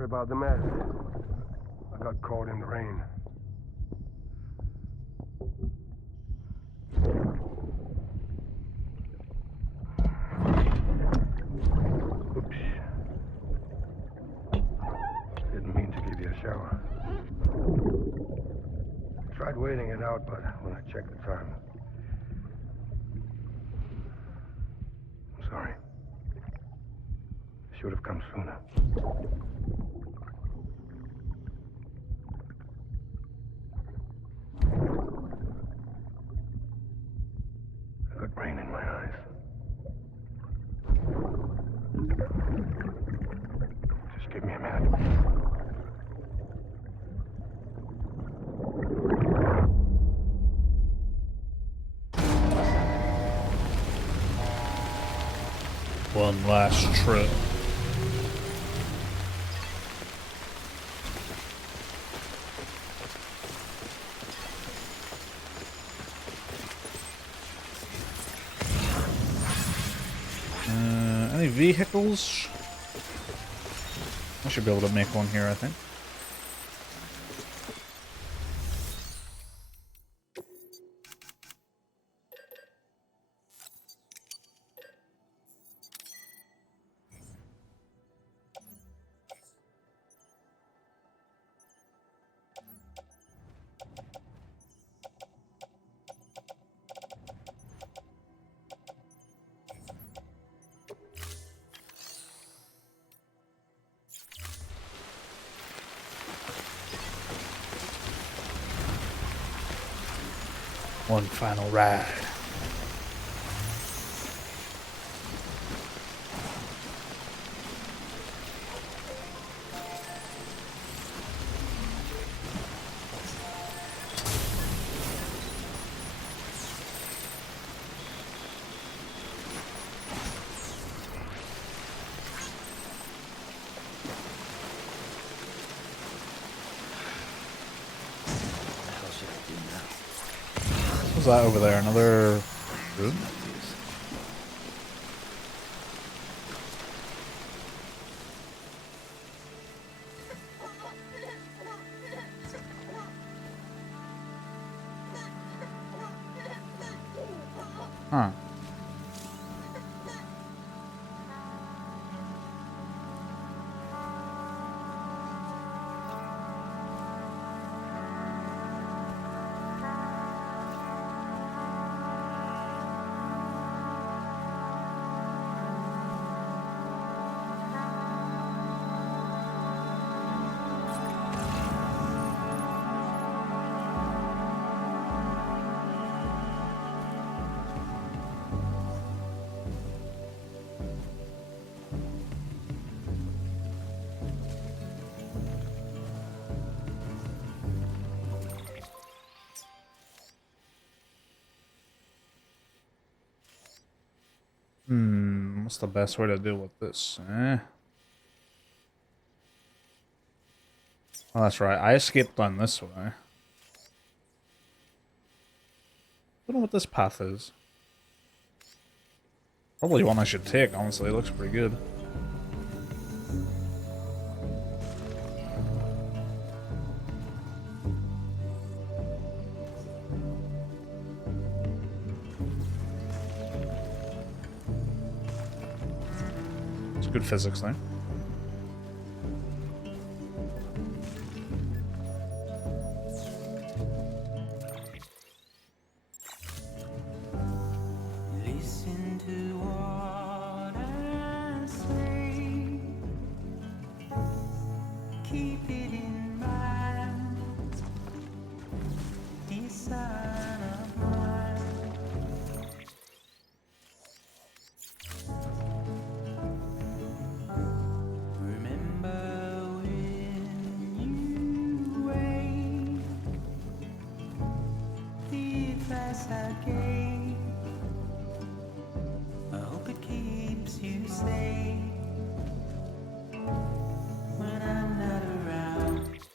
Sorry about the mess. I got caught in the rain. Oops. Didn't mean to give you a shower. Tried waiting it out, but when I checked the time... I'm sorry. Should have come sooner. I got rain in my eyes. Just give me a minute. One last trip. Any vehicles? I should be able to make one here, I think. One final ride. What's that over there? Another room? Huh. What's the best way to deal with this, eh? Oh, that's right. I escaped down this way. I don't know what this path is. Probably one I should take, honestly. It looks pretty good. It's good physics there.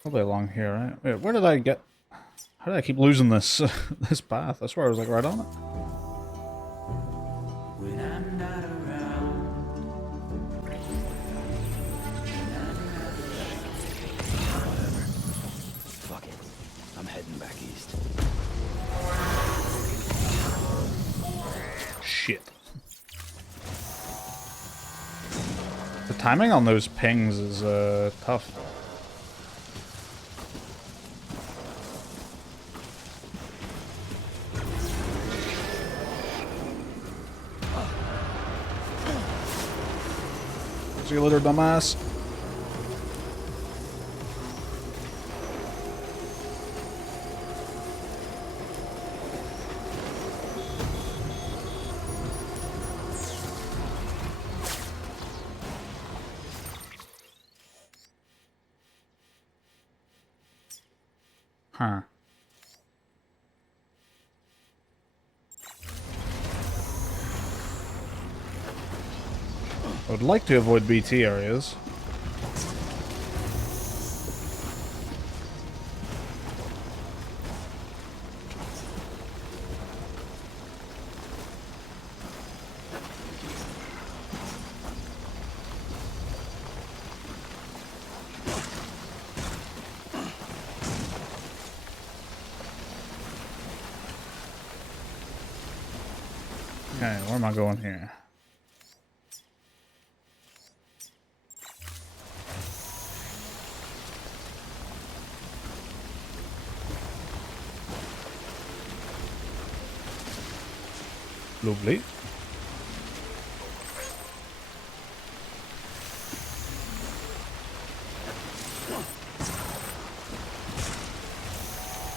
Probably along here, right? Wait, where did I get... How did I keep losing this this path? I swear I was like right on it. When I'm not around. The timing on those pings is tough. See you later, dumbass. Huh. I would like to avoid BT areas. Okay, where am I going here? Lovely.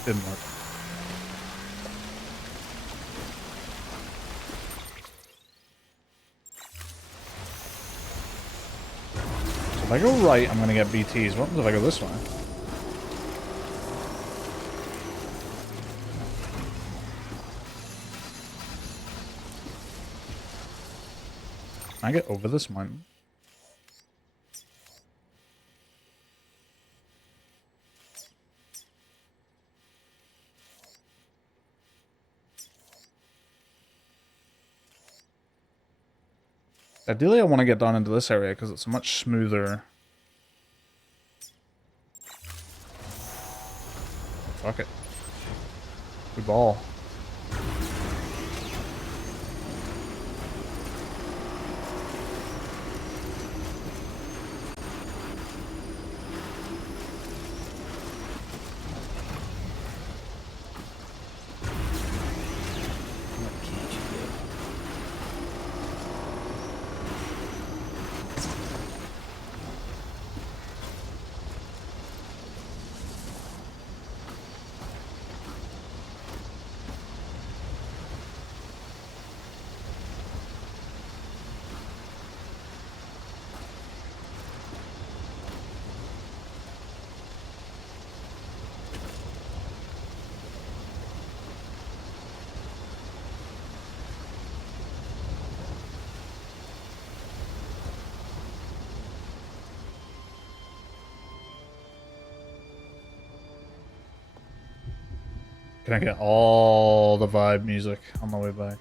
Didn't work. So if I go right, I'm gonna get BTs. What happens if I go this way? Can I get over this mountain? Ideally, I want to get down into this area because it's a much smoother. Fuck it. We ball. Can I get all the vibe music on the way back?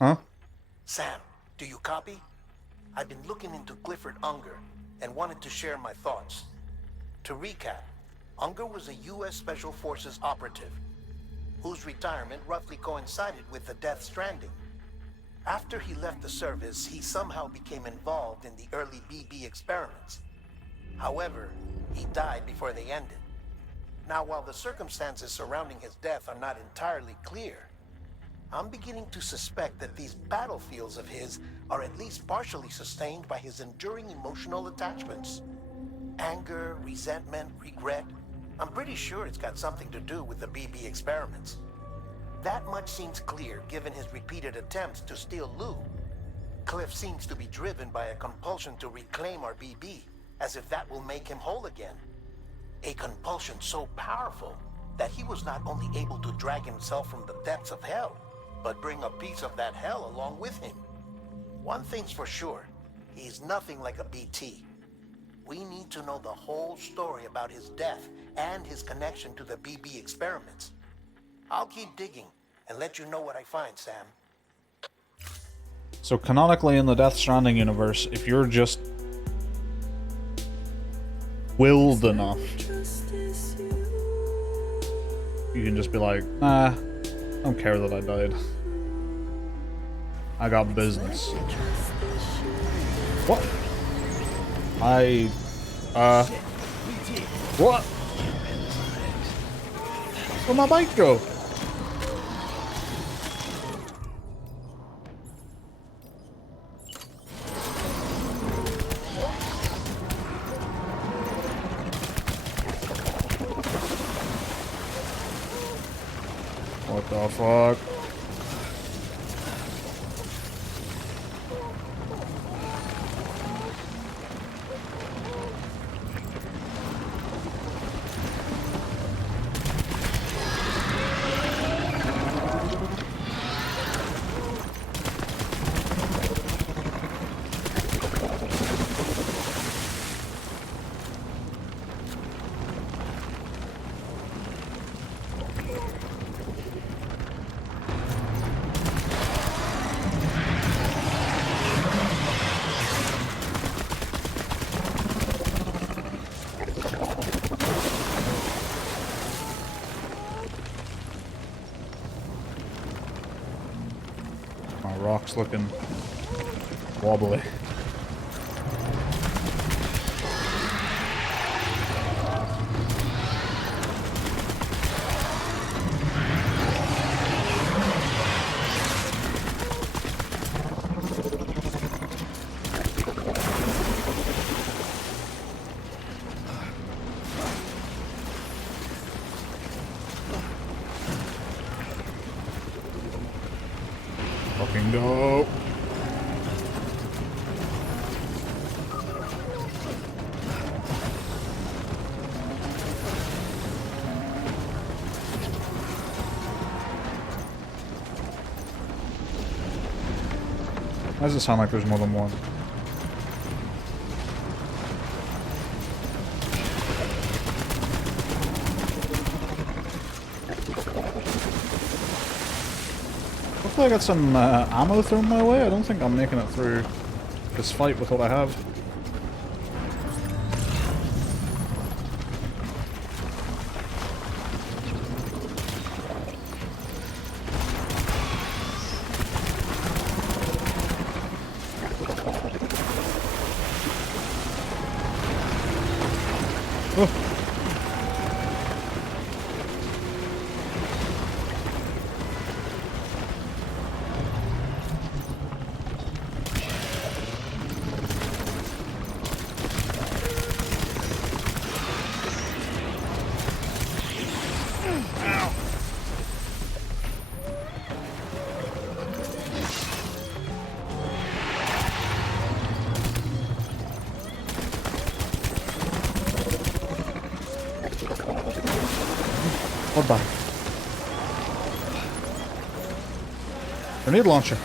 Huh? Sam, do you copy? I've been looking into Clifford Unger and wanted to share my thoughts. To recap, Unger was a U.S. Special Forces operative whose retirement roughly coincided with the Death Stranding. After he left the service, he somehow became involved in the early BB experiments. However, he died before they ended. Now, while the circumstances surrounding his death are not entirely clear, I'm beginning to suspect that these battlefields of his are at least partially sustained by his enduring emotional attachments. Anger, resentment, regret. I'm pretty sure it's got something to do with the BB experiments. That much seems clear given his repeated attempts to steal Lou. Cliff seems to be driven by a compulsion to reclaim our BB, as if that will make him whole again. A compulsion so powerful that he was not only able to drag himself from the depths of hell, but bring a piece of that hell along with him. One thing's for sure, he's nothing like a BT. We need to know the whole story about his death and his connection to the BB experiments. I'll keep digging and let you know what I find, Sam. So canonically in the Death Stranding universe, if you're just willed enough, you can just be like, nah, I don't care that I died. I got business. What? What? Where'd my bike go? What the fuck? My rock's looking wobbly. Fucking go. Why does it sound like there's more than one? Hopefully I got some ammo thrown my way. I don't think I'm making it through this fight with what I have. Oh. What the? Grenade launcher.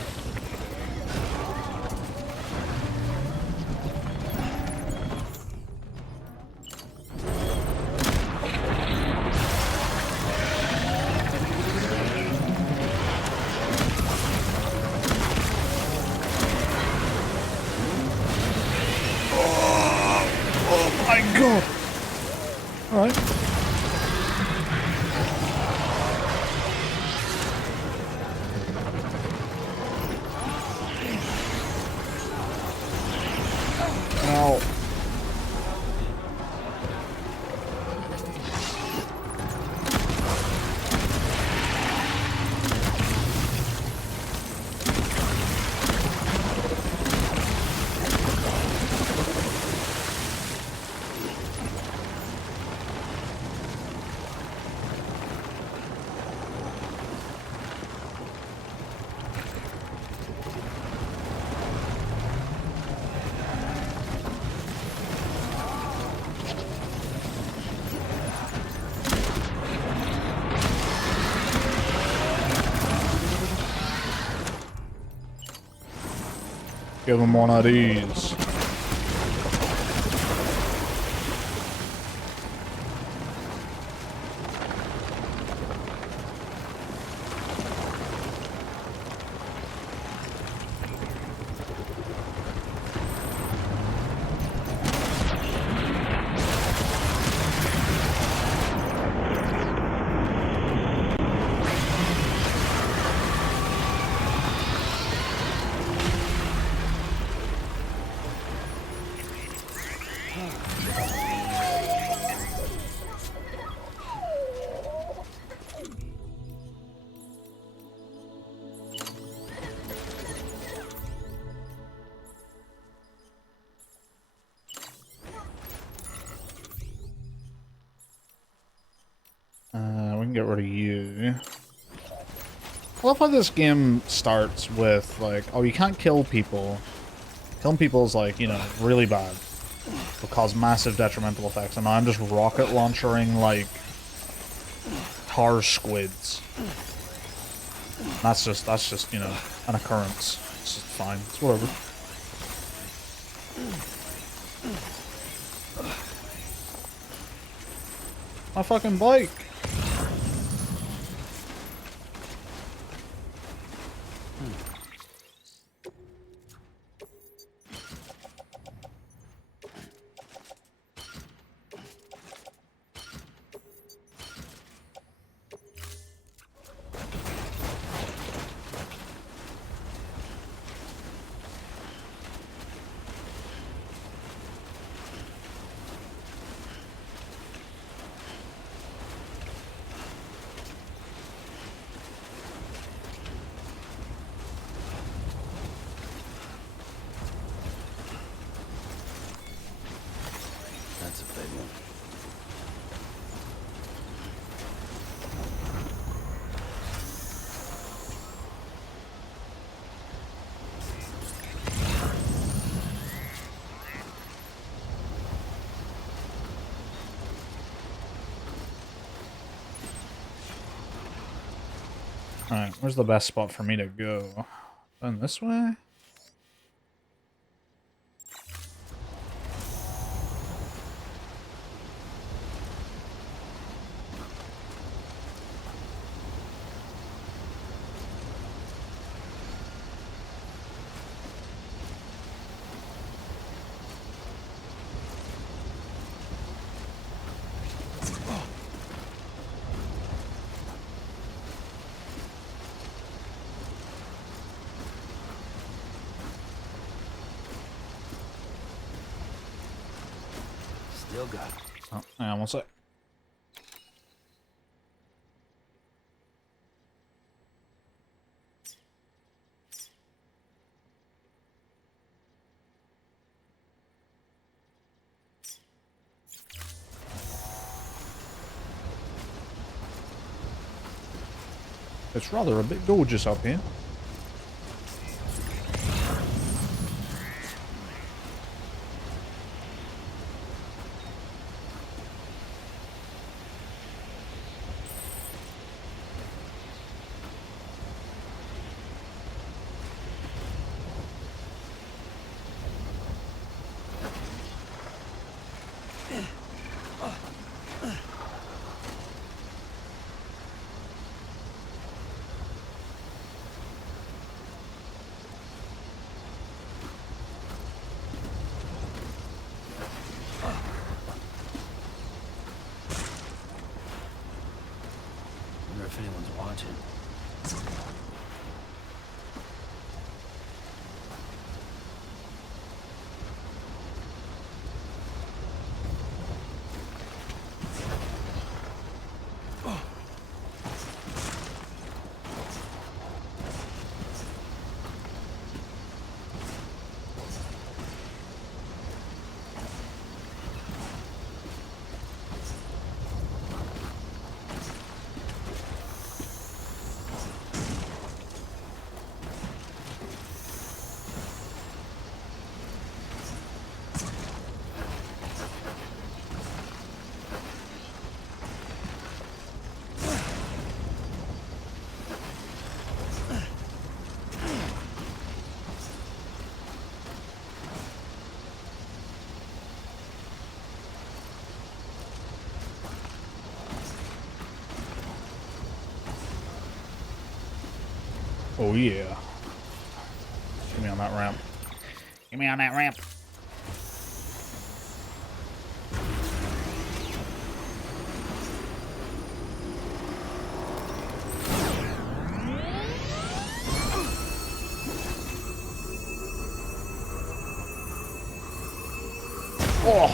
Oh my god! Alright. Give him one of these. We can get rid of you. I love how this game starts with, like, oh, you can't kill people. Killing people is, like, you know, really bad. Will cause massive detrimental effects. And now I'm just rocket launchering, like, tar squids. That's just, you know, an occurrence. It's just fine. It's whatever. My fucking bike! That's a big one. Alright, where's the best spot for me to go? Going this way? Still got it. Oh, hang on one sec. It's rather a bit gorgeous up here. Wonder if anyone's watching. Oh yeah. Get me on that ramp. Get me on that ramp. Oh.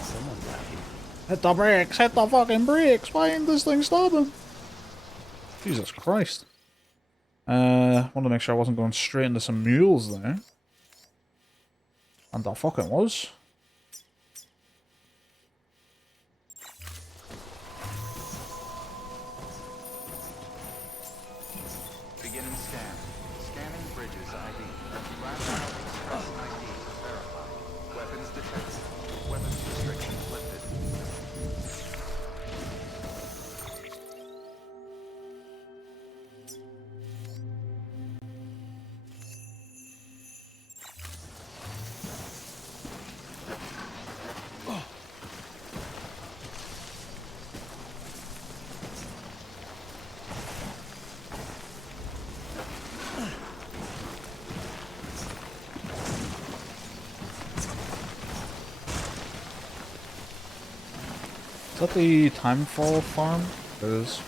Someone's out here. Hit the brakes! Hit the fucking brakes! Why ain't this thing stopping? Jesus Christ. Want to make sure I wasn't going straight into some mules there. And I fucking was. Beginning scan. Scanning bridges ID. Flashlight express ID verified. Weapons detected. Weapons restrictions lifted. Is that the Timefall farm? It is.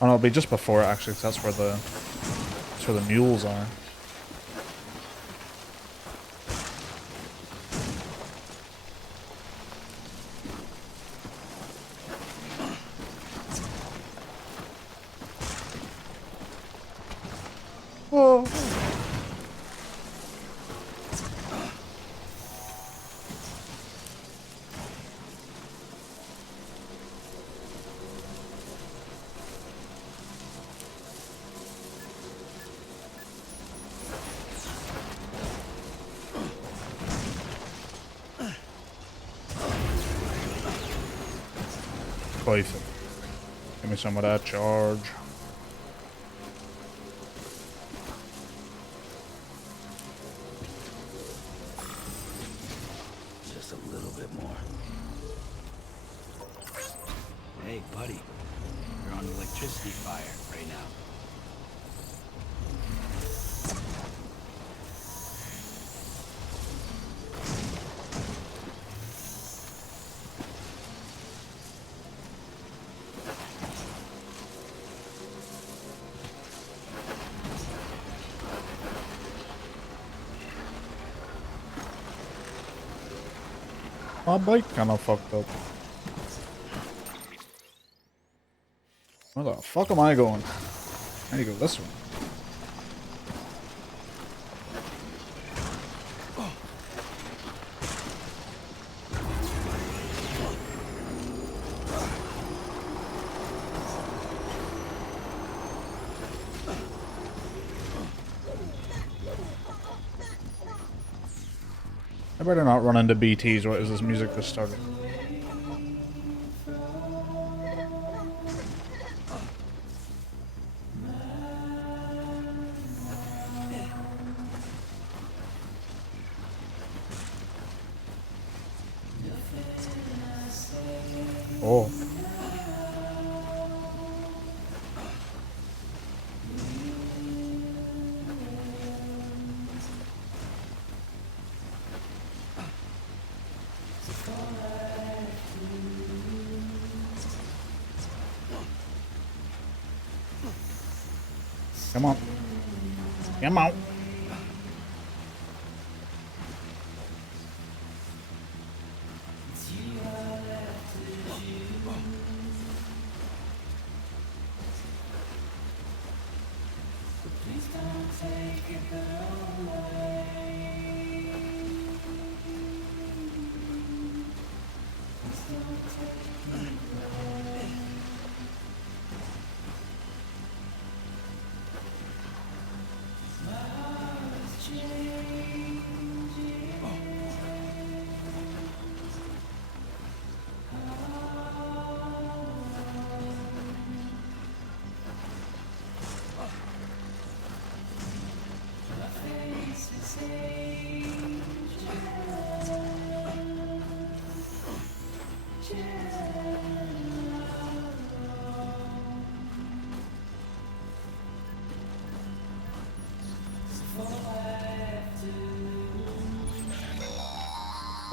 Oh no, it'll be just before it actually, 'cause that's where the mules are. Oh. Perfect. Give me some of that charge. Just a little bit more. Hey, buddy. You're on electricity fire right now. My bike kinda fucked up. Where the fuck am I going? I need to go this way. I better not run into BTs. What is this music just started? Oh. Come on. Come on.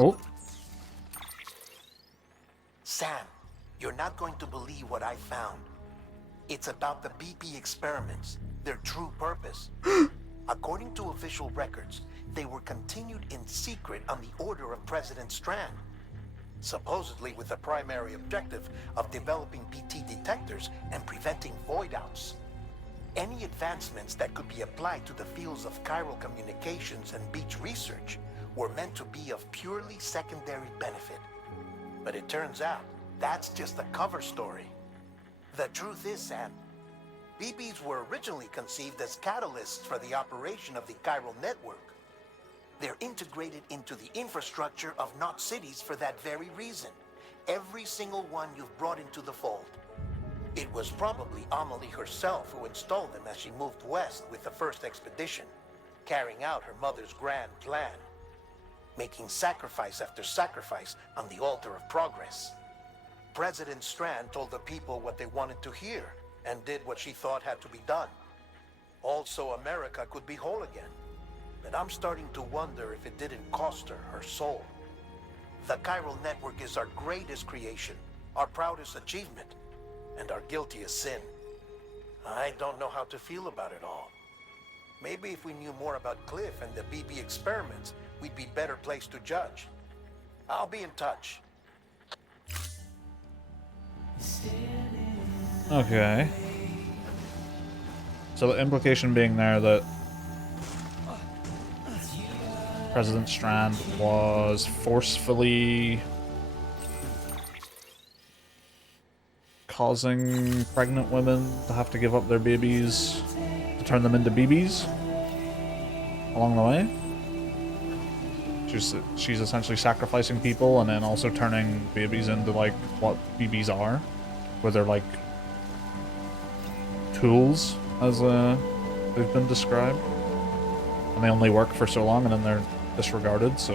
Oh, Sam, you're not going to believe what I found. It's about the BP experiments, their true purpose. According to official records, they were continued in secret on the order of President Strand, supposedly with the primary objective of developing BT detectors and preventing void-outs. Any advancements that could be applied to the fields of chiral communications and beach research were meant to be of purely secondary benefit. But it turns out, that's just a cover story. The truth is, Sam, BBs were originally conceived as catalysts for the operation of the chiral network. They're integrated into the infrastructure of Knot cities for that very reason. Every single one you've brought into the fold. It was probably Amelie herself who installed them as she moved west with the first expedition, carrying out her mother's grand plan, making sacrifice after sacrifice on the altar of progress. President Strand told the people what they wanted to hear and did what she thought had to be done. Also, America could be whole again. But I'm starting to wonder if it didn't cost her soul. The chiral network is our greatest creation, our proudest achievement, and our guiltiest sin. I don't know how to feel about it all. Maybe if we knew more about Cliff and the BB experiments, we'd be better placed to judge. I'll be in touch. okay. So the implication being there that President Strand was forcefully causing pregnant women to have to give up their babies to turn them into BBs along the way. She's essentially sacrificing people and then also turning babies into like what BBs are, where they're like tools as they've been described, and they only work for so long and then they're disregarded. So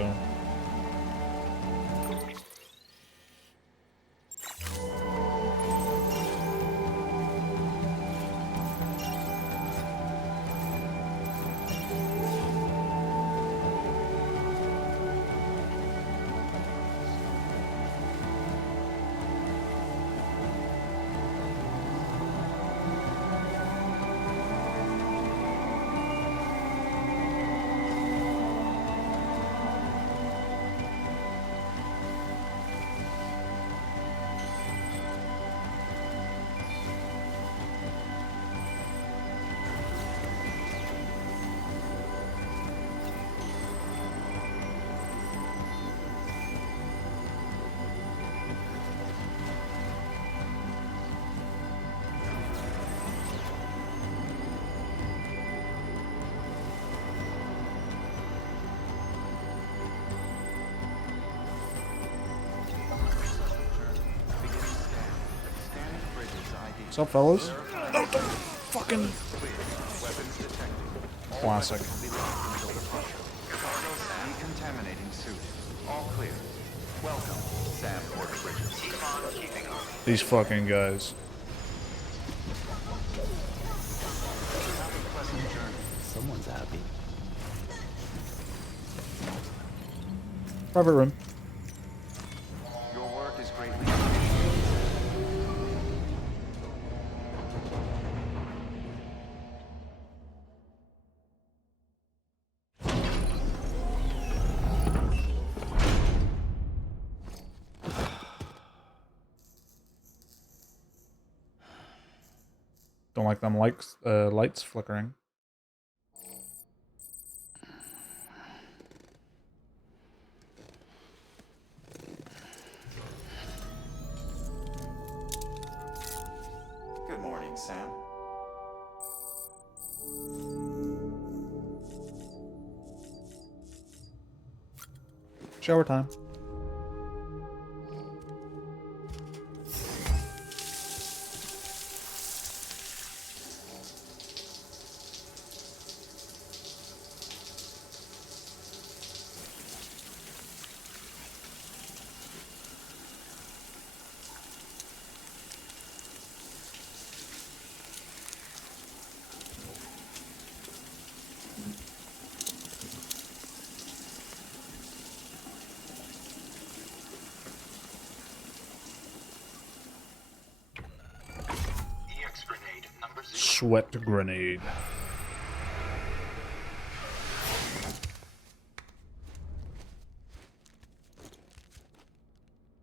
what's up, fellas? No, don't fucking classic. Decontaminating suit. All clear. Welcome, Sam Porter Bridges. Keep on keeping on. These fucking guys. Have a pleasant journey. Someone's happy. Private room. Your work is greatly appreciated. Don't like them lights flickering. Good morning, Sam. Shower time. sweat grenade.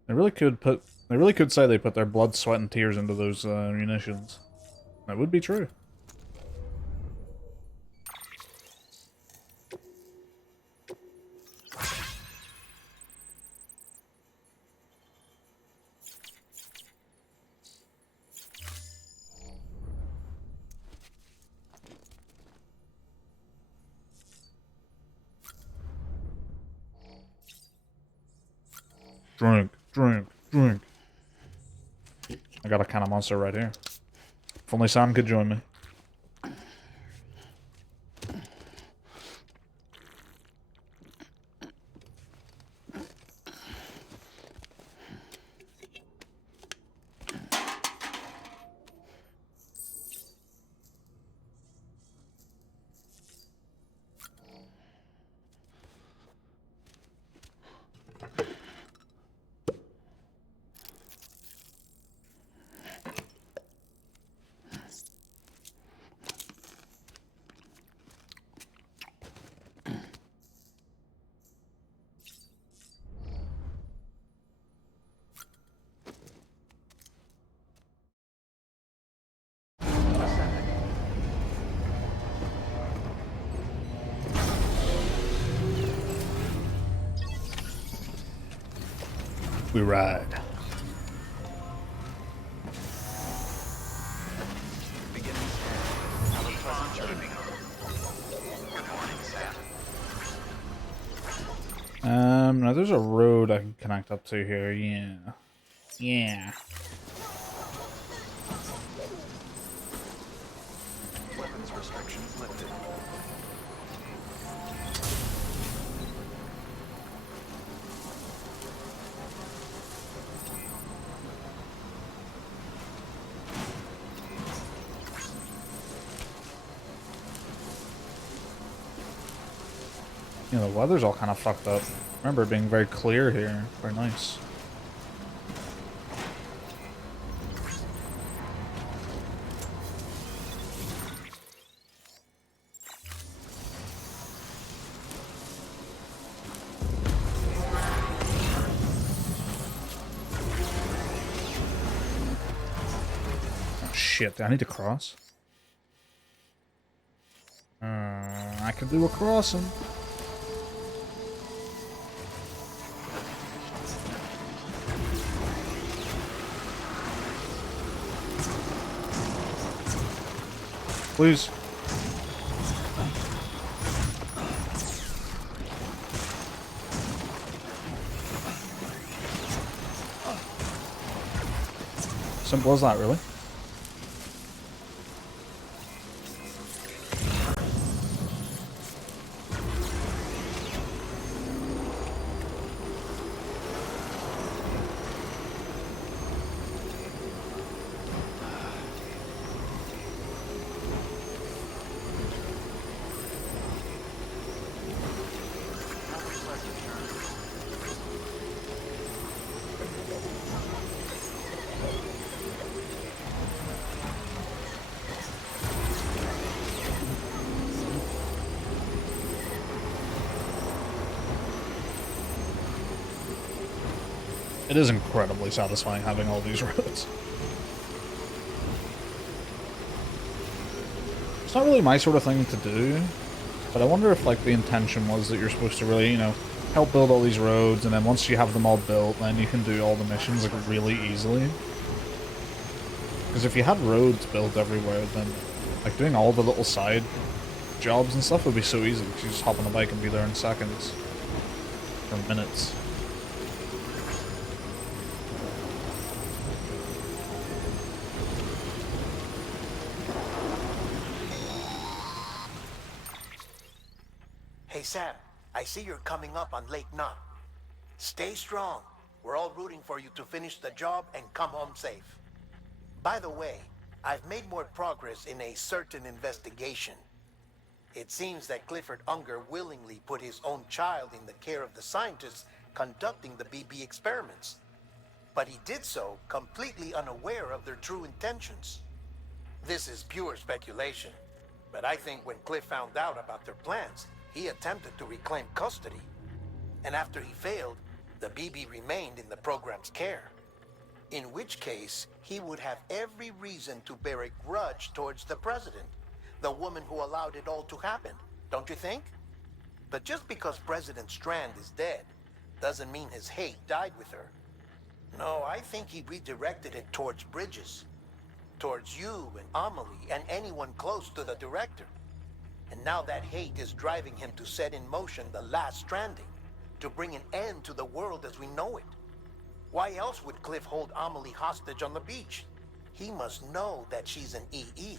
They really could say they put their blood, sweat, and tears into those munitions. That would be true. Drink, drink, drink. I got a kind of monster right here. If only Sam could join me. We ride. Beginning scan. Have a pleasant journey. Good morning, Sam. Now there's a road I can connect up to here, yeah. Yeah. Weapons restrictions lifted. You know, the weather's all kind of fucked up. I remember it being very clear here. Very nice. Oh shit, do I need to cross? I can do a crossing. Please. Simple as that, really. It is incredibly satisfying having all these roads. It's not really my sort of thing to do, but I wonder if like the intention was that you're supposed to really, you know, help build all these roads, and then once you have them all built, then you can do all the missions like really easily. Because if you had roads built everywhere, then like doing all the little side jobs and stuff would be so easy, because you just hop on a bike and be there in seconds. Or minutes. Hey, Sam, I see you're coming up on Lake Knot. Stay strong. We're all rooting for you to finish the job and come home safe. By the way, I've made more progress in a certain investigation. It seems that Clifford Unger willingly put his own child in the care of the scientists conducting the BB experiments. But he did so completely unaware of their true intentions. This is pure speculation, but I think when Cliff found out about their plans, he attempted to reclaim custody. And after he failed, the BB remained in the program's care. In which case, he would have every reason to bear a grudge towards the president, the woman who allowed it all to happen, don't you think? But just because President Strand is dead, doesn't mean his hate died with her. No, I think he redirected it towards Bridges. Towards you and Amelie and anyone close to the director. And now that hate is driving him to set in motion the last stranding, to bring an end to the world as we know it. Why else would Cliff hold Amelie hostage on the beach? He must know that she's an EE.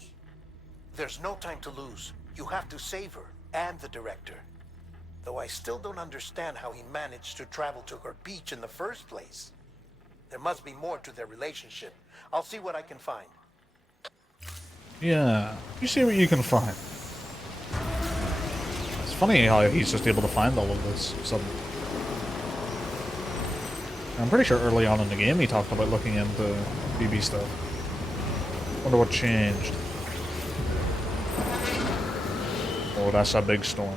There's no time to lose. You have to save her and the director. Though I still don't understand how he managed to travel to her beach in the first place. There must be more to their relationship. I'll see what I can find. Yeah, you see what you can find. It's funny how he's just able to find all of this suddenly. I'm pretty sure early on in the game he talked about looking into BB stuff. Wonder what changed. Oh, that's a big storm.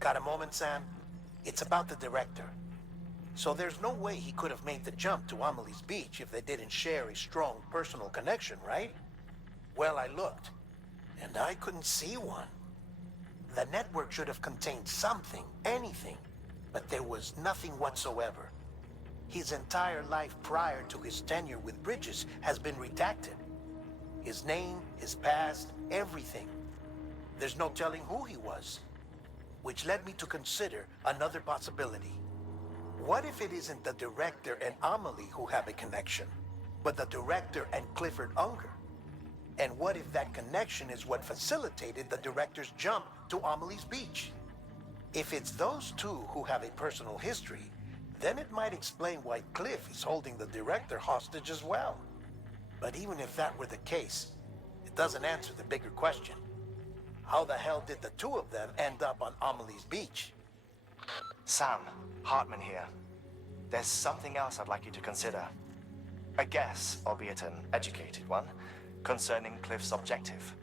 Got a moment, Sam? It's about the director. So there's no way he could have made the jump to Amelie's beach if they didn't share a strong personal connection, right? Well, I looked, and I couldn't see one. The network should have contained something, anything, but there was nothing whatsoever. His entire life prior to his tenure with Bridges has been redacted. His name, his past, everything. There's no telling who he was. Which led me to consider another possibility. What if it isn't the director and Amelie who have a connection, but the director and Clifford Unger? And what if that connection is what facilitated the director's jump to Amelie's beach? If it's those two who have a personal history, then it might explain why Cliff is holding the director hostage as well. But even if that were the case, it doesn't answer the bigger question. How the hell did the two of them end up on Amelie's beach? Sam, Hartman here. There's something else I'd like you to consider. A guess, albeit an educated one, concerning Cliff's objective.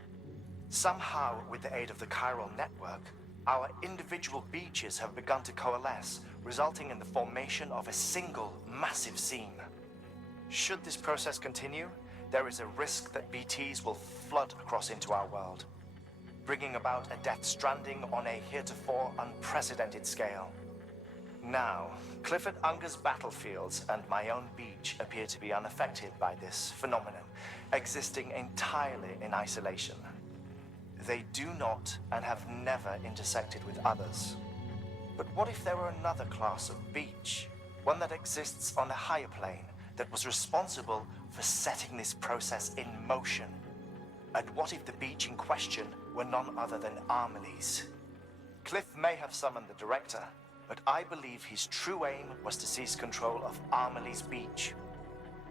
Somehow, with the aid of the chiral network, our individual beaches have begun to coalesce, resulting in the formation of a single massive seam. Should this process continue, there is a risk that BTs will flood across into our world, bringing about a death stranding on a heretofore unprecedented scale. Now, Clifford Unger's battlefields and my own beach appear to be unaffected by this phenomenon, existing entirely in isolation. They do not and have never intersected with others. But what if there were another class of beach, one that exists on a higher plane, that was responsible for setting this process in motion? And what if the beach in question were none other than Amelie's? Cliff may have summoned the director, but I believe his true aim was to seize control of Amelie's beach,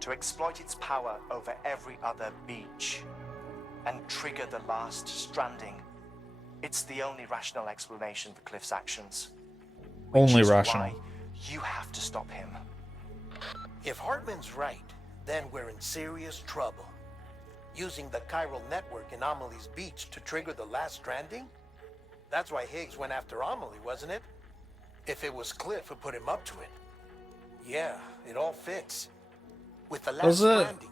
to exploit its power over every other beach, and trigger the last stranding. It's the only rational explanation for Cliff's actions. Only Which is rational. why you have to stop him. If Hartman's right, then we're in serious trouble. Using the chiral network in Amelie's beach to trigger the last stranding? That's why Higgs went after Amelie, wasn't it? If it was Cliff who put him up to it. Yeah, it all fits. With the last Was it? stranding,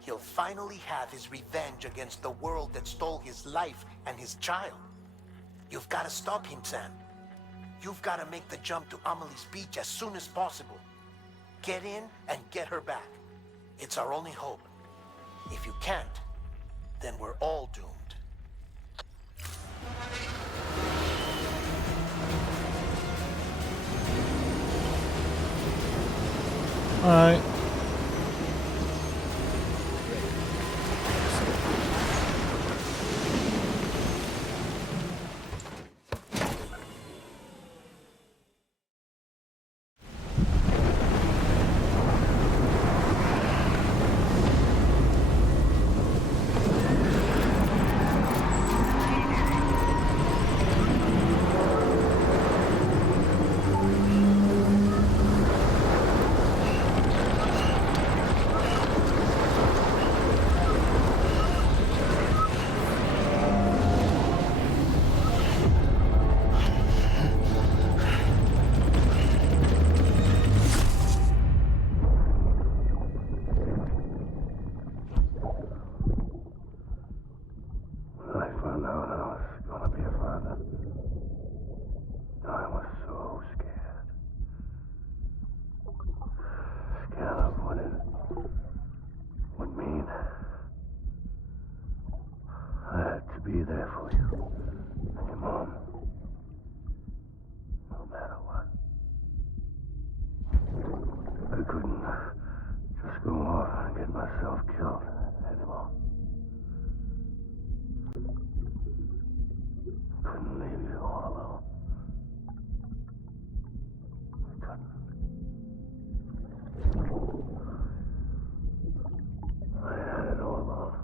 he'll finally have his revenge against the world that stole his life and his child. You've got to stop him, Sam. You've got to make the jump to Amelie's beach as soon as possible. Get in and get her back. It's our only hope. If you can't, then we're all doomed. Alright. couldn't just go off and get myself killed anymore. Couldn't leave you all alone. I couldn't. I had it all wrong.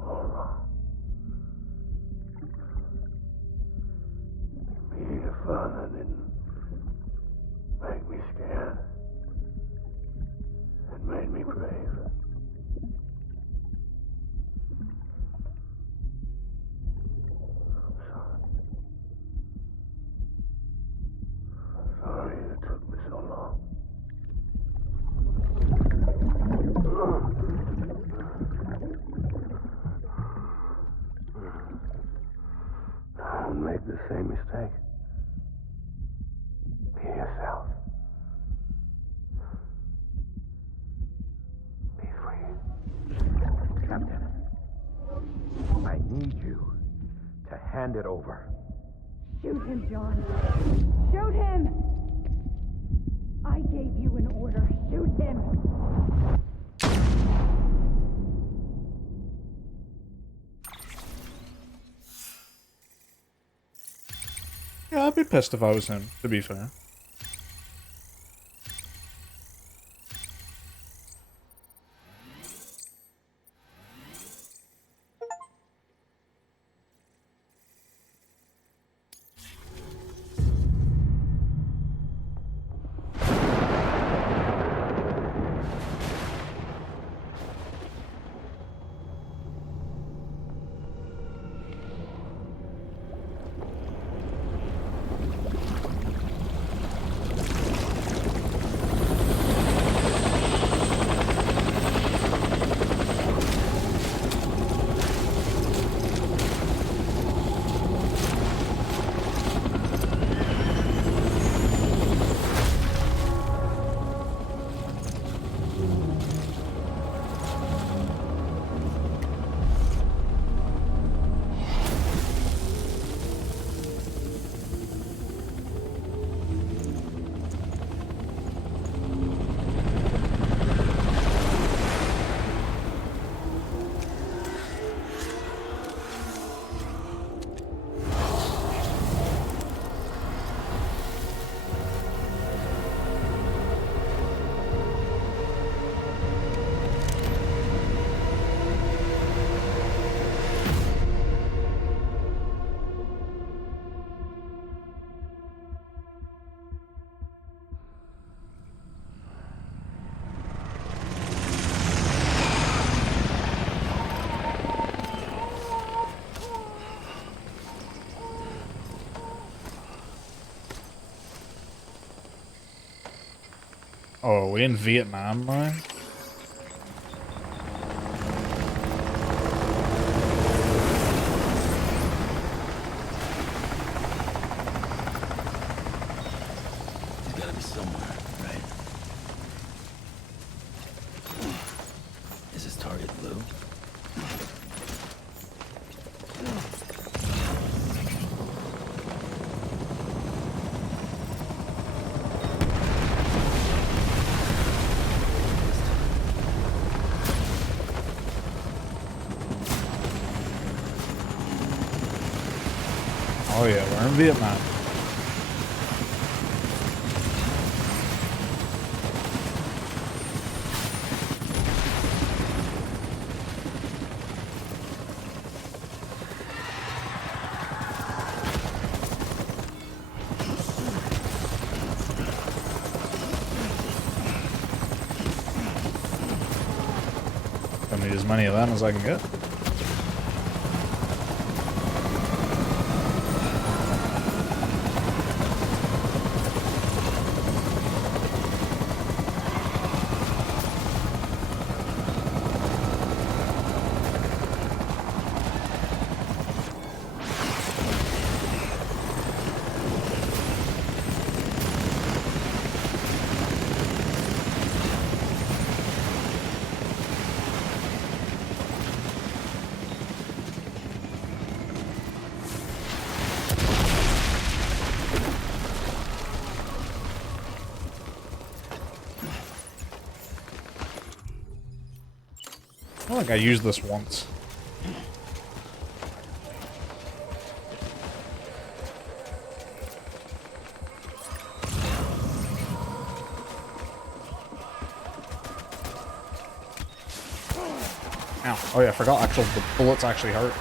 All wrong. Being a father didn't make me scared. It made me brave. I'm sorry. I'm sorry it took me so long. Don't make the same mistake. Be yourself. Be free. Captain, I need you to hand it over. Shoot him, John. Shoot him! I gave you an order. Shoot him! Yeah, I'd be pissed if I was him, to be fair. Oh, we in Vietnam, man? He's gotta be somewhere, right? Is his target blue? Oh yeah, we're in Vietnam. I need as many of them as I can get. I feel like I used this once. Ow. Oh yeah, I forgot actual the bullets actually hurt.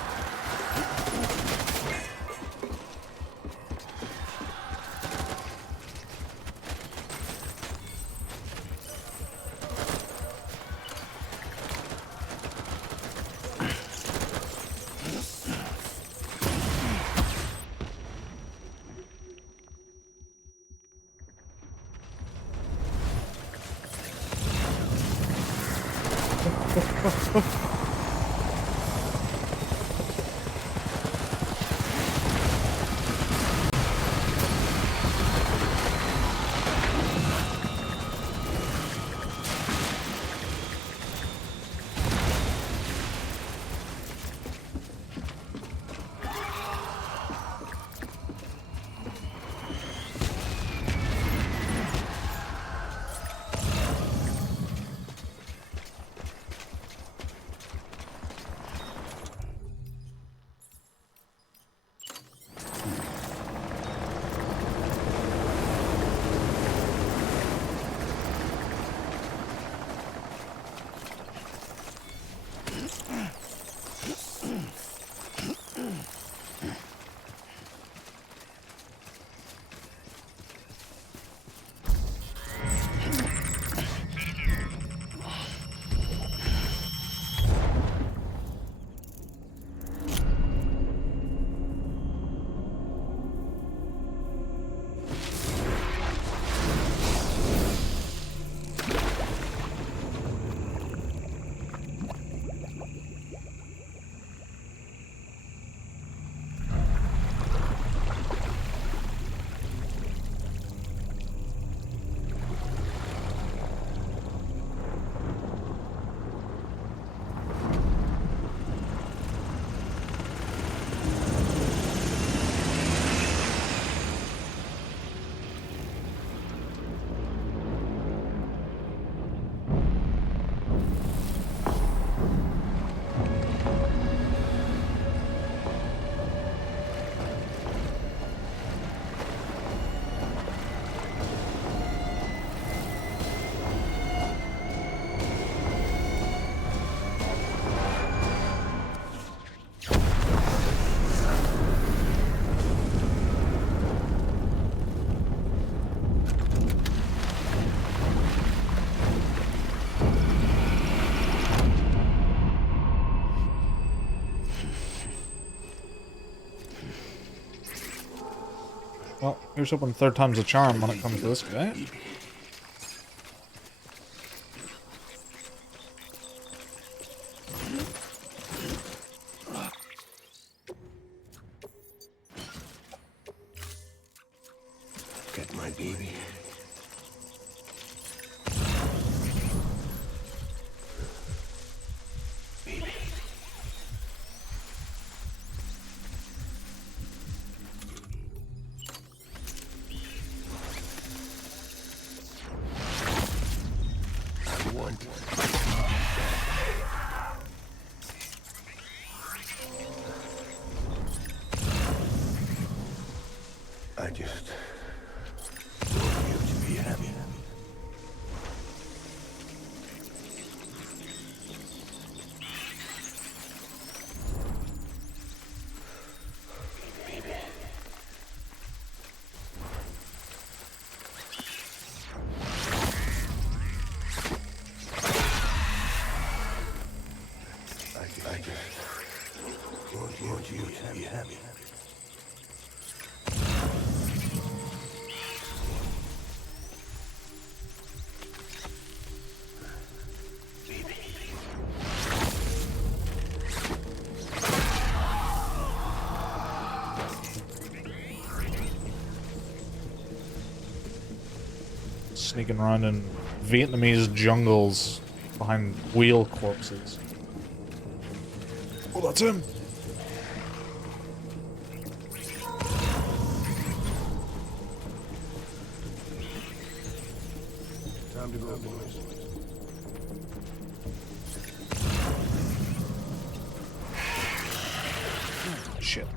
Well, here's hoping third time's a charm when it comes to this guy. Get my baby. Baby. I want I just want you to be happy. Baby. I just want you to be happy. Sneaking around in Vietnamese jungles behind wheel corpses. Oh, that's him! Time to go, boys. shit.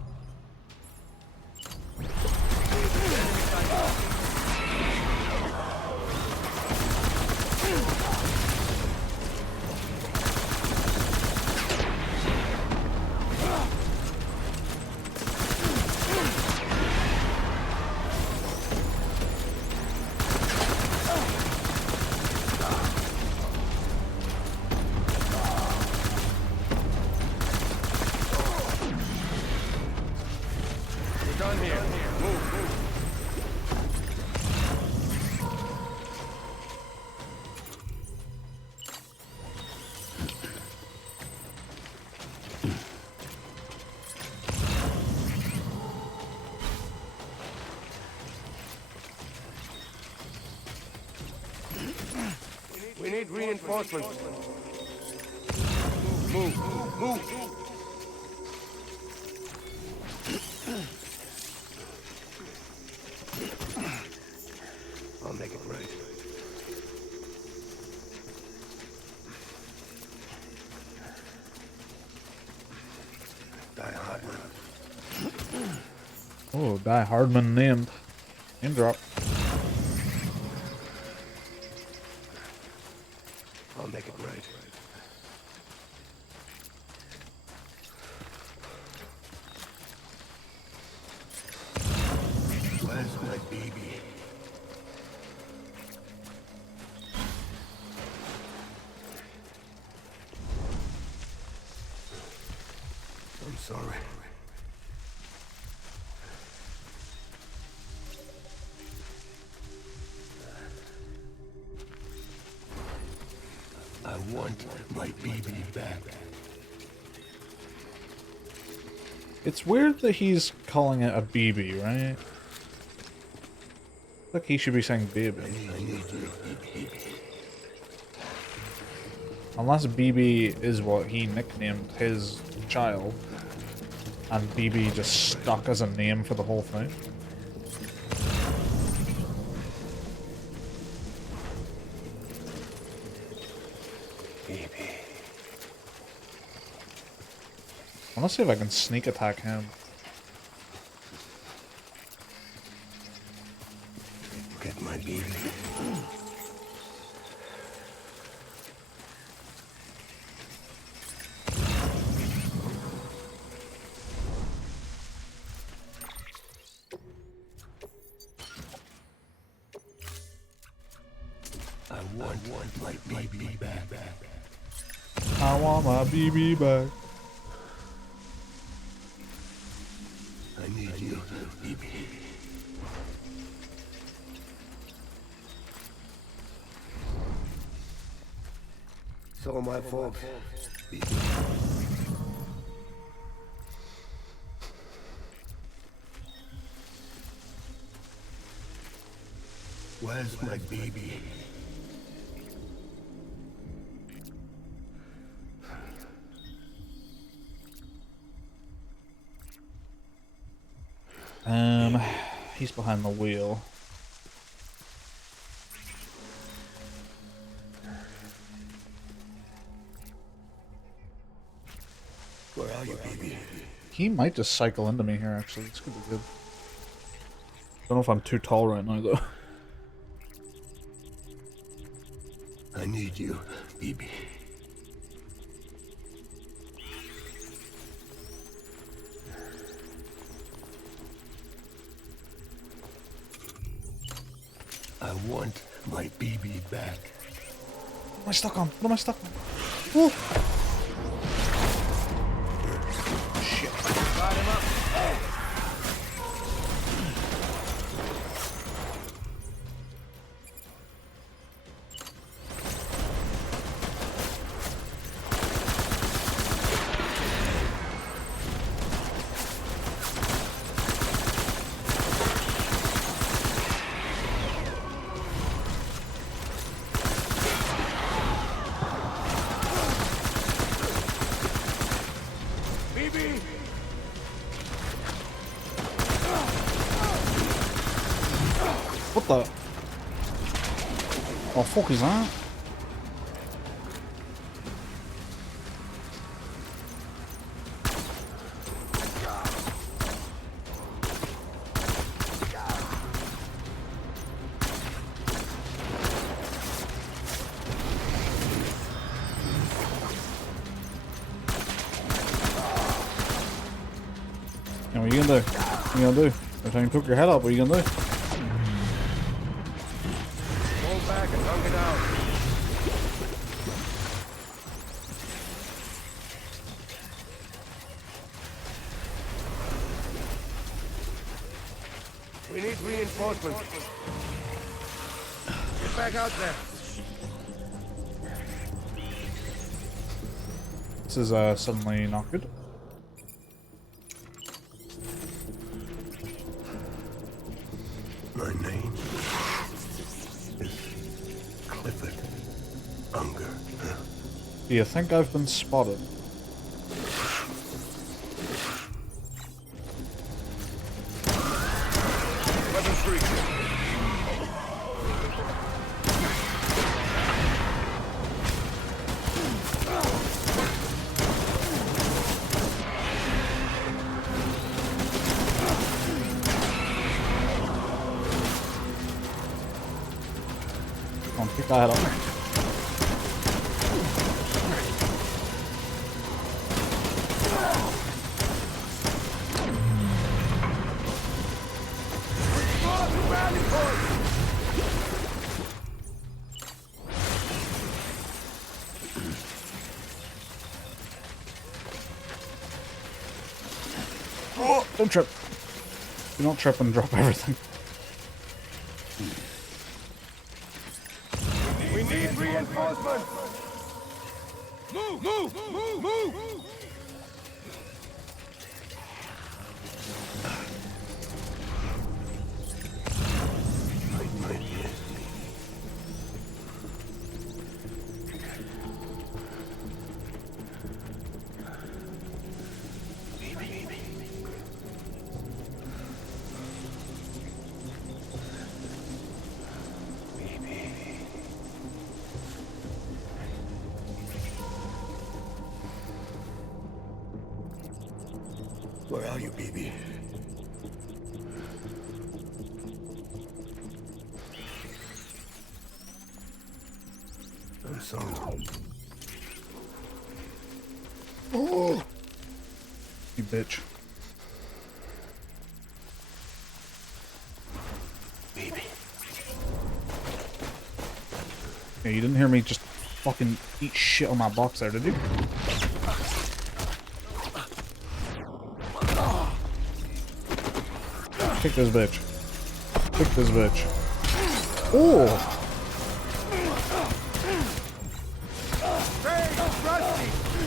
We need reinforcements. Move. I'll make it right. Die Hardman. Oh, Die Hardman named. Name drop. I'll make it right. Where's my baby? I'm sorry. I want my baby back. It's weird that he's calling it a BB, right? Like he should be saying baby. Unless BB is what he nicknamed his child, and BB just stuck as a name for the whole thing. I want to see if I can sneak attack him. Get my baby. I want my baby back. I want my BB back. I need you, baby. It's all my fault. Where's my baby? He's behind the wheel. Where are you, baby? He might just cycle into me here, actually. This could be good. Don't know if I'm too tall right now, though. I need you, baby. I want my baby back. What am I stuck on? What am I stuck on? Woo! Shit. Got him up. What the? Oh, fuck is that? gonna do? What you gonna do? Every time you poke your head up, what are you gonna do? Pull back and hunker down. We need reinforcements. Get back out there. This is suddenly not good. My name is Clifford Unger. Do you think I've been spotted? Weapon free. Come on, pick that head up. Oh, don't trip. Do not trip and drop everything. We need reinforcements. Move, move, move, move. Where are you, BB? I'm sorry. Oh, you bitch. BB. Yeah, you didn't hear me just fucking eat shit on my box there, did you? Kick this bitch. Kick this bitch. Oh!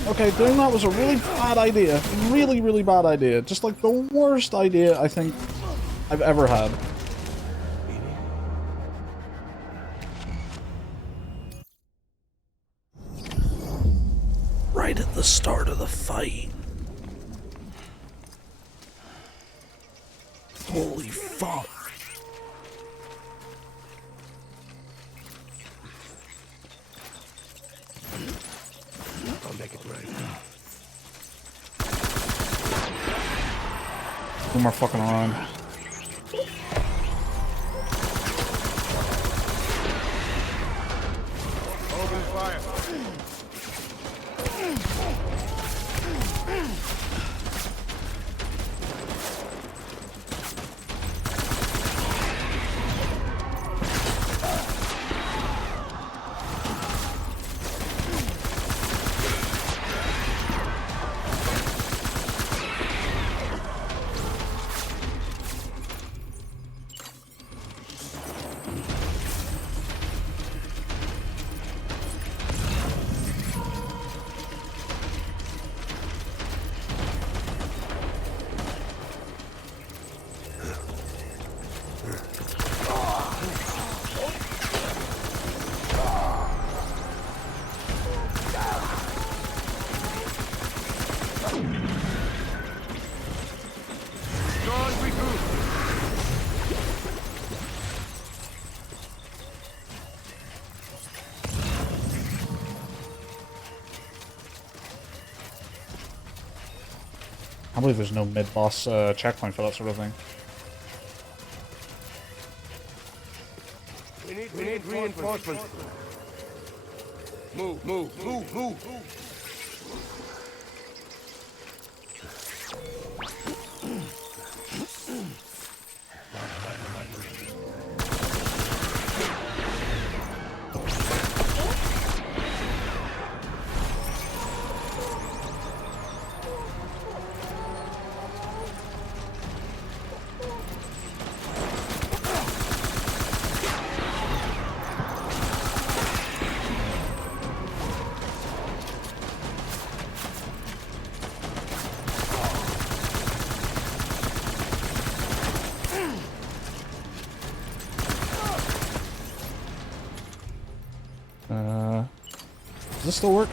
Okay, doing that was a really bad idea. Really, really bad idea. Just like the worst idea I think I've ever had. Right at the start of the fight. Holy fuck. I'll make it right. No more fucking around. Open fire. I believe there's no mid-boss checkpoint for that sort of thing. We need reinforcements. Move, move, move, move. Does this still work?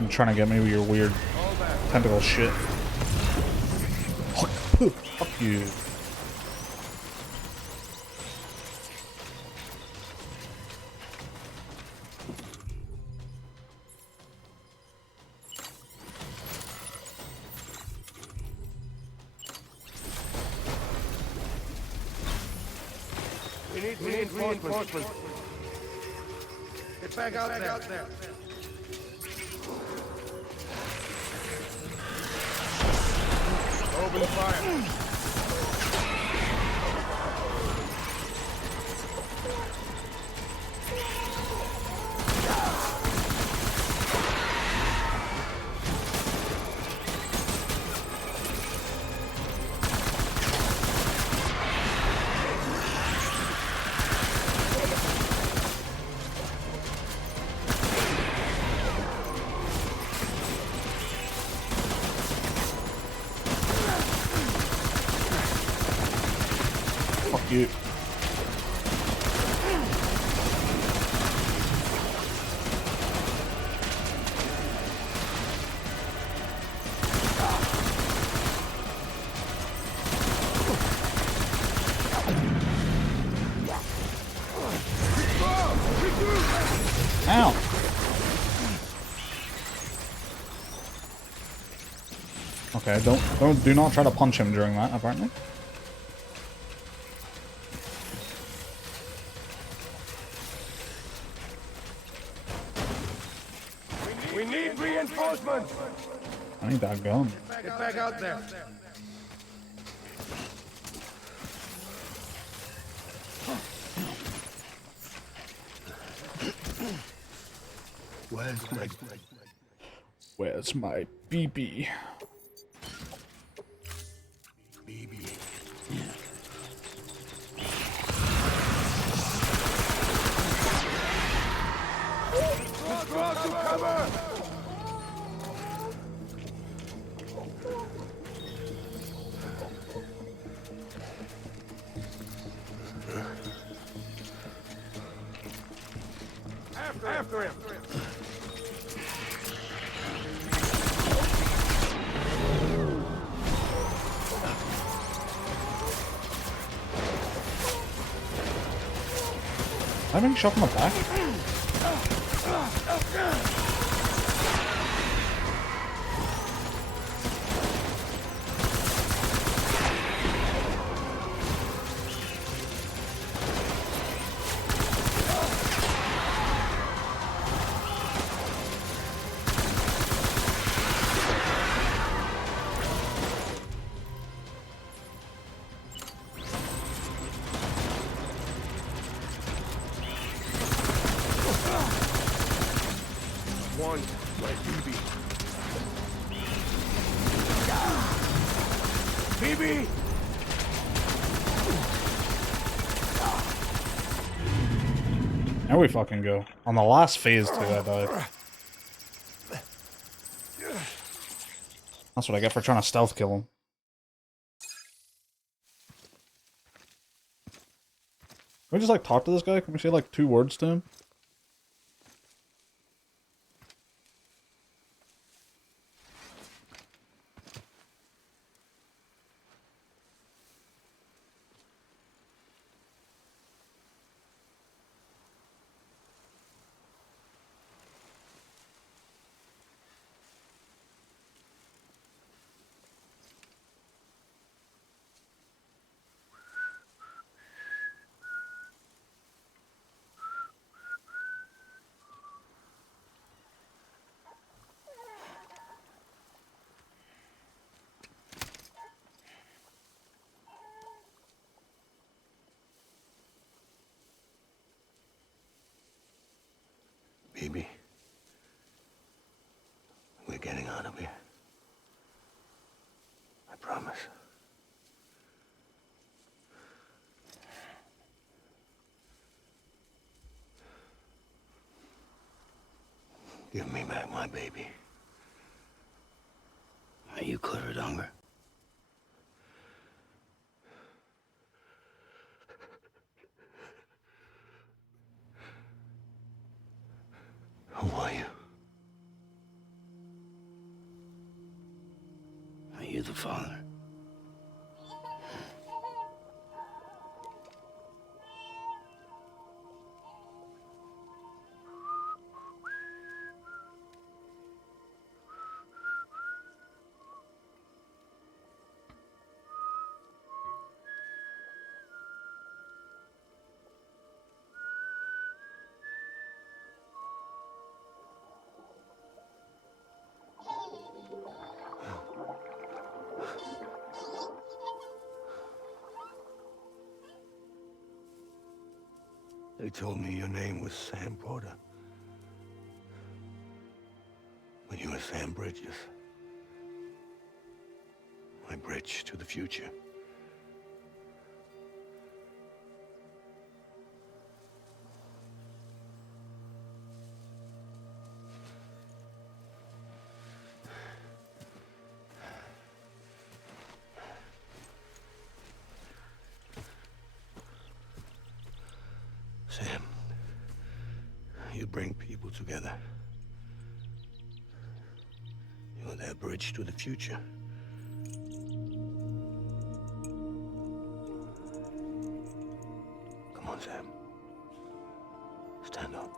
I'm trying to get me with your weird tentacle shit. Fuck you. We need reinforcements. Get back out there. Open fire. Fuck you. Ow. Okay, do not try to punch him during that, apparently. We need reinforcements. I need that gun. Get back out there. Where's my BB? Draw to cover. After him. Am I being shot from the back? One, my BB. BB! There we fucking go. On the last phase too, I died. That's what I get for trying to stealth kill him. Can we just like talk to this guy? Can we say like 2 words to him? Baby, we're getting out of here. I promise. Give me back my baby. Are you clear, Unger? you the father? They told me your name was Sam Porter. When you were Sam Bridges. My bridge to the future. Sam, you bring people together. You're their bridge to the future. Come on, Sam. Stand up.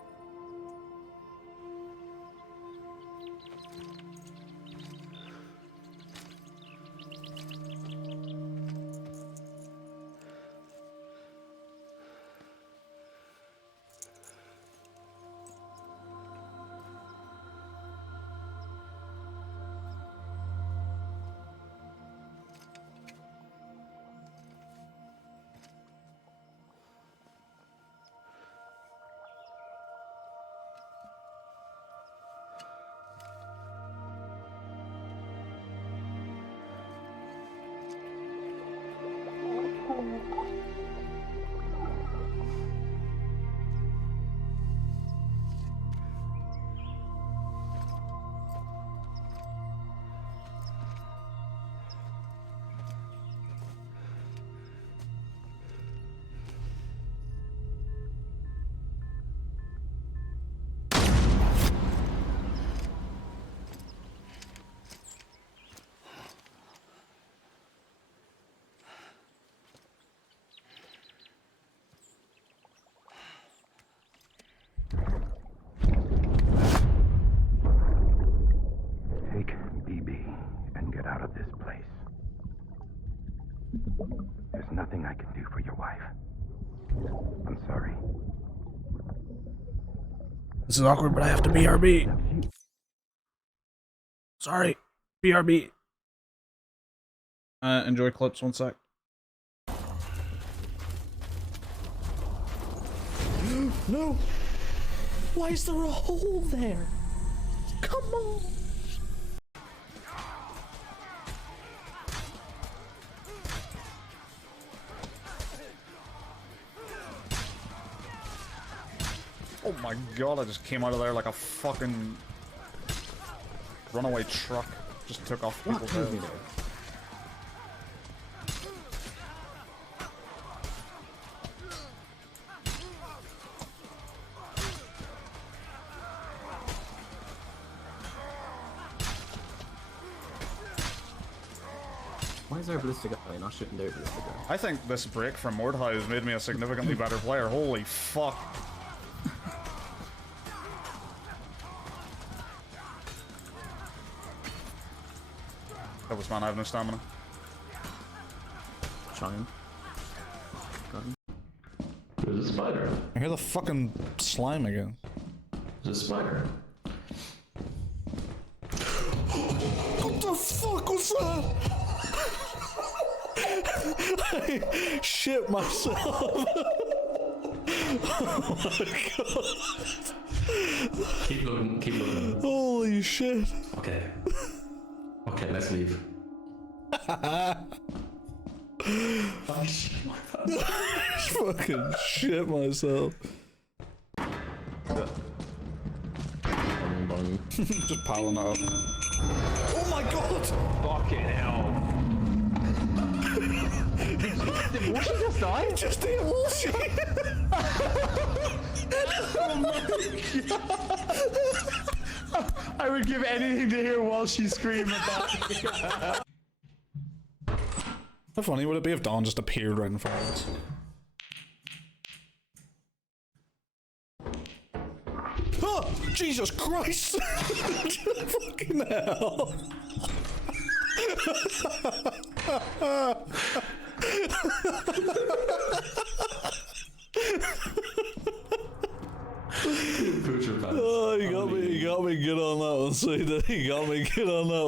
There's nothing I can do for your wife. I'm sorry. This is awkward, but I have to BRB. Sorry. BRB. Enjoy clips, 1 sec. No! Why is there a hole there? Come on! Oh my god, I just came out of there like a fucking runaway truck. Just took off people's heads. Why is there a ballistic guy and I shouldn't do a ballistic guy? I think this break from Mordecai has made me a significantly better player. Holy fuck. That was man, I have no stamina. Trying. Got him. There's a spider. I hear the fucking slime again. There's a spider. What the fuck was that? I shit myself. Oh my god. Keep looking, keep looking. Holy shit. Okay. Okay, let's leave. Fucking shit myself. Just piling up. Oh my god! Fucking hell. Did Walshy just die? Just ate Walshy! Oh my god! I would give anything to hear Walshy scream at that. How funny would it be if Dawn just appeared right in front of us? Oh, Jesus Christ! Fucking hell! Oh, you got me good on that one, sweetie. You got me good on that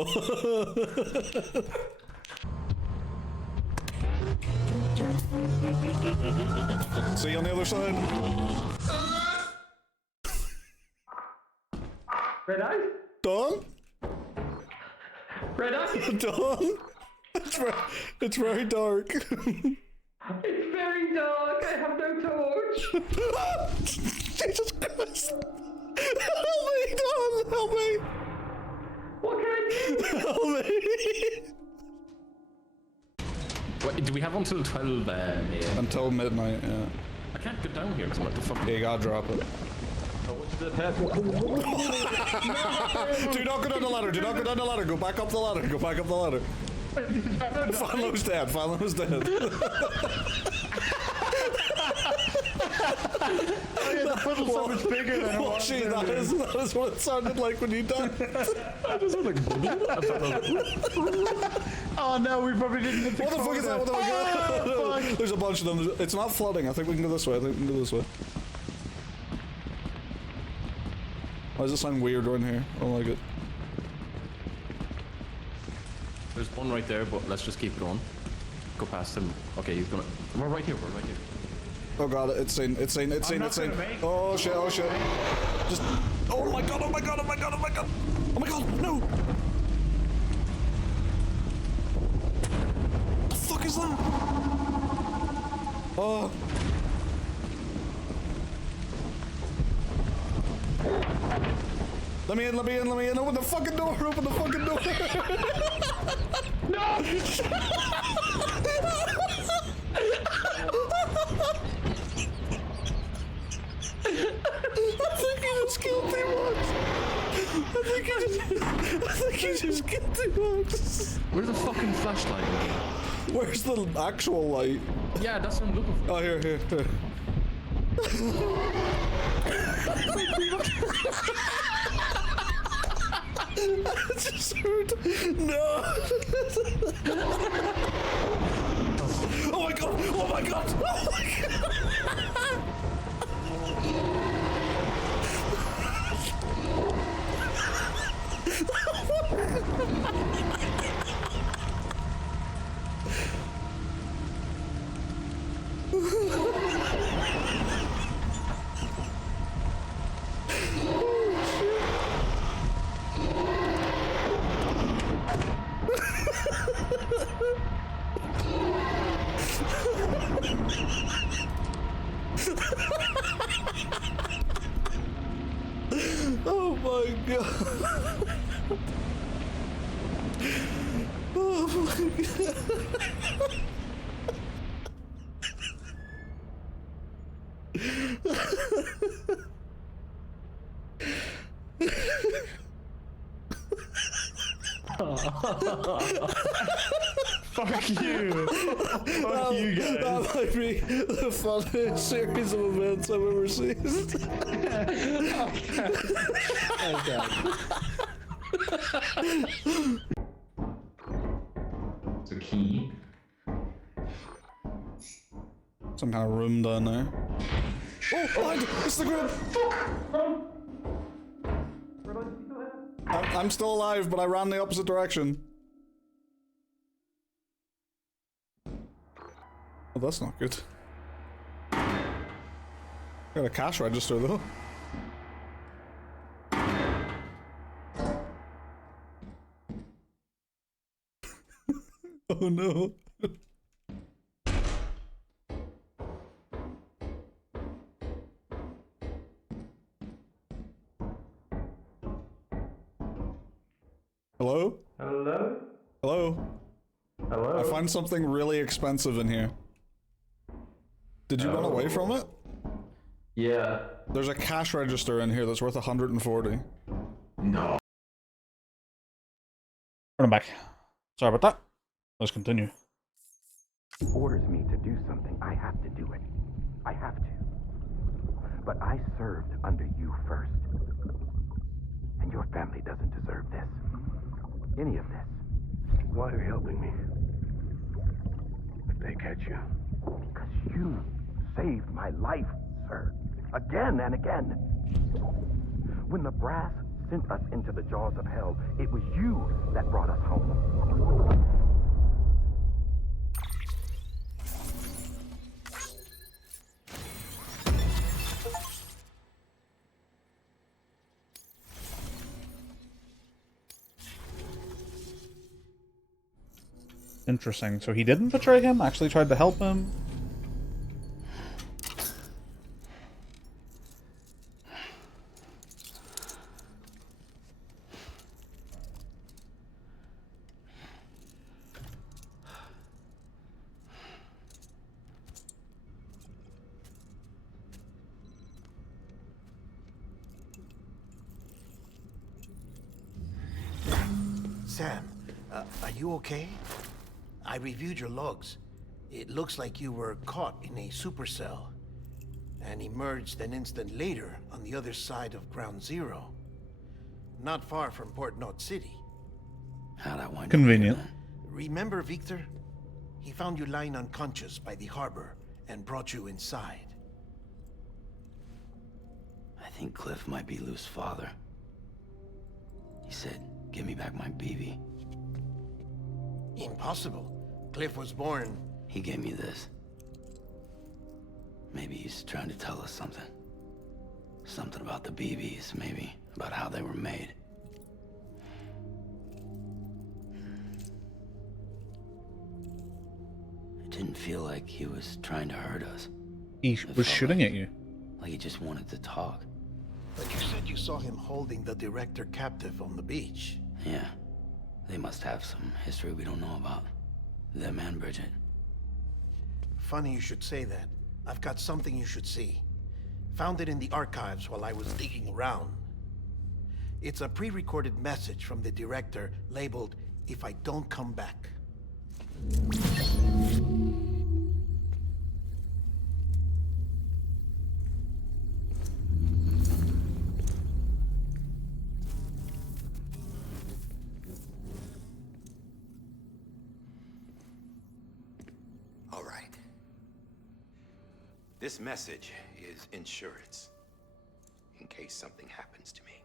one. See you on the other side. Redeyes? Dawn? Redeyes? Dawn? It's very dark. It's very dark. I have no torch. Jesus Christ! Help me, Dawn! Help me! What can I do? Help me! What, do we have until 12 a.m.? Until midnight, yeah. I can't get down here because what the fuck? Yeah, you gotta drop it. Do not go down the ladder, do not go down the ladder, go back up the ladder, go back up the ladder. Fallow's dead, Fallow's dead. Oh yeah, the puddle's so much bigger than it was. That is what it sounded like when you died. I just went like, oh no, we probably didn't hit the What the fuck is that? What the fuck? There's a bunch of them. It's not flooding. I think we can go this way. I think we can go this way. Why does it sound weird right here? I don't like it. There's one right there, but let's just keep going. Go past him. Okay, he's gonna. We're right here. We're right here. Oh god, it's seen. Oh shit, oh shit. Just. Oh my god, oh my god, oh my god, oh my god. Oh my god, no! What the fuck is that? Oh. Let me in, let me in, let me in. Open the fucking door, open the fucking door. No! I think he just killed T-Box. I think he just killed T-Box. Where's the fucking flashlight? Where's the actual light? Yeah, that's what I'm looking for. Oh, here. I just heard. No. Oh my god! Oh my god! Oh my god! Oh my god. Oh my god. Fuck you. Fuck you guys. That might be the funniest series of events I've ever seen. It's a key. Some kind of room down there. Oh, behind! It's the group! I'm still alive, but I ran the opposite direction. Oh, that's not good. Got a cash register though. Oh no. Hello? Hello? Hello? Hello? I find something really expensive in here. Did you run away from it? Yeah. There's a cash register in here that's worth 140. No. I'm back. Sorry about that. Let's continue. He orders me to do something, I have to do it. I have to. But I served under you first. And your family doesn't deserve this. Any of this. Why are you helping me? If they catch you. Because you saved my life, sir. Again and again. When the brass sent us into the jaws of hell, it was you that brought us home. Interesting. So he didn't betray him? Actually tried to help him? Sam, are you okay? I reviewed your logs. It looks like you were caught in a supercell and emerged an instant later on the other side of Ground Zero. Not far from Port Knot City. How'd I wind up Convenient. here, Remember Victor? He found you lying unconscious by the harbor and brought you inside. I think Cliff might be Lou's father. He said, give me back my BB. Impossible. Cliff was born... He gave me this. Maybe he's trying to tell us something. Something about the BBs, maybe. About how they were made. It didn't feel like he was trying to hurt us. He was shooting at you. Like he just wanted to talk. But you said you saw him holding the director captive on the beach. Yeah. They must have some history we don't know about. Them and Bridget. Funny you should say that. I've got something you should see. Found it in the archives while I was digging around. It's a pre-recorded message from the director labeled, "If I don't come back." All right. This message is insurance, in case something happens to me.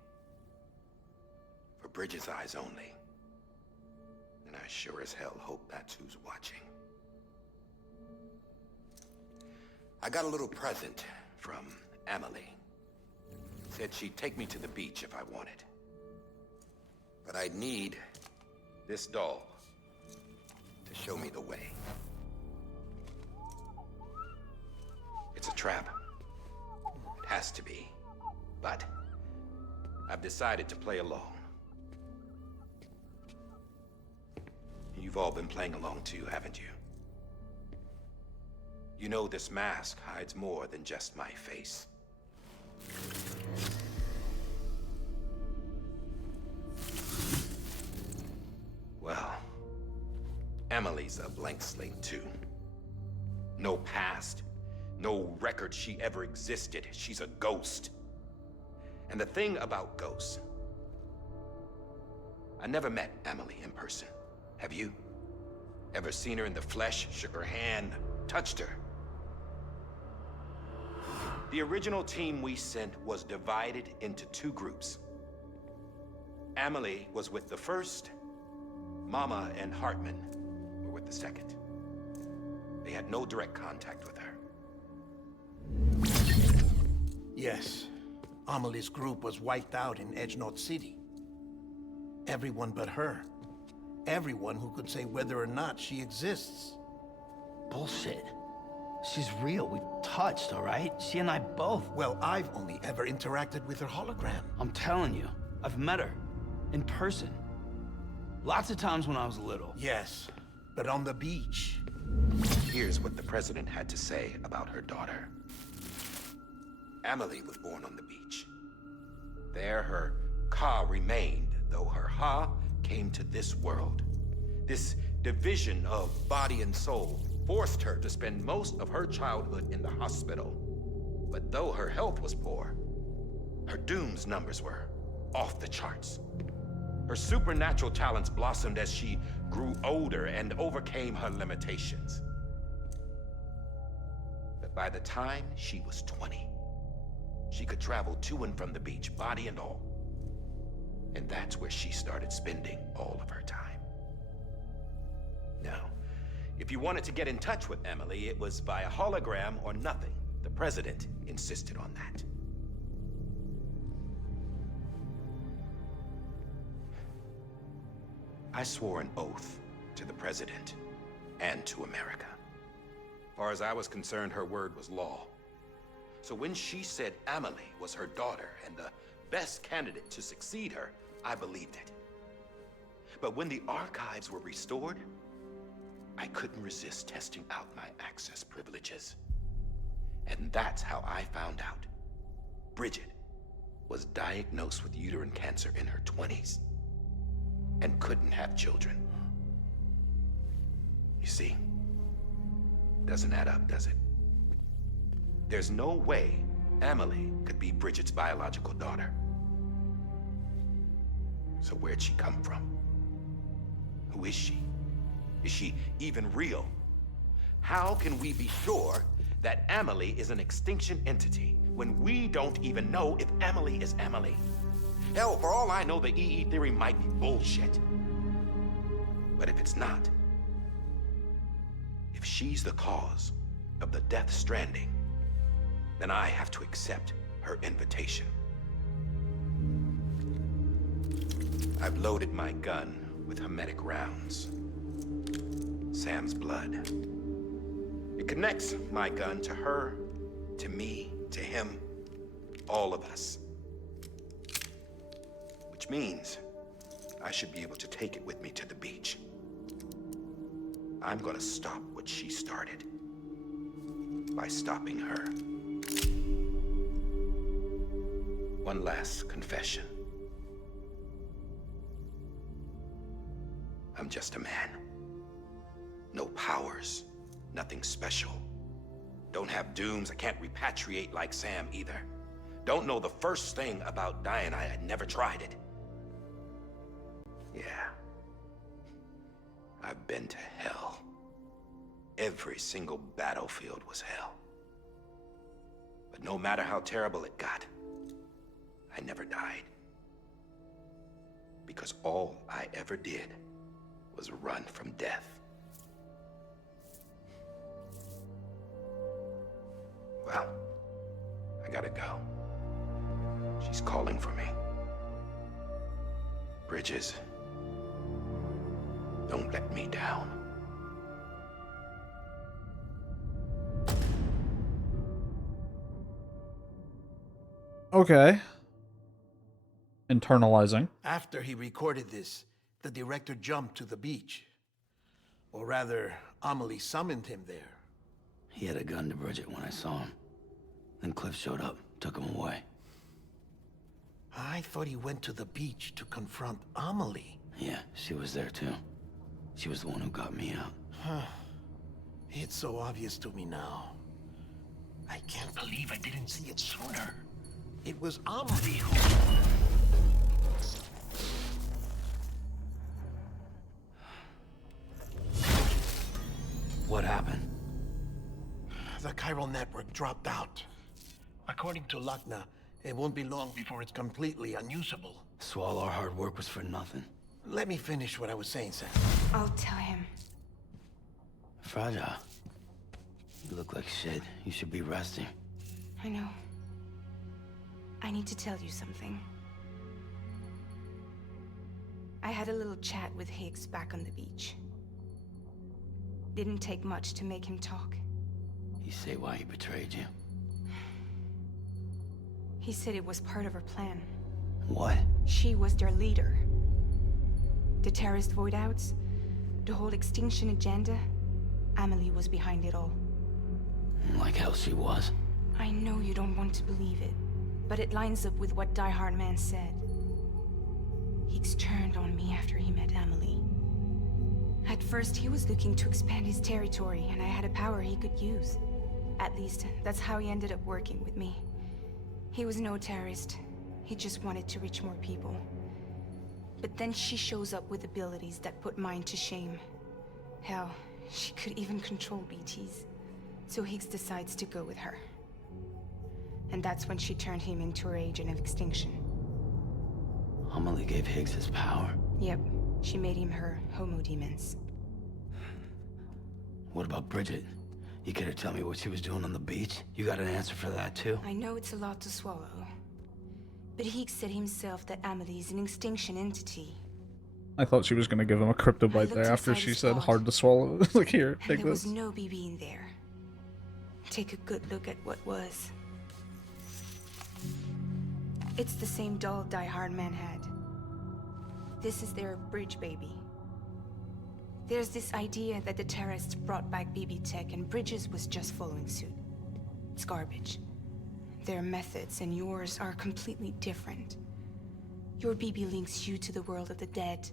For Bridget's eyes only. And I sure as hell hope that's who's watching. I got a little present from Emily. Said she'd take me to the beach if I wanted. But I'd need this doll to show me the way. It's a trap. It has to be. But I've decided to play along. You've all been playing along too, haven't you? You know this mask hides more than just my face. Well, Emily's a blank slate too. No past. No record she ever existed. She's a ghost. And the thing about ghosts, I never met Emily in person. Have you? Ever seen her in the flesh, shook her hand, touched her? The original team we sent was divided into two groups. Emily was with the first. Mama and Hartman were with the second. They had no direct contact with her. Yes. Amelie's group was wiped out in Edge Knot City. Everyone but her. Everyone who could say whether or not she exists. Bullshit. She's real. We've touched, all right? She and I both. Well, I've only ever interacted with her hologram. I'm telling you, I've met her. In person. Lots of times when I was little. Yes, but on the beach. Here's what the president had to say about her daughter. Emily was born on the beach. There her Ka remained, though her Ha came to this world. This division of body and soul forced her to spend most of her childhood in the hospital. But though her health was poor, her Doom's numbers were off the charts. Her supernatural talents blossomed as she grew older and overcame her limitations. But by the time she was 20, she could travel to and from the beach, body and all. And that's where she started spending all of her time. Now, if you wanted to get in touch with Emily, it was via hologram or nothing. The president insisted on that. I swore an oath to the president and to America. As far as I was concerned, her word was law. So when she said Amelie was her daughter and the best candidate to succeed her, I believed it. But when the archives were restored, I couldn't resist testing out my access privileges. And that's how I found out Bridget was diagnosed with uterine cancer in her 20s and couldn't have children. You see, doesn't add up, does it? There's no way Amelie could be Bridget's biological daughter. So where'd she come from? Who is she? Is she even real? How can we be sure that Amelie is an extinction entity when we don't even know if Amelie is Amelie? Hell, for all I know, the EE theory might be bullshit. But if it's not, if she's the cause of the death stranding, then I have to accept her invitation. I've loaded my gun with hermetic rounds. Sam's blood. It connects my gun to her, to me, to him, all of us. Which means I should be able to take it with me to the beach. I'm gonna stop what she started by stopping her. One last confession. I'm just a man. No powers, nothing special. Don't have dooms, I can't repatriate like Sam either. Don't know the first thing about dying, I never tried it. Yeah. I've been to hell. Every single battlefield was hell. But no matter how terrible it got, I never died. Because all I ever did was run from death. Well, I gotta go. She's calling for me. Bridges, don't let me down. Okay. Internalizing. After he recorded this, the director jumped to the beach. Or rather, Amelie summoned him there. He had a gun to Bridget when I saw him. Then Cliff showed up, took him away. I thought he went to the beach to confront Amelie. Yeah, she was there too. She was the one who got me out. Huh. It's so obvious to me now. I can't believe I didn't see it sooner. It was Amelie who... What happened? The chiral network dropped out. According to Lachna, it won't be long before it's completely unusable. So all our hard work was for nothing. Let me finish what I was saying, Sam. I'll tell him. Fragile. You look like shit. You should be resting. I know. I need to tell you something. I had a little chat with Higgs back on the beach. Didn't take much to make him talk. You say why he betrayed you? He said it was part of her plan. What? She was their leader. The terrorist void outs, the whole extinction agenda, Amelie was behind it all. Like hell she was. I know you don't want to believe it, but it lines up with what Die Hard Man said. Higgs turned on me after he met Amelie. I At first, he was looking to expand his territory, and I had a power he could use. At least, that's how he ended up working with me. He was no terrorist. He just wanted to reach more people. But then she shows up with abilities that put mine to shame. Hell, she could even control BTs. So Higgs decides to go with her. And that's when she turned him into her agent of extinction. Amelie gave Higgs his power. Yep, she made him her homo demons. What about Bridget? You care to tell me what she was doing on the beach? You got an answer for that too? I know it's a lot to swallow. But Higgs said himself that Amelie is an extinction entity. I thought she was going to give him a crypto bite there after she said hard to swallow. Like, here, take There this. was no BB in there. Take a good look at what was. It's the same doll Die Hard Man had. This is their bridge baby. There's this idea that the terrorists brought back BB tech and Bridges was just following suit. It's garbage. Their methods and yours are completely different. Your BB links you to the world of the dead.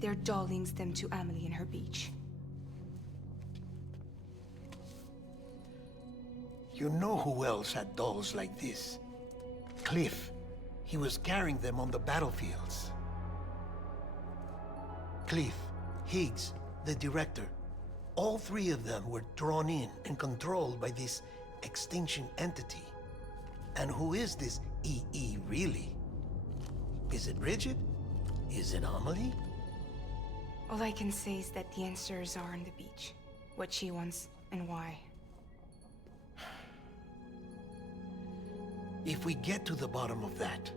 Their doll links them to Amelie and her beach. You know who else had dolls like this? Cliff. He was carrying them on the battlefields. Cliff, Higgs, the director. All three of them were drawn in and controlled by this extinction entity. And who is this EE really? Is it Bridget? Is it Amelie? All I can say is that the answers are on the beach. What she wants and why. If we get to the bottom of that,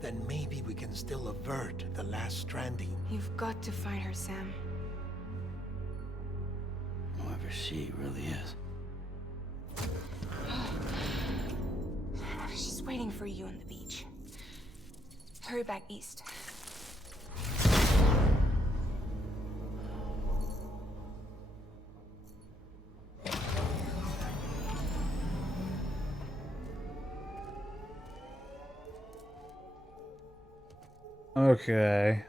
then maybe we can still avert the last stranding. You've got to find her, Sam. Whoever she really is. She's waiting for you on the beach. Hurry back east. Okay.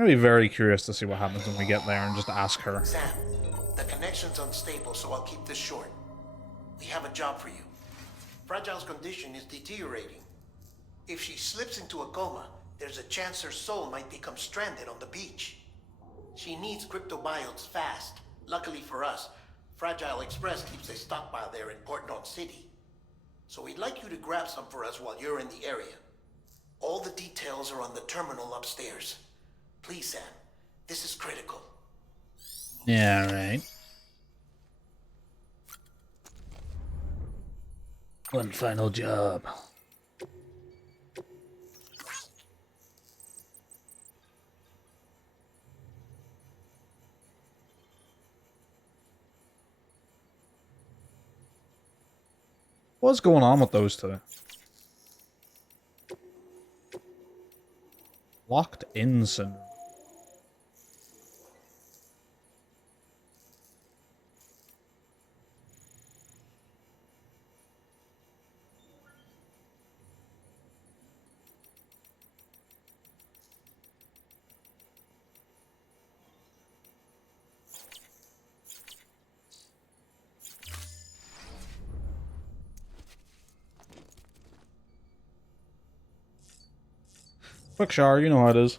I'm gonna be very curious to see what happens when we get there and just ask her. Sam, the connection's unstable, so I'll keep this short. We have a job for you. Fragile's condition is deteriorating. If she slips into a coma, there's a chance her soul might become stranded on the beach. She needs cryptobiotes fast. Luckily for us, Fragile Express keeps a stockpile there in Port North City. So we'd like you to grab some for us while you're in the area. All the details are on the terminal upstairs. Please, Sam, this is critical. Yeah, right. One final job. What's going on with those two? Locked in syndrome. Quick shower, you know how it is.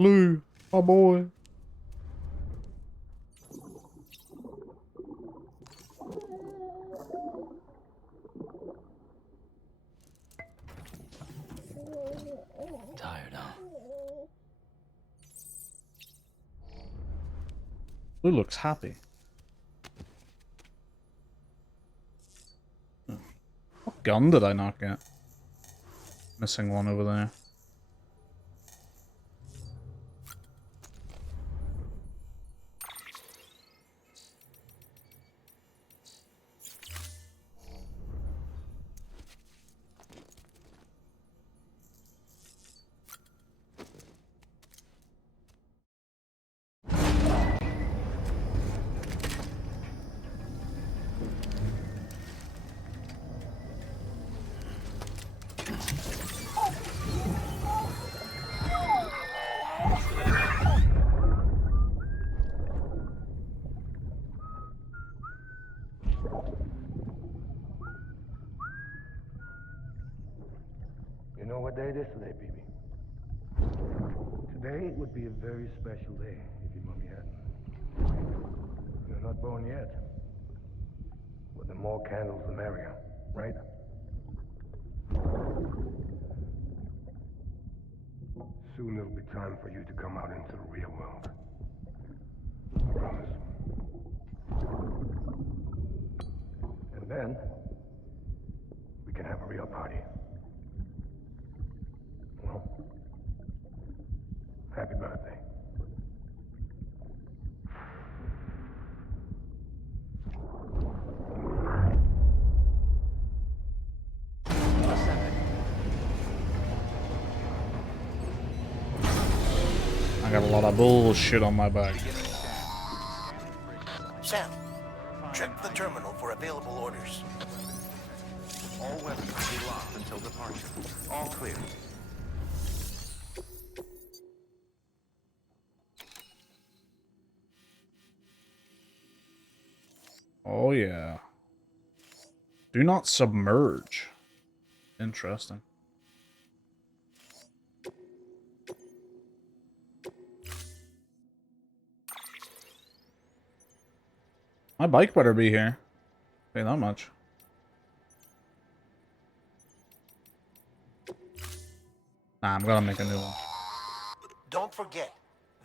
Lou, my boy. tired, huh? Blue looks happy. What gun did I not get? Missing one over there. You know what day it is today, BB? Today would be a very special day if your mommy hadn't. You're not born yet. But the more candles, the merrier, right? Soon it'll be time for you to come out into the real world. I promise. And then, we can have a real party. Well, happy birthday. I got a lot of bullshit on my back. Sam, check the terminal for available orders. All weapons will be locked until departure. All clear. Oh yeah. Do not submerge. Interesting. My bike better be here. Pay that much. Nah, I'm gonna make a new one. Don't forget,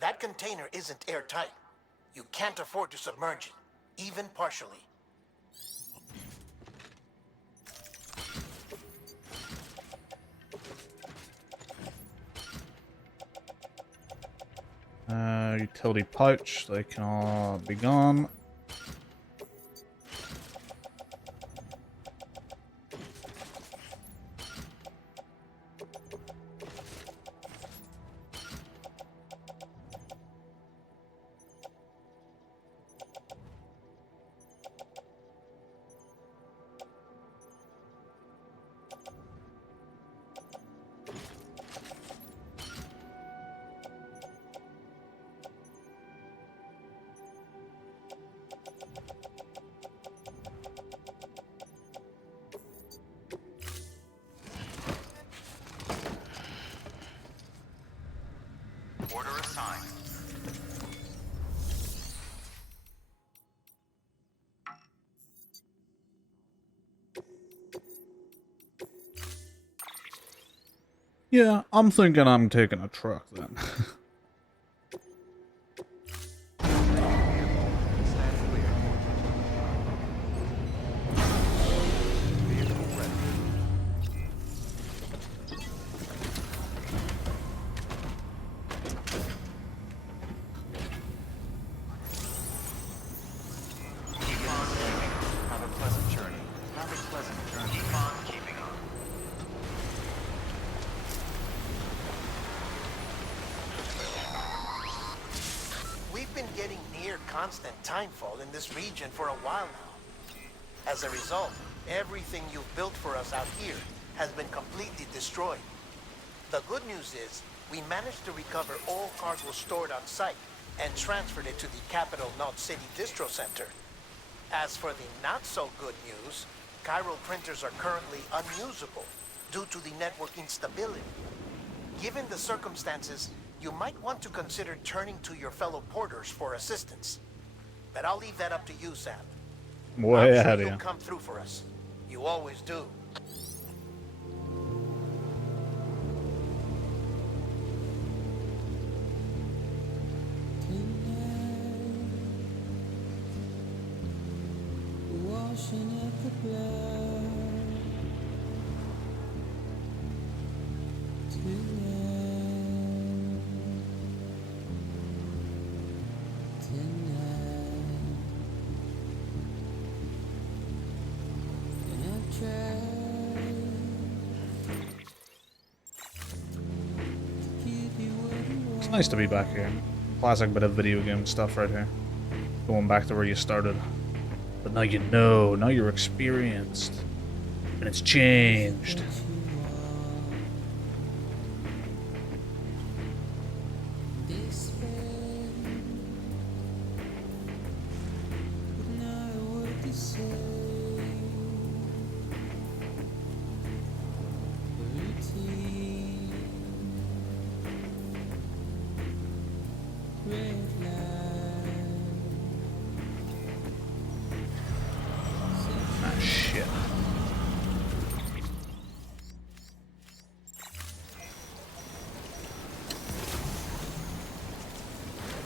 that container isn't airtight. You can't afford to submerge it, even partially. Utility pouch, they can all be gone. Order assigned. Yeah, I'm thinking I'm taking a truck then. Have a pleasant journey. Have a pleasant journey. Keep on keeping on. We've been getting near constant timefall in this region for a while now. As a result, everything you've built for us out here has been completely destroyed. The good news is, we managed to recover all cargo stored on site and transferred it to the Capital Knot City Distro Center. As for the not-so-good news, chiral printers are currently unusable due to the network instability. Given the circumstances, you might want to consider turning to your fellow porters for assistance. But I'll leave that up to you, Sam. Way I'm sure ahead of you'll you. come through for us. You always do. It's nice to be back here. Classic bit of video game stuff right here. Going back to where you started. But now you know, now you're experienced. And it's changed.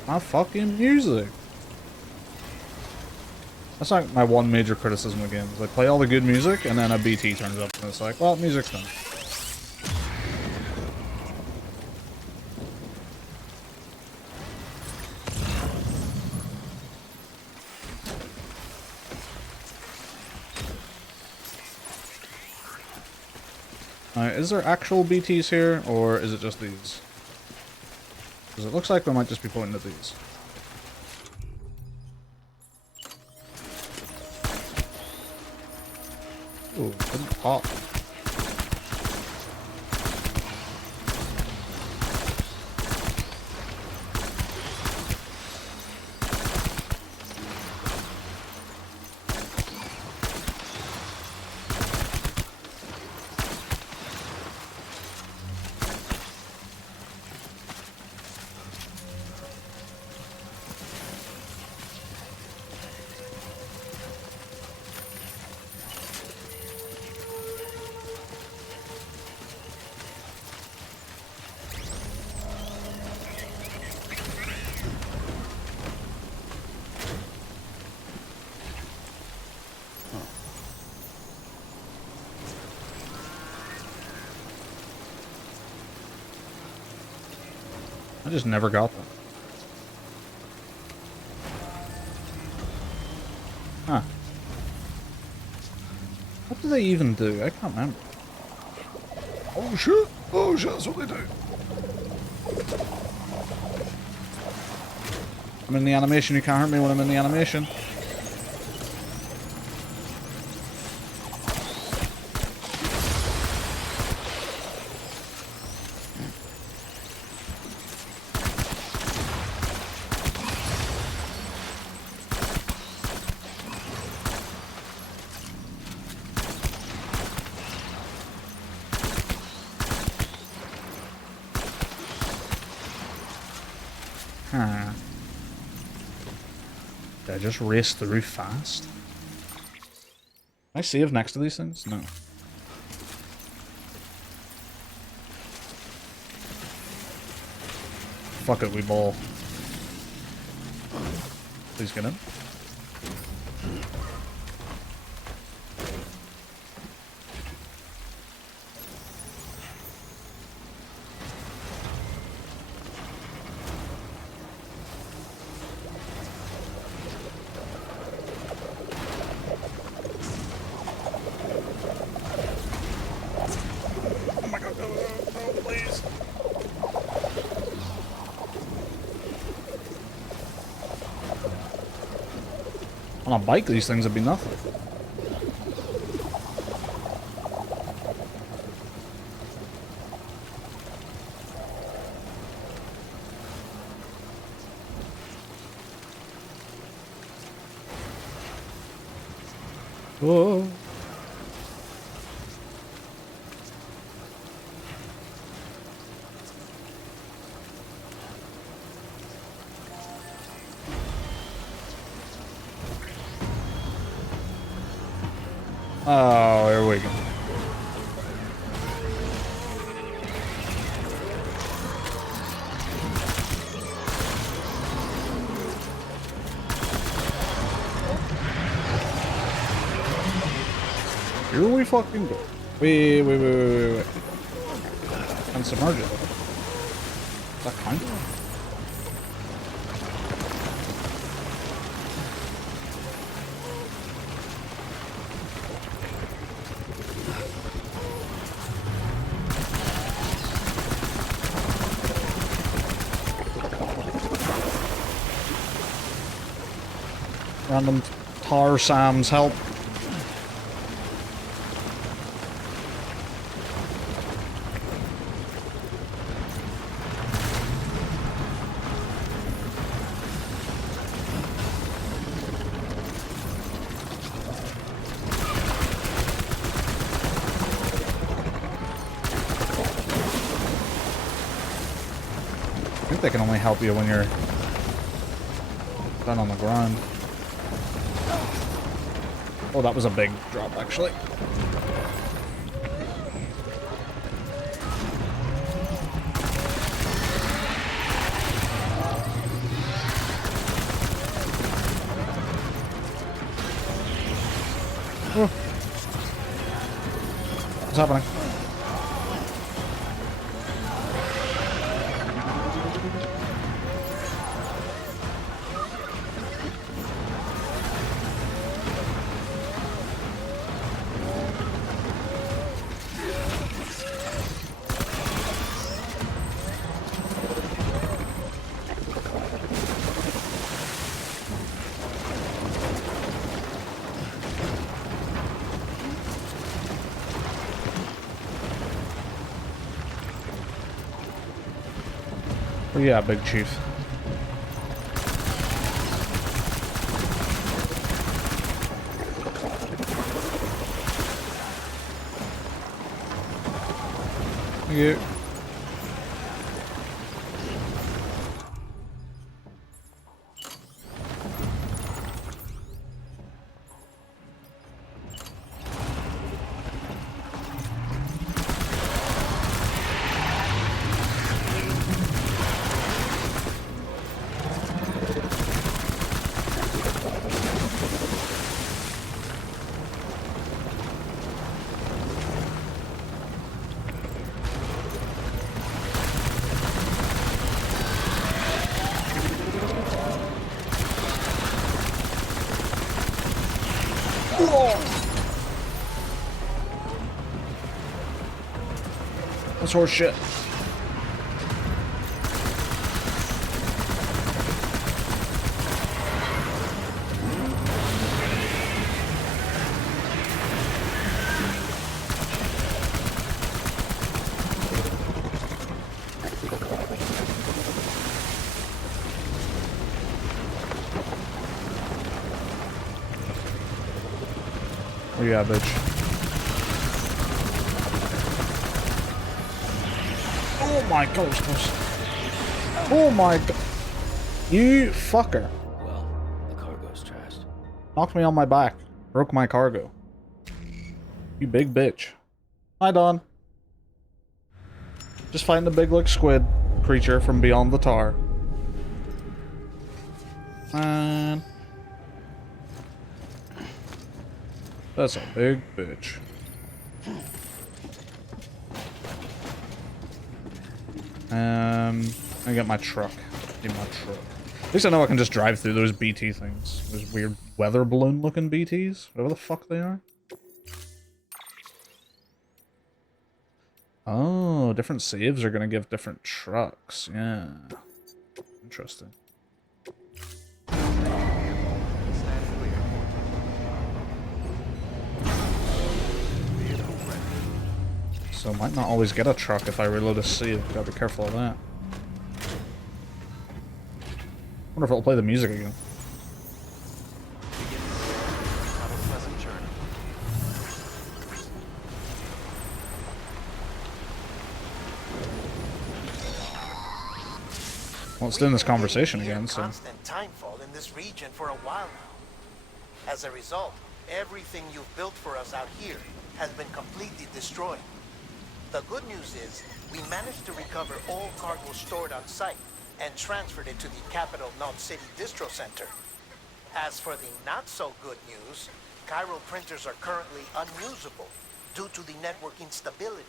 My fucking music. That's like my one major criticism of games. They play all the good music and then a BT turns up and it's like, well, music's done. Is there actual BTs here, or is it just these? Because it looks like we might just be pointing at these. Ooh, didn't pop. I just never got them. Huh. What do they even do? I can't remember. Oh shit! Oh shit, that's what they do. I'm in the animation, you can't hurt me when I'm in the animation. Huh. Did I just race through fast? Can I save next to these things? No. Fuck it, we ball. Please get in. On a bike, these things would be nothing. Whoa. Oh, here we go. Here we fucking go. Wait. And submerge it. Is that kind? Random tar Sam's help. I think they can only help you when you're down on the ground. Oh, that was a big drop, actually. Oh. What's happening? Yeah, Big Chief. Thank you. That's horse shit. Oh yeah, bitch. Oh my god, it's close. Oh my god. You fucker. Well, the cargo's trashed. Knocked me on my back. Broke my cargo. You big bitch. Hi, Don. Just fighting the big, like, squid creature from beyond the tar. Man. That's a big bitch. I got my truck. Get my truck. At least I know I can just drive through those BT things. Those weird weather balloon looking BTs. Whatever the fuck they are. Oh, different saves are gonna give different trucks. Yeah. Interesting. So I might not always get a truck if I reload a save. Gotta be careful of that. Wonder if it'll play the music again. Have a pleasant journey. Well, it's doing this conversation again, so. Constant timefall in this region for a while now. As a result, everything you've built for us out here has been completely destroyed. The good news is, we managed to recover all cargo stored on site and transferred it to the Capital Knot City Distro Center. As for the not-so-good news, chiral printers are currently unusable due to the network instability.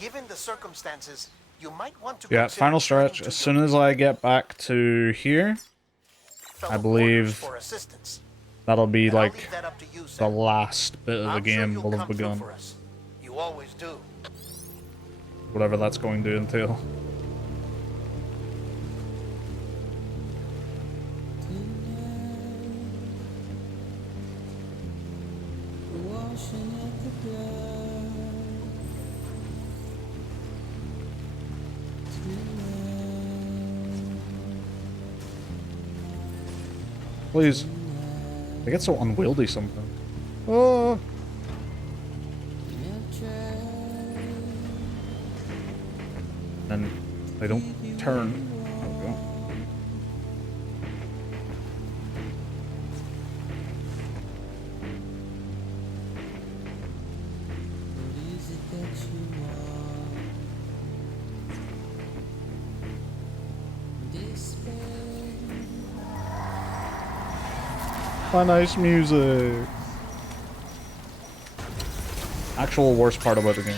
Given the circumstances, you might want to Yeah, consider final turning stretch. to As soon as I get back to here, I fellow believe for assistance. that'll be And I'll like leave that up to you, the Sam. last bit of the I'm sure game you'll will have come through begun. for us. You always do. Whatever that's going to entail. Please. They get so unwieldy sometimes. Oh. And they don't turn. There we go. Oh, nice music. Actual worst part about the game.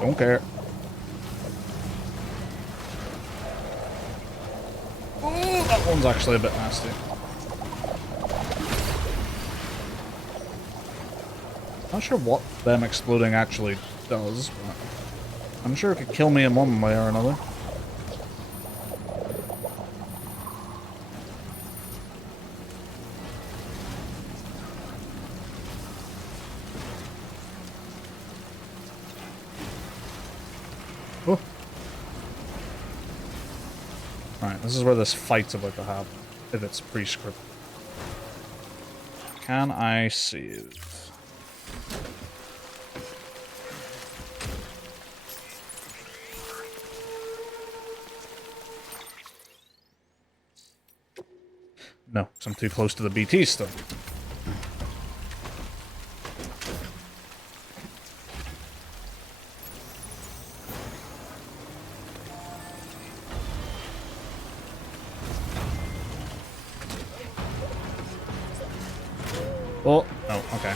Don't care. Oh, that one's actually a bit nasty. Not sure what them exploding actually does, but I'm sure it could kill me in one way or another. Oh. Alright, this is where this fight's about to happen, if it's pre-scripted. Can I save? No, because I'm too close to the BT still. Oh, oh, okay.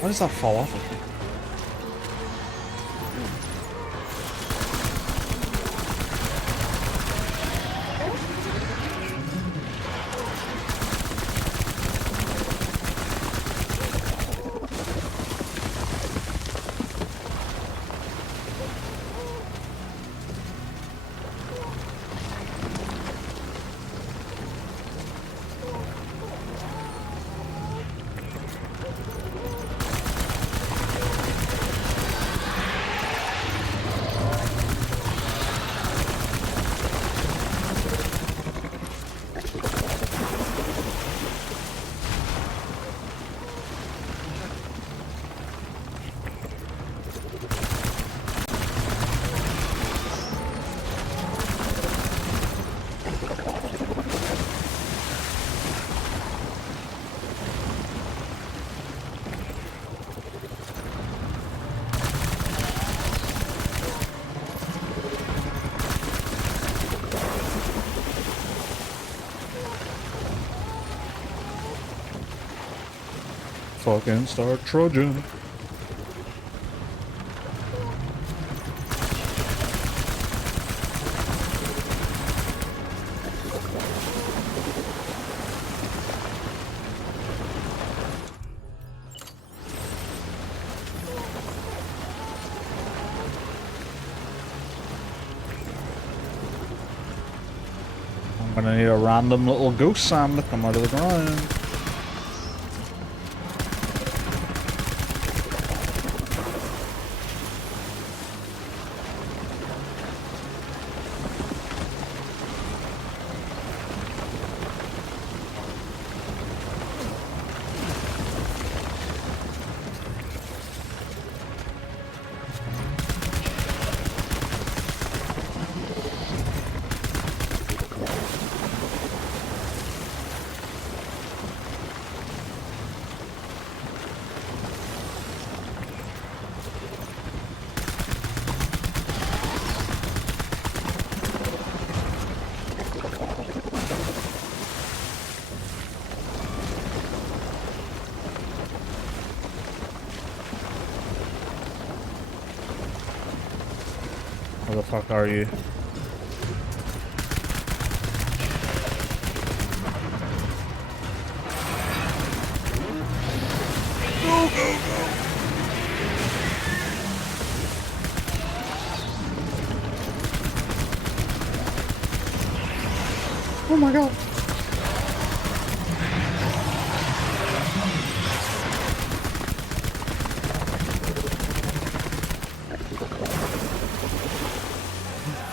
Why does that fall off of me? Fucking start trudging. I'm gonna need a random little ghost Sam to come out of the ground. Where the fuck are you? Go, go, go! Oh my god!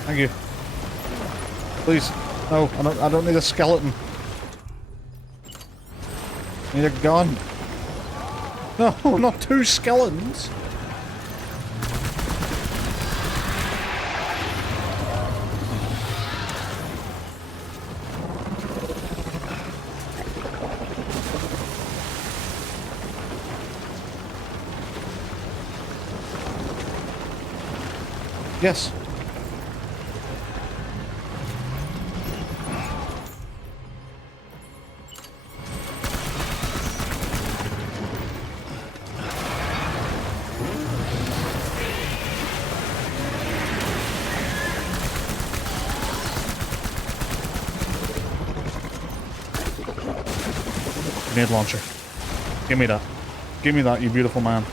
Thank you. Please. No, I don't need a skeleton. I need a gun. No, not two skeletons. Yes. Grenade launcher. Give me that. Give me that, you beautiful man.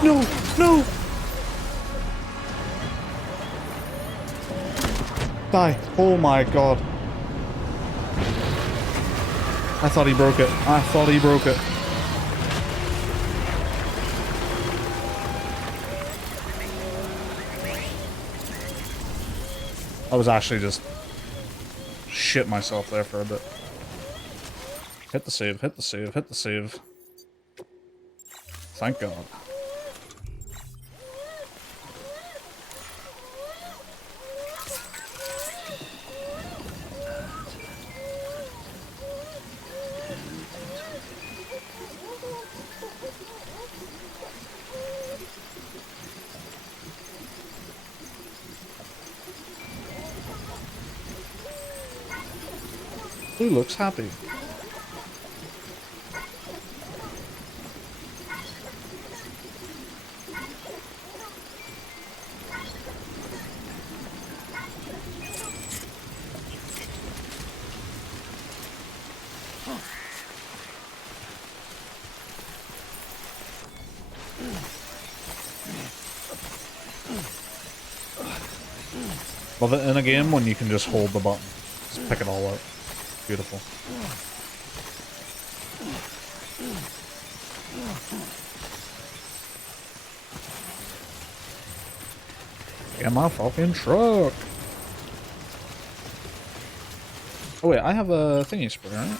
No! No! Die. Oh my god. I thought he broke it. I thought he broke it. I was actually just shit myself there for a bit. Hit the save, hit the save, hit the save. Thank God. Who looks happy? Love it in a game when you can just hold the button. Just pick it all up. Beautiful. Get my fucking truck. Oh wait, I have a thingy spray, right?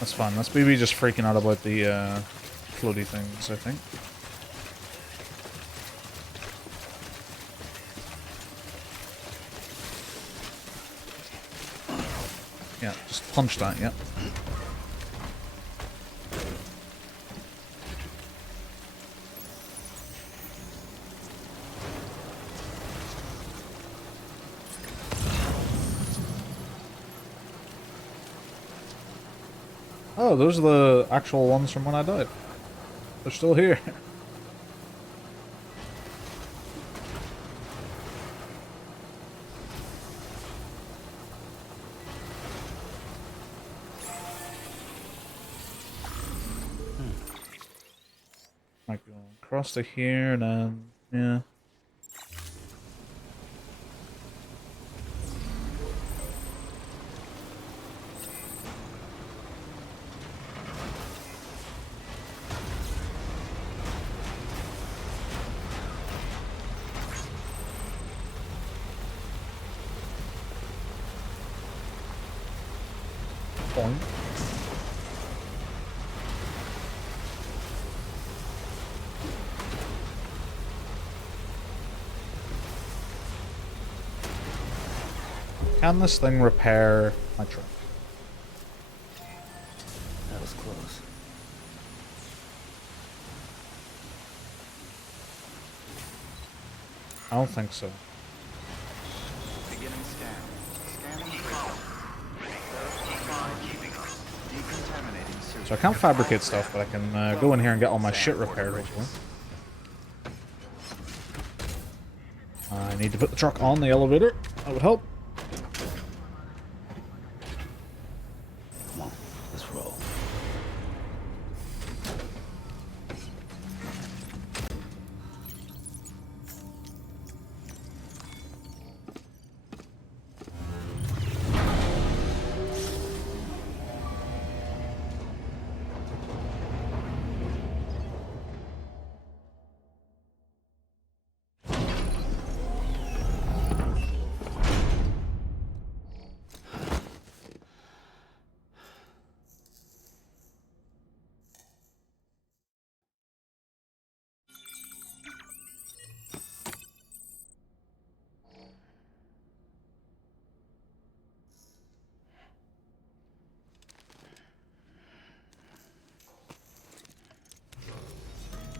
That's fine. That's BB just freaking out about the floaty things, I think. Yeah, just punch that, yeah. Oh, those are the actual ones from when I died. They're still here. Might go across to here and then, yeah. Point. Can this thing repair my truck? That was close. I don't think so. Beginning scan. Scanning decontaminating. So I can't fabricate stuff, but I can go in here and get all my shit repaired, hopefully. I need to put the truck on the elevator. That would help. Come on, let's roll.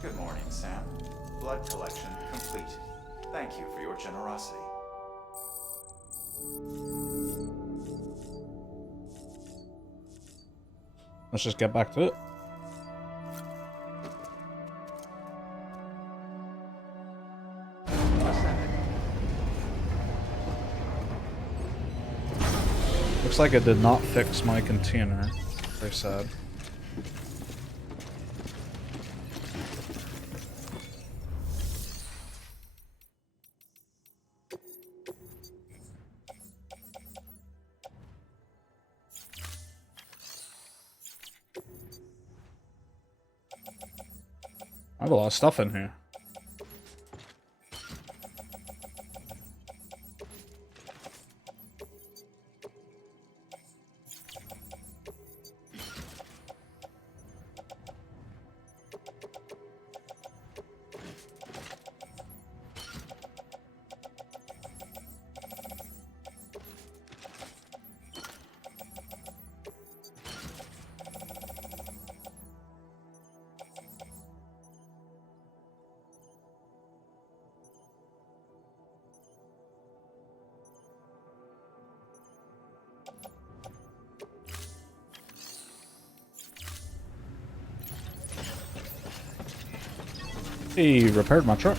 Good morning, Sam. Blood collection complete. Thank you for your generosity. Let's just get back to it. Looks like it did not fix my container. Very sad. I have a lot of stuff in here. He repaired my truck.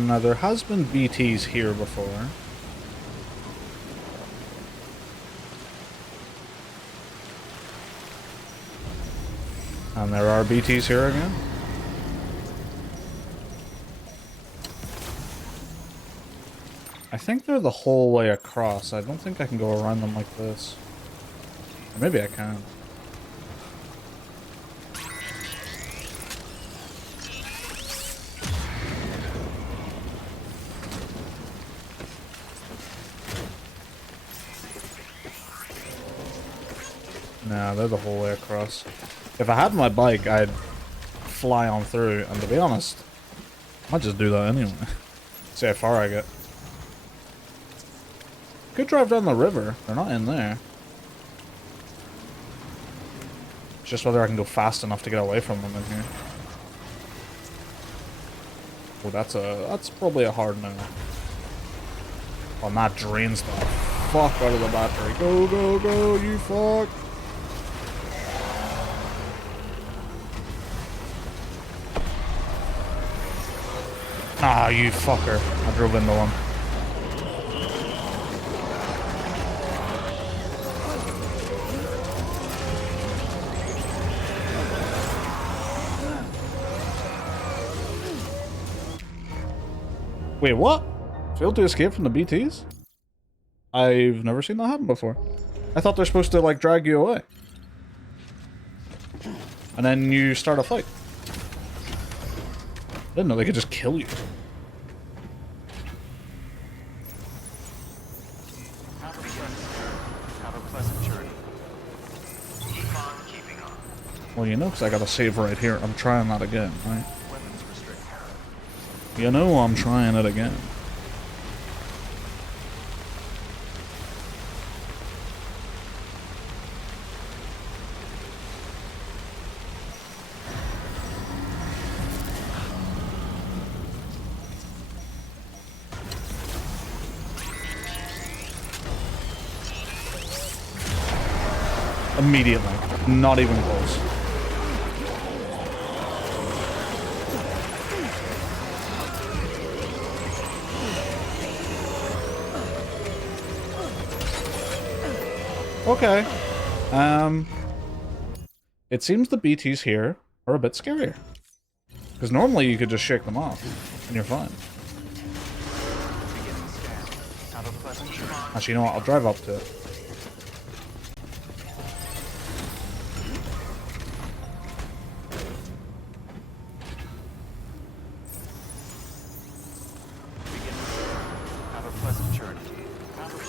Now there has been BTs here before. And there are BTs here again. I think they're the whole way across. I don't think I can go around them like this. Or maybe I can. Nah, they're the whole way across. If I had my bike, I'd fly on through, and to be honest, I might just do that anyway. See how far I get. Could drive down the river. They're not in there. It's just whether I can go fast enough to get away from them in here. Oh, that's probably a hard no. Oh, that drains the fuck out of the battery. Go, go, go, you fuck. Ah, you fucker. I drove into one. Wait, what? Failed to escape from the BTs? I've never seen that happen before. I thought they're supposed to, like, drag you away. And then you start a fight. I didn't know they could just kill you. Have a pleasant journey. Keep on keeping on. Well, you know, because I got a save right here. I'm trying that again, right? Weapons restrict. You know I'm trying it again. Immediately. Not even close. Okay. It seems the BTs here are a bit scarier. Because normally you could just shake them off, and you're fine. Actually, you know what? I'll drive up to it.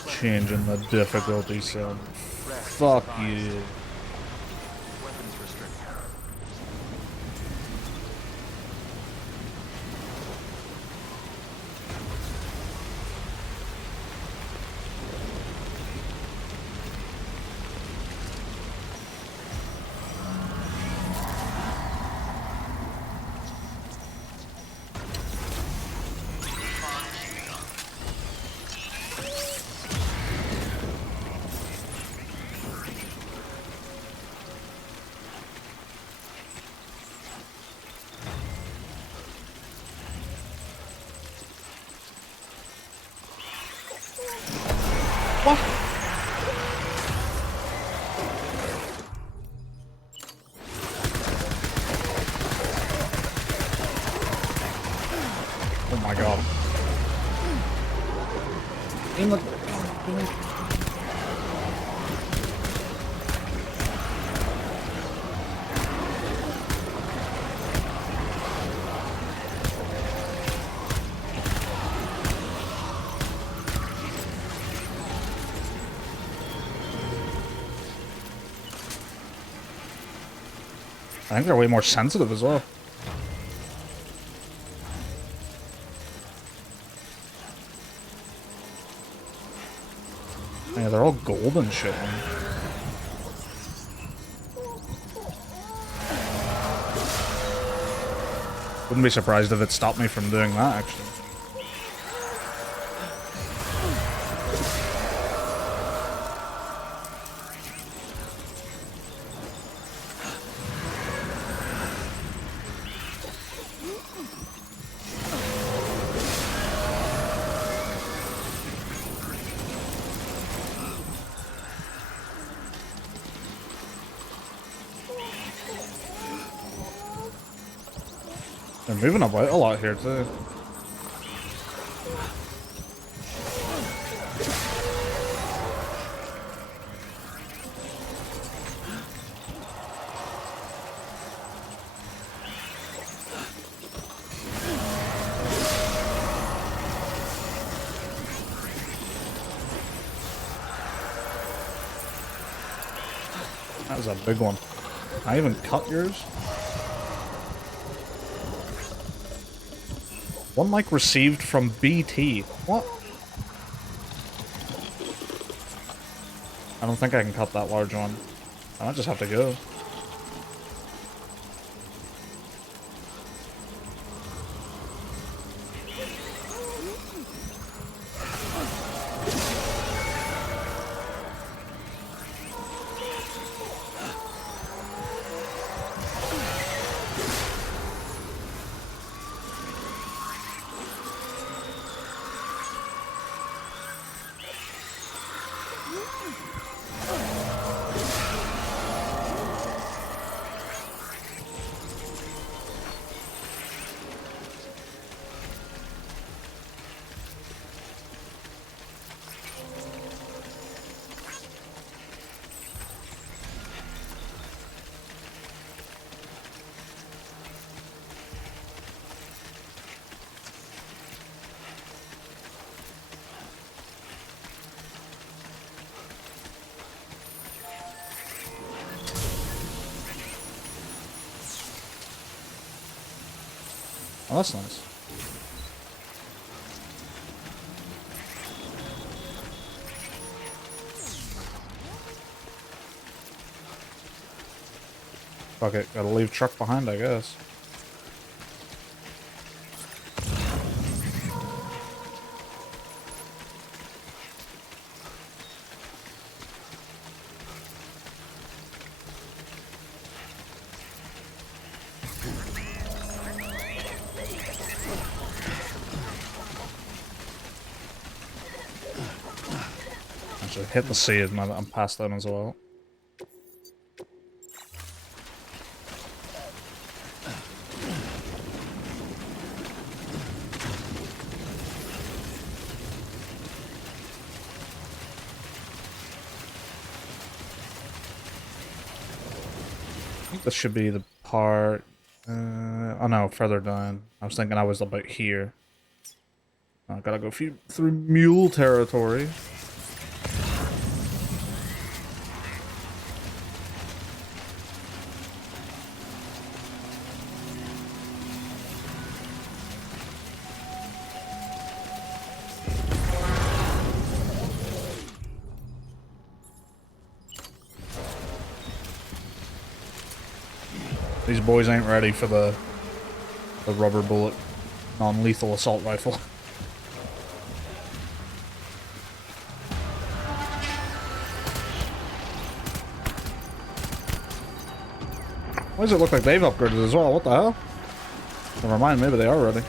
Changing the difficulty so fuck you. What? Oh my god. In the... I think they're way more sensitive as well. Yeah, they're all gold and shit, man. Wouldn't be surprised if it stopped me from doing that, actually. They're moving about a lot here, too. That was a big one. I even cut yours. One like received from BT. What? I don't think I can cut that large one. I might just have to go. Oh, that's nice. Fuck it, gotta leave truck behind, I guess. Actually, hit the seed now that I'm past them as well. I think this should be the part... oh no, further down. I was thinking I was about here. I gotta go through mule territory. These boys ain't ready for the rubber bullet non-lethal assault rifle. Why does it look like they've upgraded as well? What the hell? Never mind, maybe they are ready.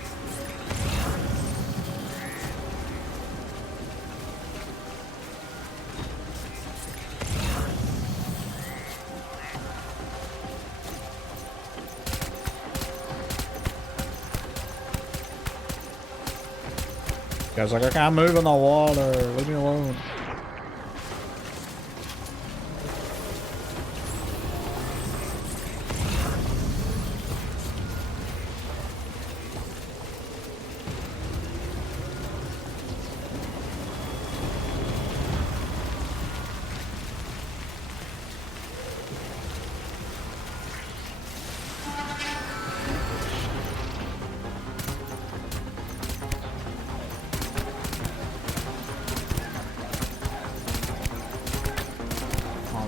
Guy's like, I can't move in the water. Leave me alone.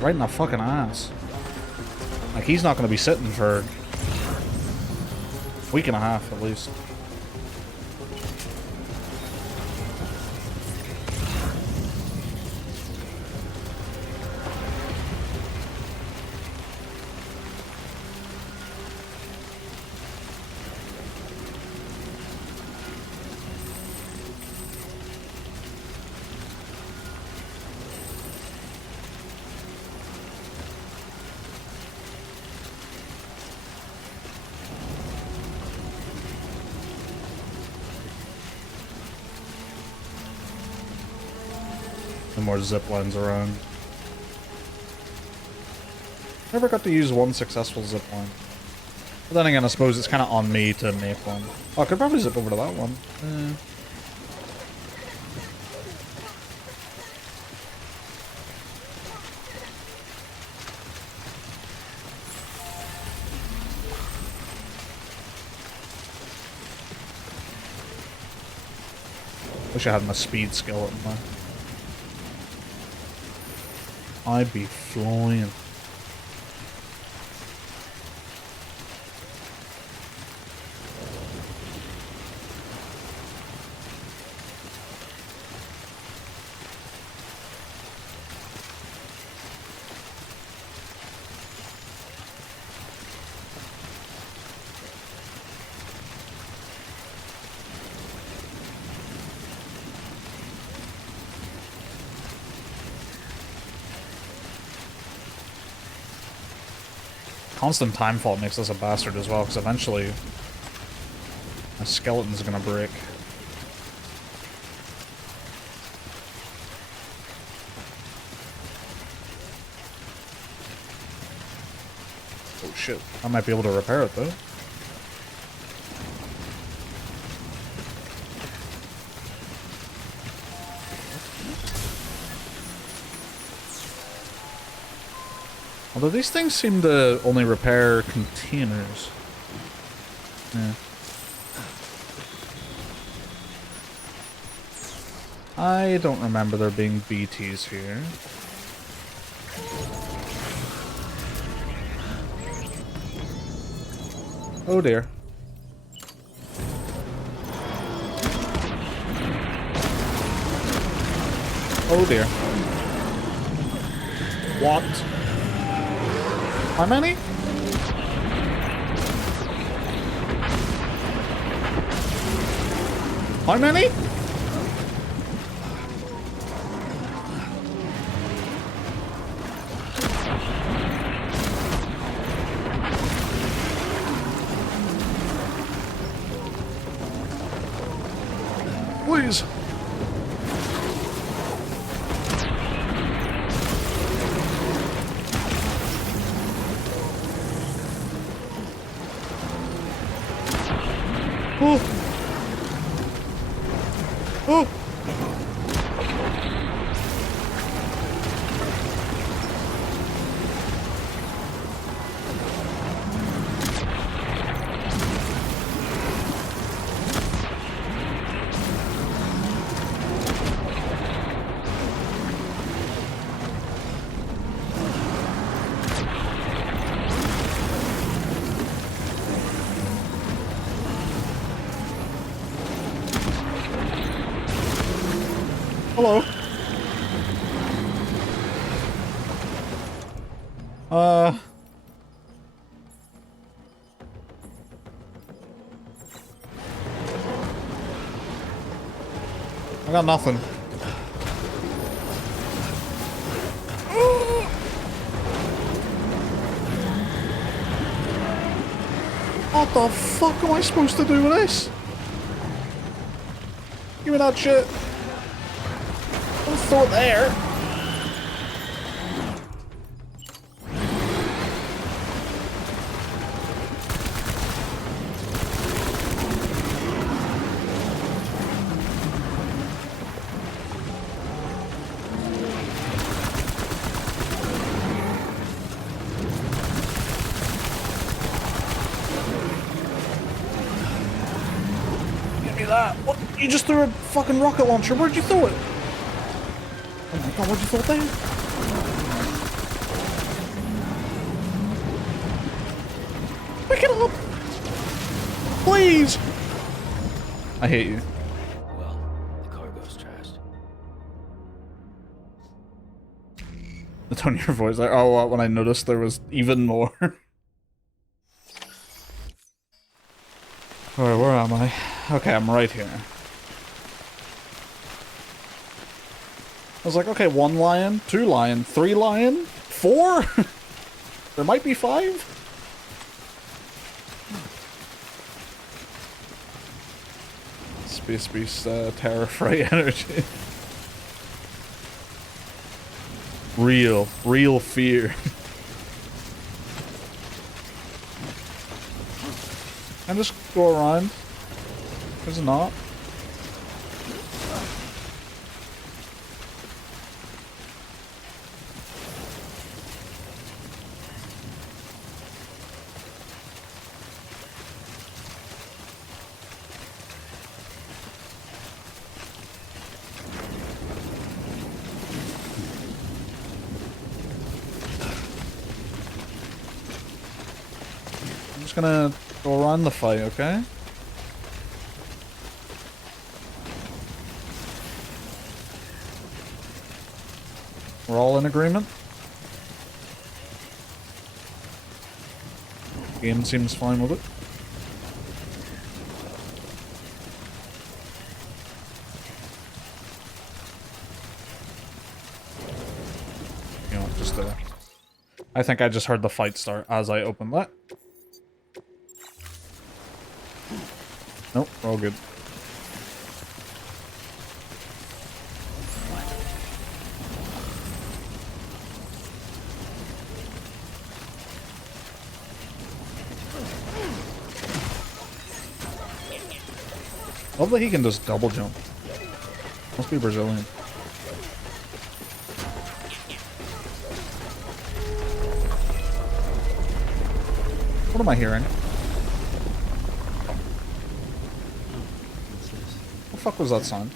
Right in the fucking ass. Like, he's not going to be sitting for a week and a half, at least. More zip lines around. Never got to use one successful zip line. But then again, I suppose it's kind of on me to make one. Oh, I could probably zip over to that one. Wish I had my speed skeleton there. I'd be flying. Constant time fault makes us a bastard as well, because eventually my skeleton's gonna break. Oh shit, I might be able to repair it though. Although these things seem to only repair containers. Yeah. I don't remember there being BTs here. Oh dear. Oh dear. What? How many? How many? Please. Oh. Oh. Hello. I got nothing. What the fuck am I supposed to do with this? Give me that shit. Don't throw it there. Give me that. What? You just threw a fucking rocket launcher. Where'd you throw it? Oh my god, what'd you throw it there? Pick it up! Please! I hate you. Well, the cargo's trashed. The tone of your voice, like, oh, when I noticed there was even more. Alright, where am I? Okay, I'm right here. I was like, okay, 1 lion, 2 lion, 3 lion, 4? There might be 5? Space Beast, Terror Fray energy. Real fear. Can I just go around? Is it not? I'm just gonna go around the fight, okay? We're all in agreement? Game seems fine with it. You know, just I think I just heard the fight start as I opened that. Nope, we're all good. Love that he can just double jump. Must be Brazilian. What am I hearing? What the fuck was that sound?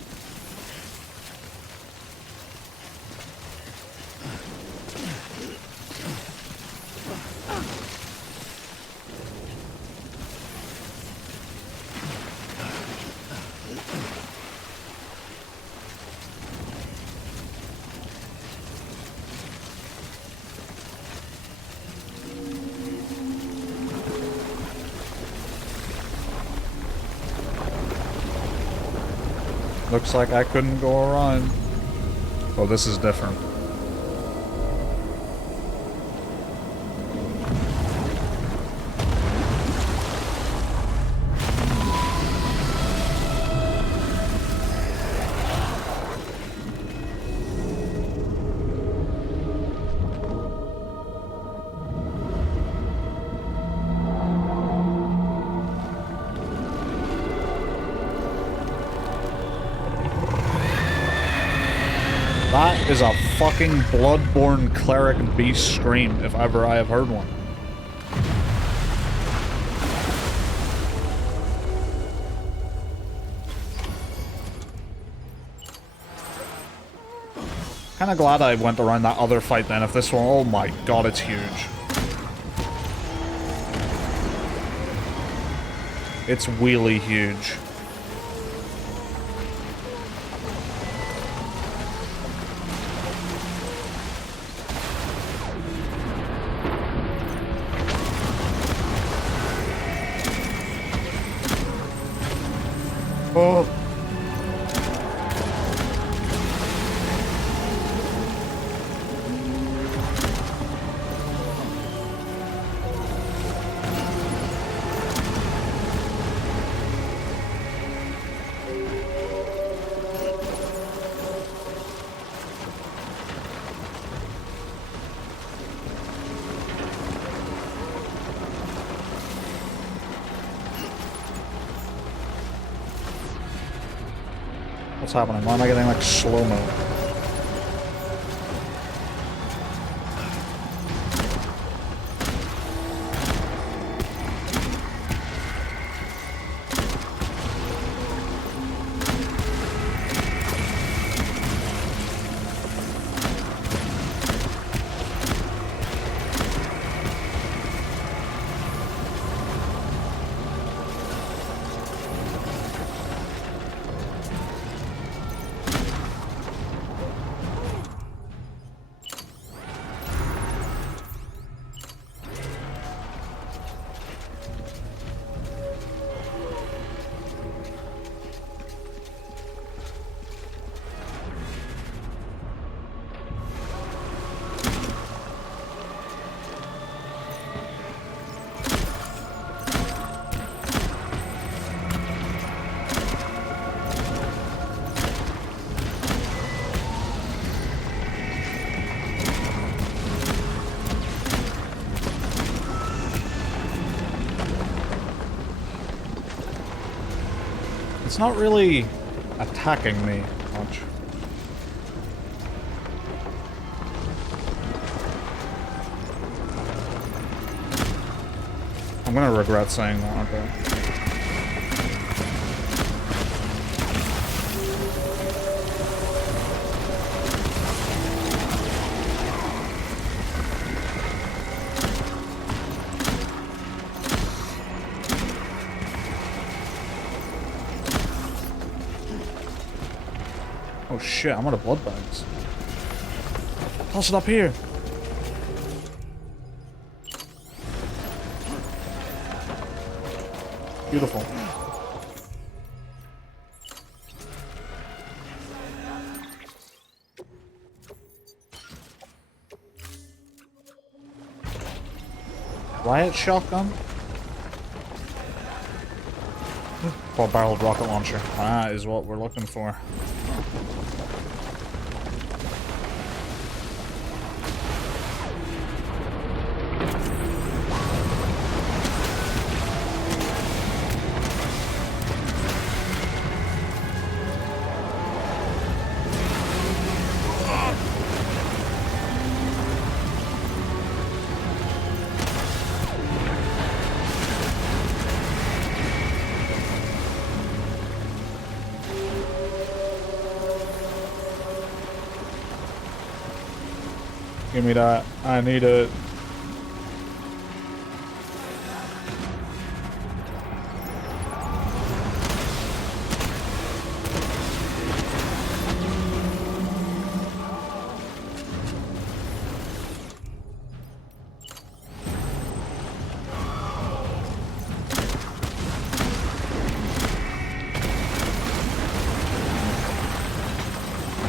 Looks like I couldn't go around. Oh, this is different. That is a fucking bloodborne cleric beast scream, if ever I have heard one. Kinda glad I went around that other fight then. If this one, oh my god, it's huge. It's really huge. Oh. What's happening? Why am I getting like slow-mo? It's not really attacking me much. I'm gonna regret saying that, aren't I? Oh shit, I'm out of blood bags. Toss it up here. Beautiful. Riot shotgun? 4-barreled rocket launcher. That is what we're looking for. Give me that. I need it.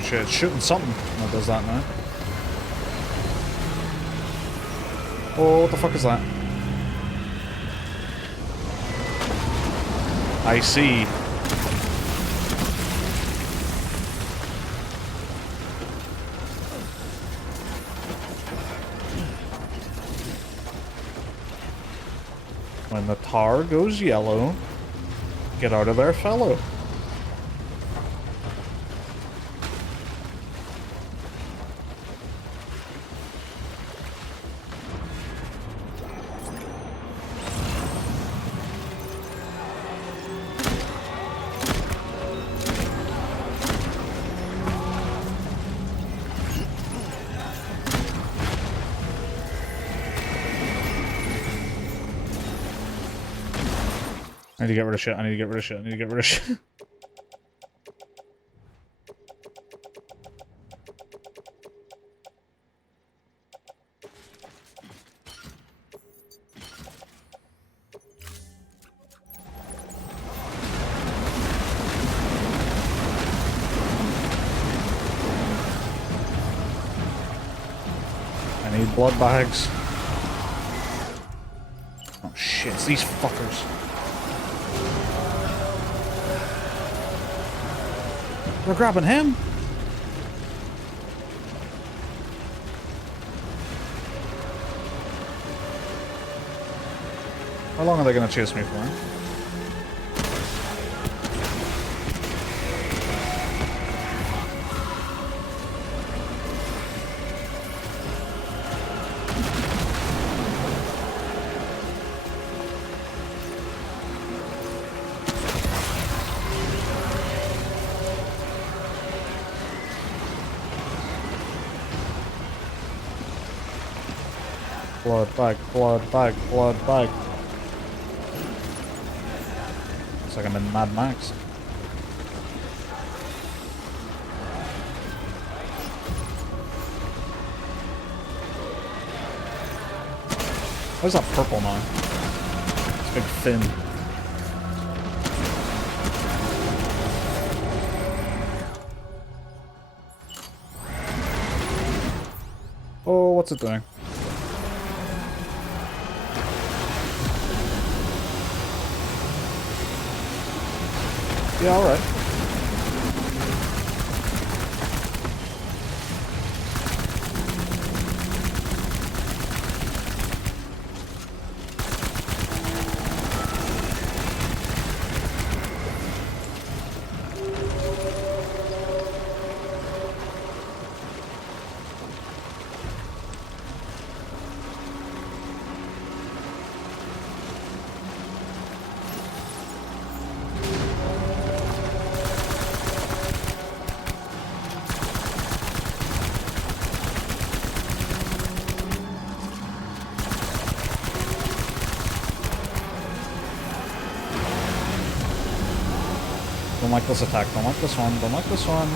Shit, it's shooting something that does that now. Oh, what the fuck is that? I see. When the tar goes yellow, get out of there, fellow. I need to get rid of shit, I need to get rid of shit, I need to get rid of shit. I need blood bags. Oh shit, it's these fuckers. We're grabbing him. How long are they gonna chase me for? Blood bag, blood bag, blood bag. Looks like I'm in Mad Max. Where's that purple now? It's a big fin. Oh, what's it doing? Yeah, alright. Don't like this attack, don't like this one, don't like this one.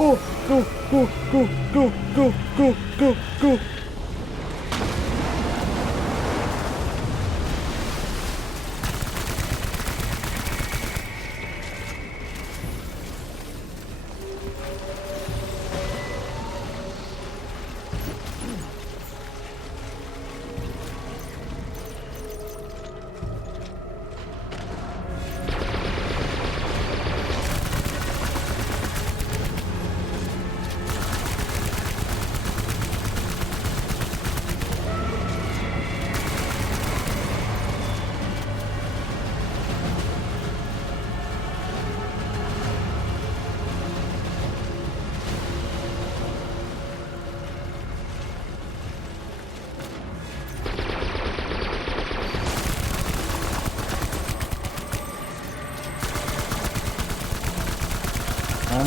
Oh, go, go, go, go, go, go, go, go.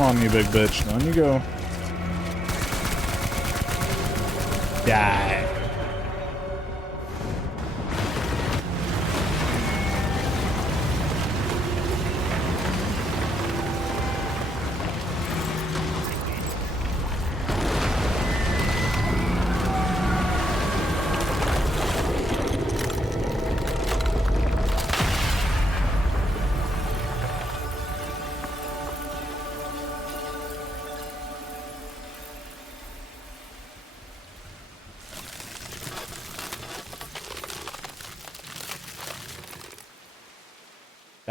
Come on, you big bitch. Down you go. Die.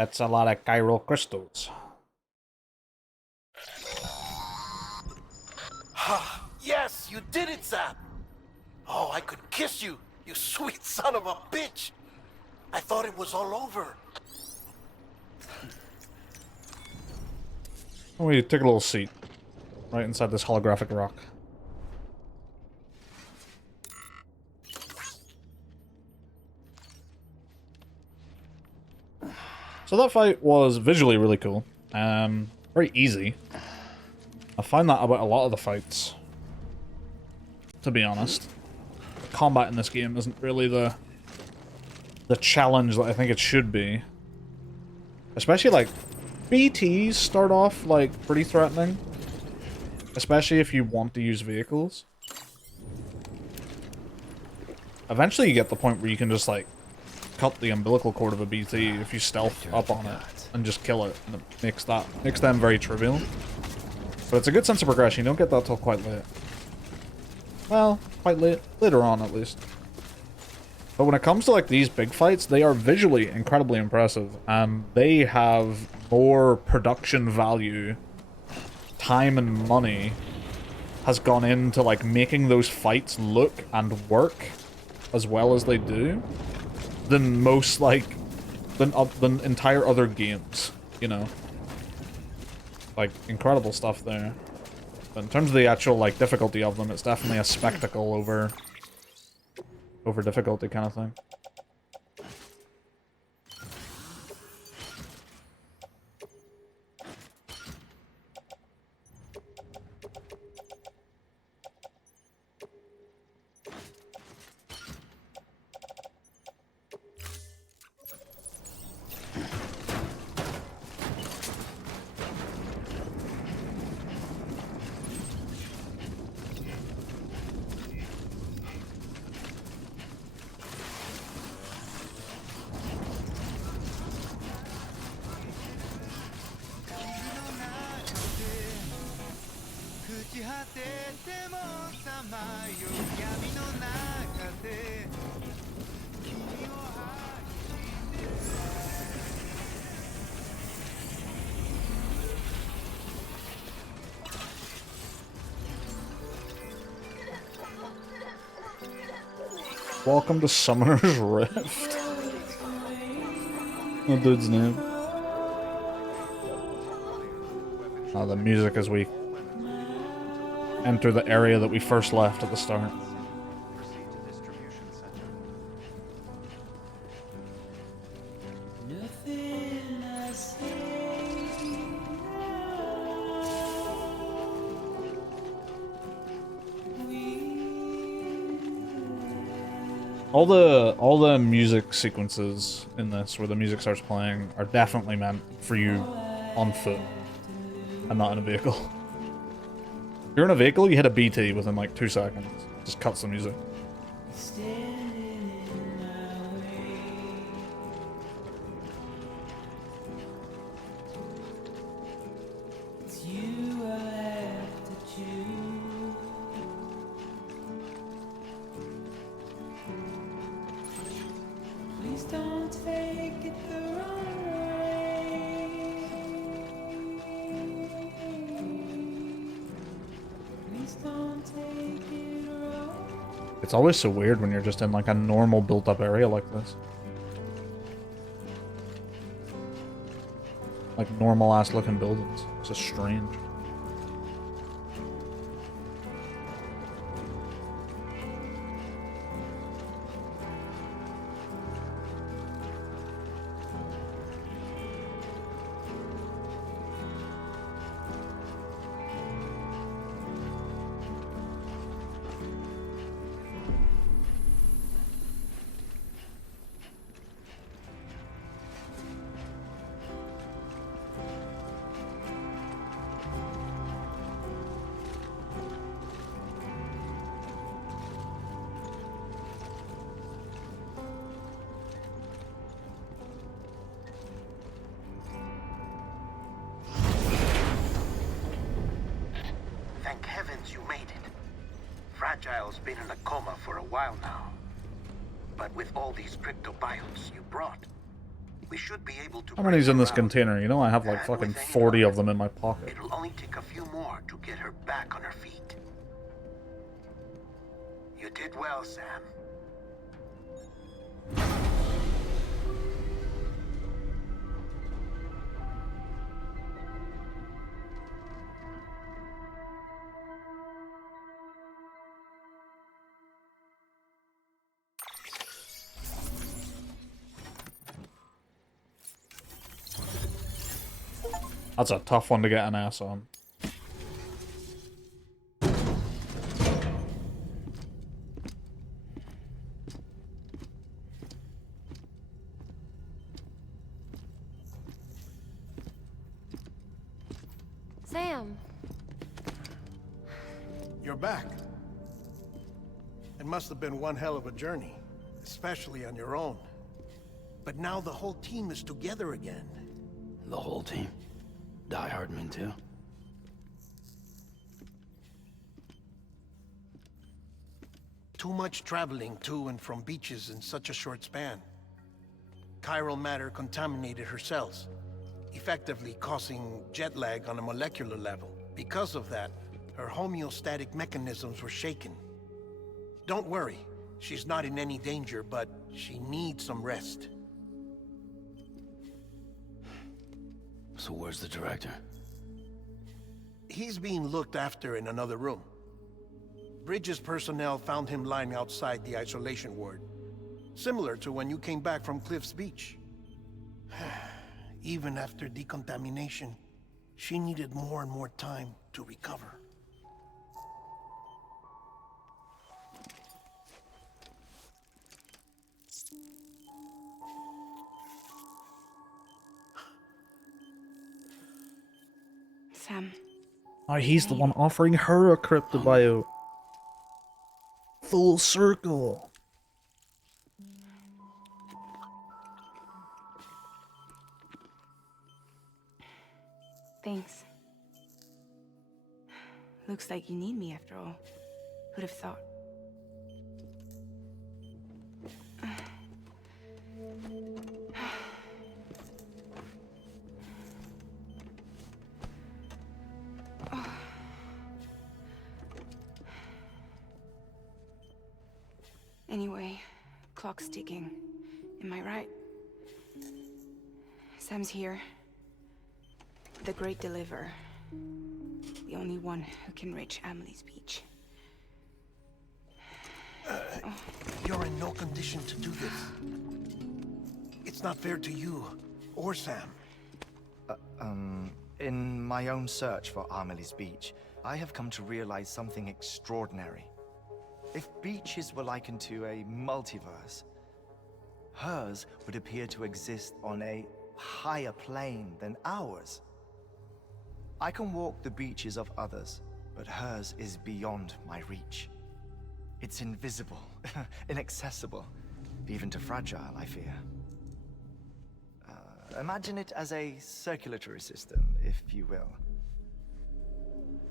That's a lot of chiral crystals. Yes, you did it, Zap! Oh, I could kiss you, you sweet son of a bitch! I thought it was all over. We take a little seat right inside this holographic rock. So that fight was visually really cool. Very easy. I find that about a lot of the fights, to be honest. The combat in this game isn't really the challenge that I think it should be. Especially, like, BTs start off, like, pretty threatening. Especially if you want to use vehicles. Eventually you get the point where you can just, like, cut the umbilical cord of a BT if you stealth up on it and just kill it, and it makes them very trivial. But it's a good sense of progression. You don't get that till quite late. Well, quite late. Later on, at least. But when it comes to, like, these big fights, they are visually incredibly impressive, and they have more production value. Time and money has gone into, like, making those fights look and work as well as they do than most, like, than entire other games, you know? Like, incredible stuff there. But in terms of the actual, like, difficulty of them, it's definitely a spectacle over difficulty kind of thing. Welcome to Summoner's Rift. The dude's name. Oh, the music as we enter the area that we first left at the start. All the music sequences in this, where the music starts playing, are definitely meant for you on foot and not in a vehicle. If you're in a vehicle, you hit a BT within like 2 seconds. It just cuts the music. It's always so weird when you're just in like a normal built-up area like this. Like normal-ass looking buildings. It's just strange. Thank heavens you made it. Fragile's been in a coma for a while now. But with all these cryptobiotes you brought, We should be able to. How many's in this break her out. container? You know I have like And fucking with any 40 luck, of them in my pocket. It'll only take a few more to get her back on her feet. You did well, Sam. That's a tough one to get an ass on. Sam. You're back. It must have been one hell of a journey, especially on your own. But now the whole team is together again. The whole team? Die Hardman too? Too much traveling to and from beaches in such a short span. Chiral matter contaminated her cells, effectively causing jet lag on a molecular level. Because of that, her homeostatic mechanisms were shaken. Don't worry, she's not in any danger, but she needs some rest. So where's the director? He's being looked after in another room. Bridges personnel found him lying outside the isolation ward. Similar to when you came back from Cliff's Beach. Even after decontamination, she needed more and more time to recover. Sam. Oh, he's the one offering her a cryptobio. Full circle. Thanks. Looks like you need me after all. Who'd have thought? Anyway, clock's ticking. Am I right? Sam's here. The Great Deliverer. The only one who can reach Amelie's Beach. You're in no condition to do this. It's not fair to you or Sam. In my own search for Amelie's Beach, I have come to realize something extraordinary. If beaches were likened to a multiverse, hers would appear to exist on a higher plane than ours. I can walk the beaches of others, but hers is beyond my reach. It's invisible, inaccessible, even to fragile, I fear. Imagine it as a circulatory system, if you will.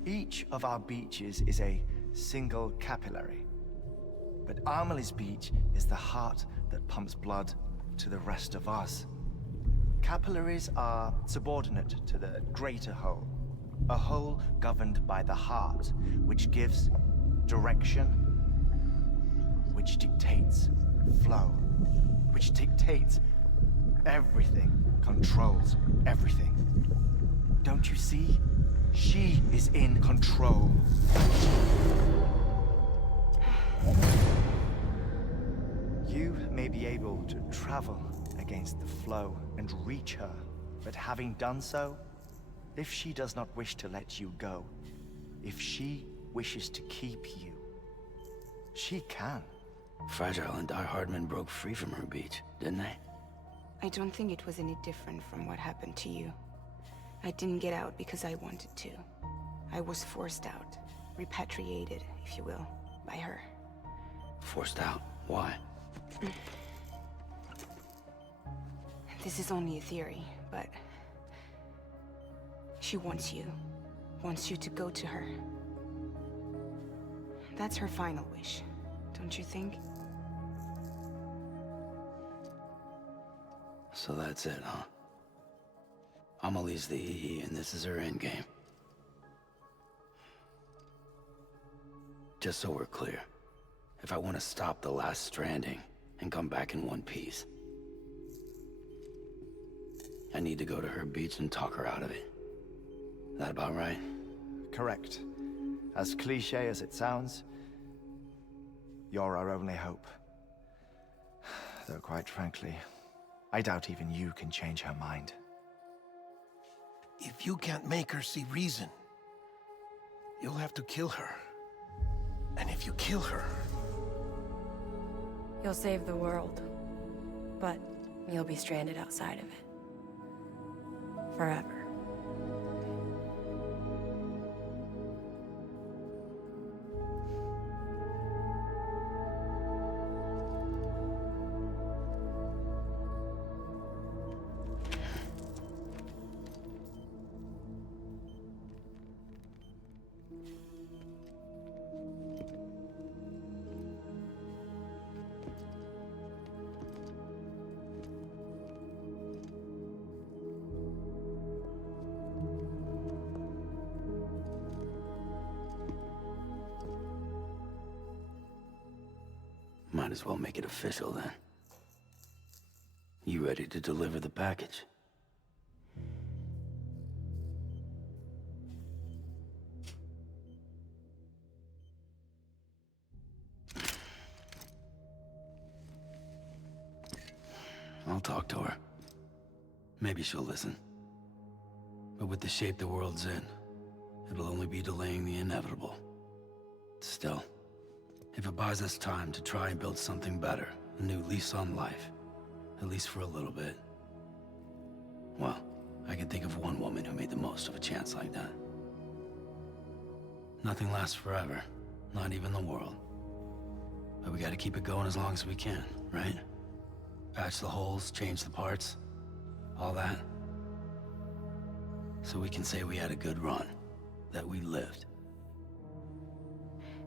Each of our beaches is a single capillary. But Amelie's Beach is the heart that pumps blood to the rest of us. Capillaries are subordinate to the greater whole. A whole governed by the heart, which gives direction, which dictates flow, which dictates everything, controls everything. Don't you see? She is in control. You may be able to travel against the flow and reach her, but having done so, if she does not wish to let you go, if she wishes to keep you, she can. Fragile and Die Hardman broke free from her beach, didn't they? I don't think it was any different from what happened to you. I didn't get out because I wanted to. I was forced out, repatriated, if you will, by her. Forced out? Why? This is only a theory, but she wants you to go to her. That's her final wish, don't you think? So that's it, huh? Amelie's the EE, and this is her endgame. Just so we're clear, if I want to stop the last Stranding and come back in one piece, I need to go to her beach and talk her out of it. That about right? Correct. As cliche as it sounds, you're our only hope. Though quite frankly, I doubt even you can change her mind. If you can't make her see reason, you'll have to kill her. And if you kill her... You'll save the world, but you'll be stranded outside of it. Forever. Might as well make it official then. You ready to deliver the package? I'll talk to her. Maybe she'll listen. But with the shape the world's in, it'll only be delaying the inevitable. Still, if it buys us time to try and build something better, a new lease on life, at least for a little bit, well, I can think of one woman who made the most of a chance like that. Nothing lasts forever, not even the world. But we gotta keep it going as long as we can, right? Patch the holes, change the parts, all that. So we can say we had a good run, that we lived.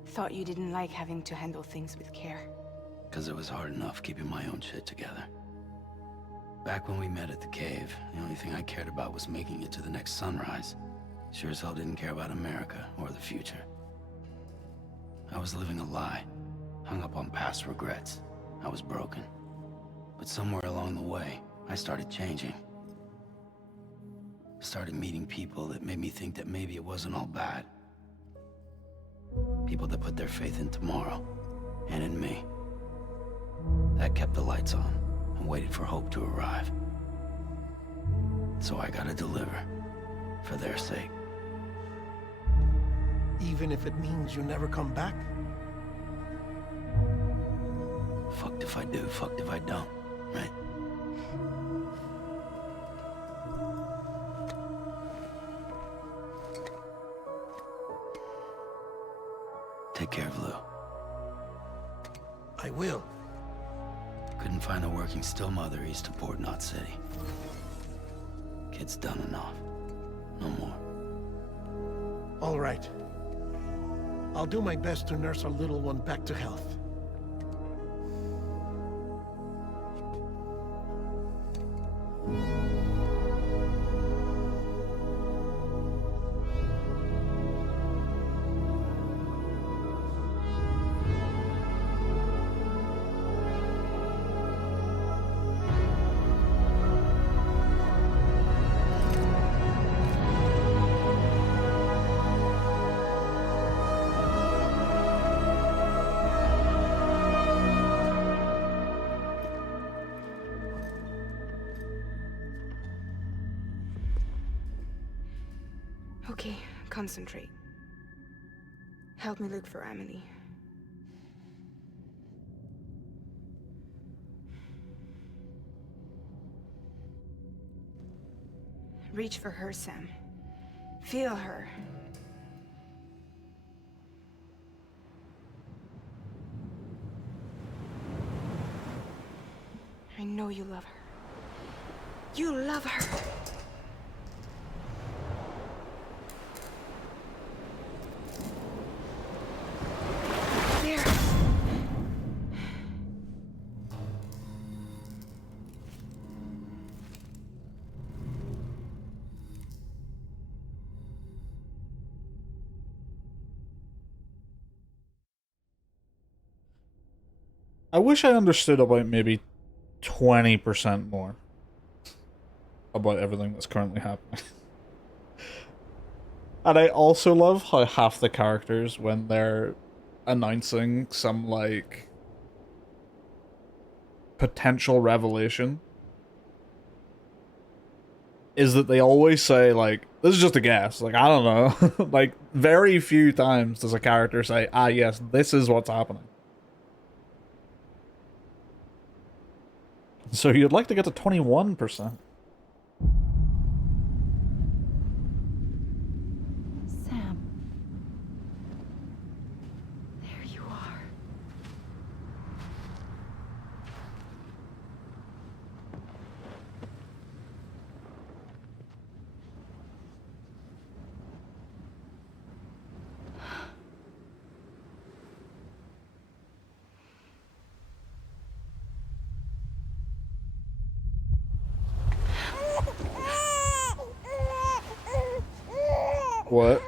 Thought you didn't like having to handle things with care. 'Cause it was hard enough keeping my own shit together. Back when we met at the cave, the only thing I cared about was making it to the next sunrise. Sure as hell didn't care about America or the future. I was living a lie, hung up on past regrets. I was broken. But somewhere along the way, I started changing. Started meeting people that made me think that maybe it wasn't all bad. People that put their faith in tomorrow, and in me. That kept the lights on, and waited for hope to arrive. So I gotta deliver, for their sake. Even if it means you never come back? Fucked if I do, fucked if I don't, right? Take care of Lou. I will. Couldn't find a working still mother east of Port Knot City. Kid's done enough. No more. All right. I'll do my best to nurse our little one back to health. Okay, concentrate. Help me look for Emily. Reach for her, Sam. Feel her. I know you love her. You love her! There! I wish I understood about maybe 20% more about everything that's currently happening. And I also love how half the characters, when they're announcing some, like, potential revelation, is that they always say, like, this is just a guess. Like, I don't know. Like, very few times does a character say, ah, yes, this is what's happening. So you'd like to get to 21%. Sam. There you are. What?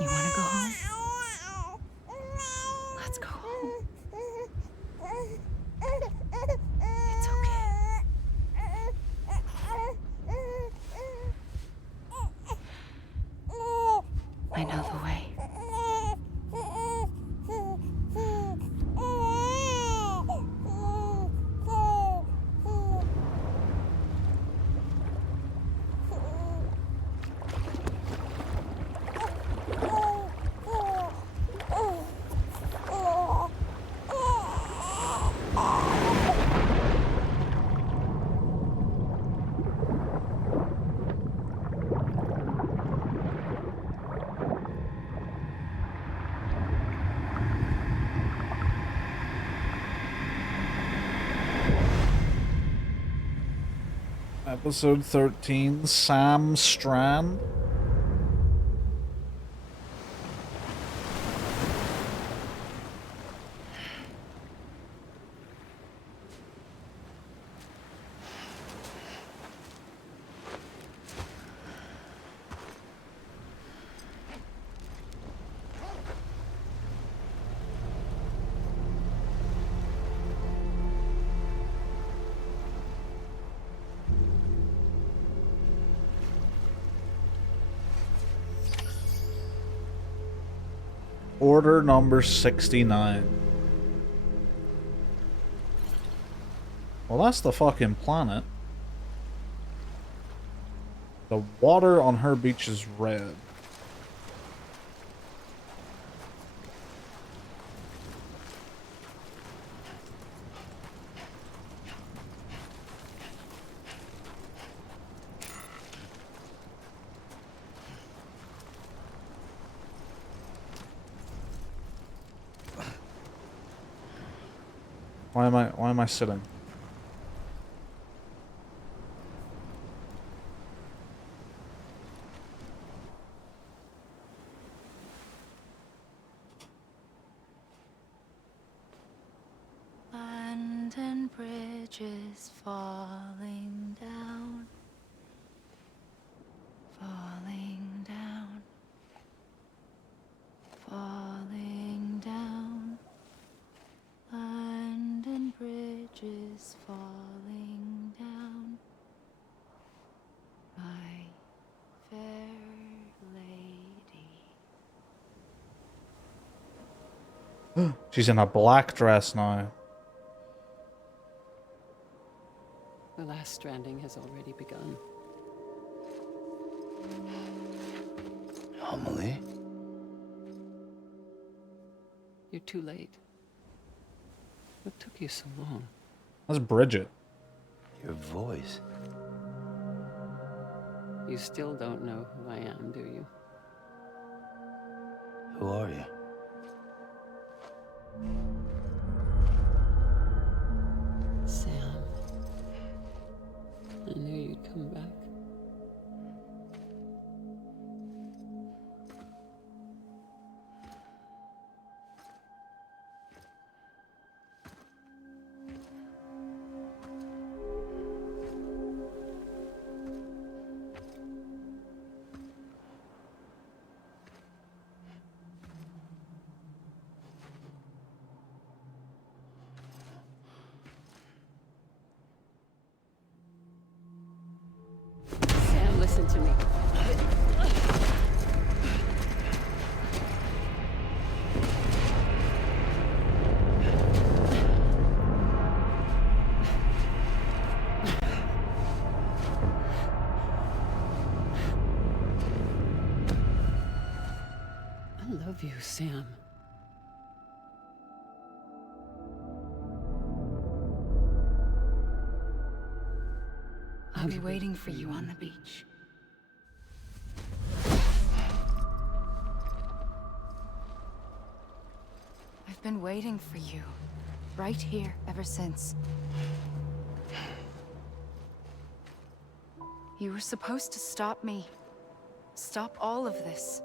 You want to go home? Let's go home. It's okay. I know the way. Episode 13, Sam Strand. Order number 69. Well, that's the fucking planet. The water on her beach is red. Why am I sitting? London Bridge is falling down. Falling down. Falling down. London Bridge is falling down. My fair lady. She's in a black dress now. The last stranding has already begun. Amelie? You're too late. What took you so long? That's Bridget. Your voice. You still don't know who I am, do you? Who are you? Sam. I knew you'd come back. attention to me. I love you, Sam. I'll be waiting for you on the beach. I've been waiting for you, right here, ever since. You were supposed to stop me. Stop all of this.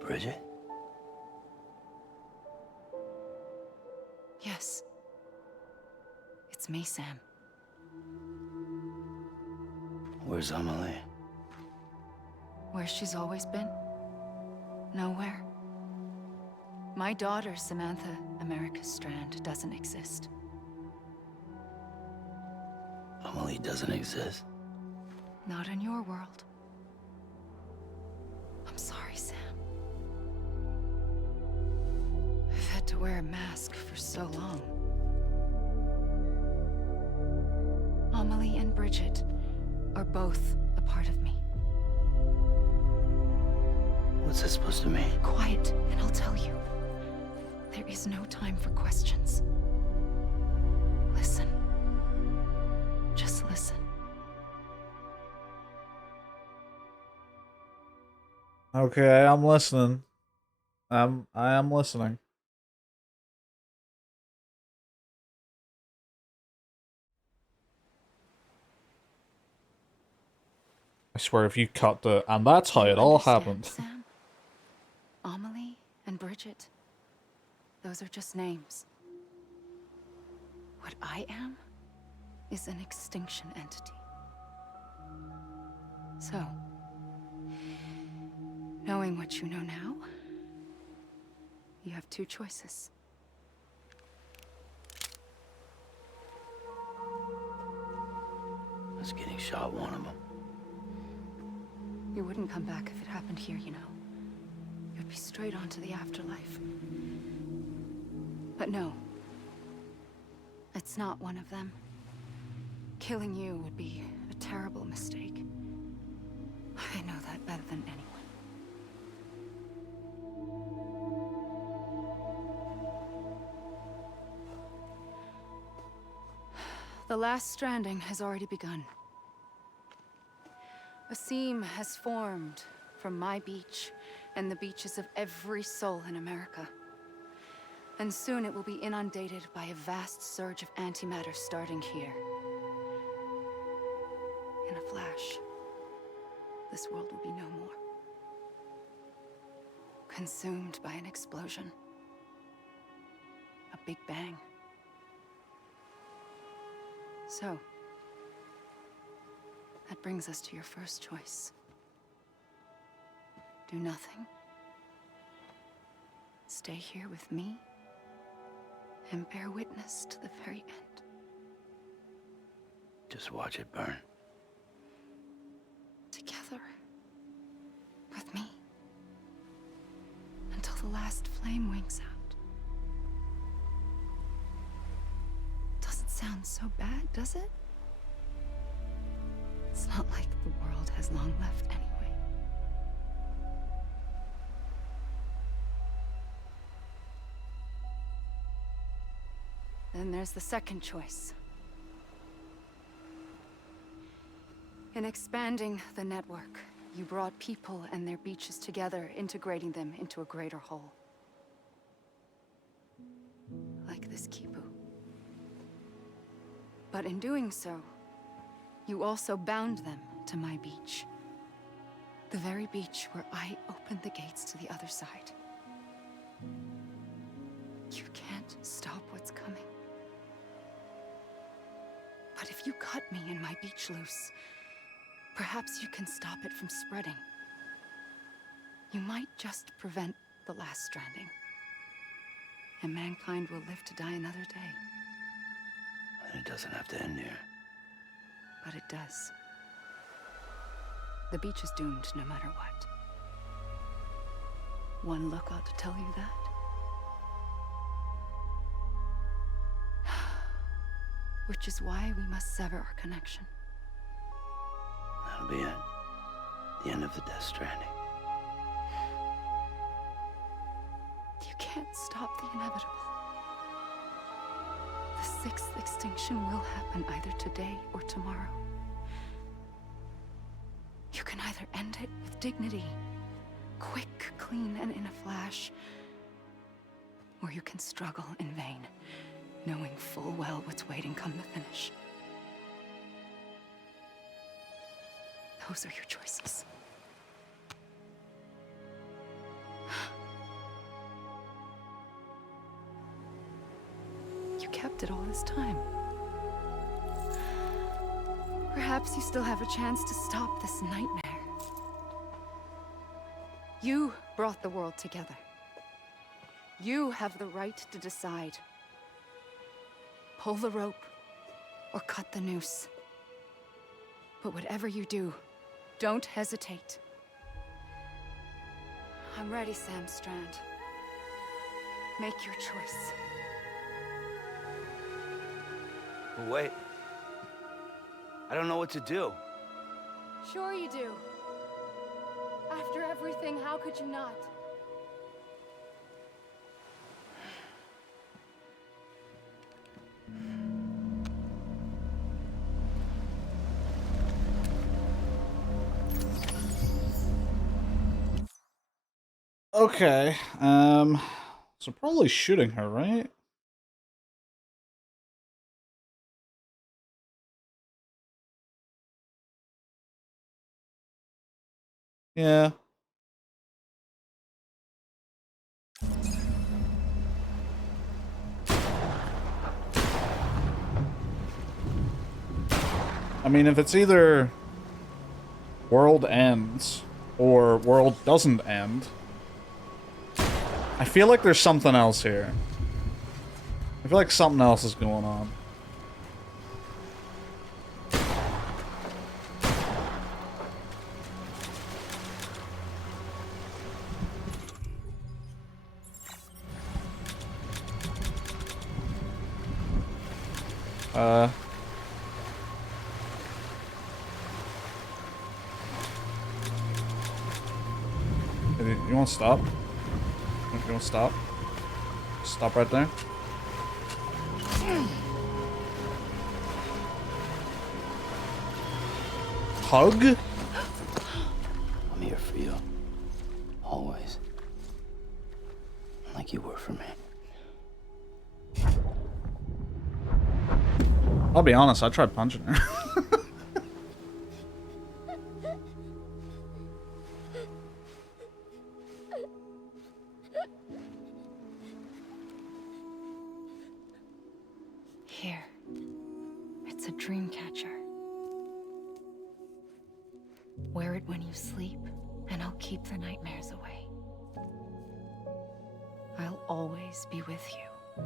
Bridget? Yes. It's me, Sam. Where's Amelie? Where she's always been. Nowhere. My daughter, Samantha America Strand, doesn't exist. Amelie doesn't exist? Not in your world. I'm sorry, Sam. I've had to wear a mask for so long. Amelie and Bridget are both a part of me. What's that supposed to mean? Quiet, and I'll tell you. There is no time for questions. Listen. Just listen. Okay, I'm listening. I am listening. I swear if you cut the... And that's how it all happened. Sam? Amelie and Bridget. Those are just names. What I am is an extinction entity. So, knowing what you know now, you have two choices. I was getting shot, one of them. You wouldn't come back if it happened here, you know. You'd be straight on to the afterlife. But no. It's not one of them. Killing you would be a terrible mistake. I know that better than anyone. The last stranding has already begun. A seam has formed from my beach and the beaches of every soul in America. And soon it will be inundated by a vast surge of antimatter starting here. In a flash, this world will be no more. Consumed by an explosion. A big bang. So, that brings us to your first choice. Do nothing. Stay here with me and bear witness to the very end. Just watch it burn. Together. With me. Until the last flame winks out. Doesn't sound so bad, does it? It's not like the world has long left anyway. Then there's the second choice. In expanding the network, you brought people and their beaches together, integrating them into a greater whole. Like this Kipu. But in doing so, you also bound them to my beach. The very beach where I opened the gates to the other side. You can't stop what's coming. But if you cut me and my beach loose, perhaps you can stop it from spreading. You might just prevent the last stranding. And mankind will live to die another day. And it doesn't have to end here. But it does. The beach is doomed no matter what. One look ought to tell you that. Which is why we must sever our connection. That'll be it. The end of the Death Stranding. You can't stop the inevitable. The sixth extinction will happen either today or tomorrow. You can either end it with dignity, quick, clean, and in a flash, or you can struggle in vain, knowing full well what's waiting come the finish. Those are your choices. You kept it all this time. Perhaps you still have a chance to stop this nightmare. You brought the world together. You have the right to decide. Pull the rope or cut the noose. But whatever you do, don't hesitate. I'm ready, Sam Strand. Make your choice. But wait. I don't know what to do. Sure you do. After everything, how could you not? Okay, so probably shooting her, right? Yeah. I mean, if it's either world ends or world doesn't end, I feel like there's something else here. I feel like something else is going on. You want to stop? You want to stop? Stop right there. Hug? I'm here for you. Always. Like you were for me. I'll be honest, I tried punching her. Here. It's a dream catcher. Wear it when you sleep, and I'll keep the nightmares away. I'll always be with you.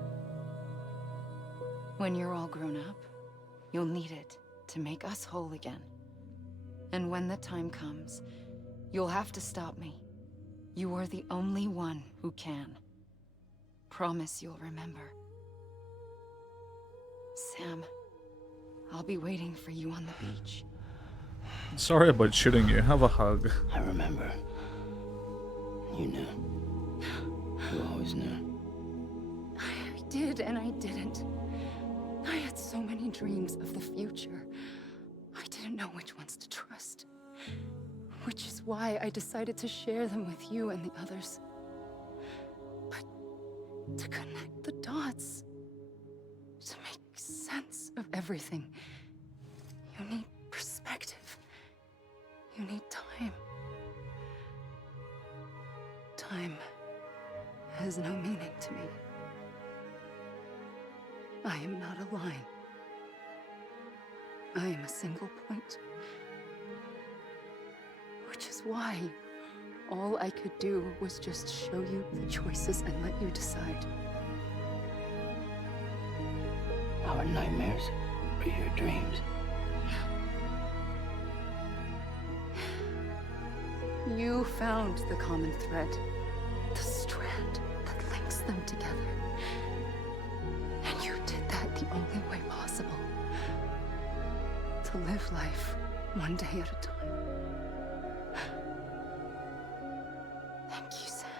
When you're all grown up, you'll need it to make us whole again. And when the time comes, you'll have to stop me. You are the only one who can. Promise you'll remember. Sam, I'll be waiting for you on the beach. Sorry about shooting you. Have a hug. I remember. You knew. You always knew. I did and I didn't. I had so many dreams of the future. I didn't know which ones to trust. Which is why I decided to share them with you and the others. But to connect the dots, to make sense of everything, you need perspective. You need time. Time has no meaning to me. I am not a line. I am a single point. Which is why all I could do was just show you the choices and let you decide. Our nightmares are your dreams. You found the common thread. The strand that links them together. And you did that the only way possible. To live life one day at a time. Thank you, Sam.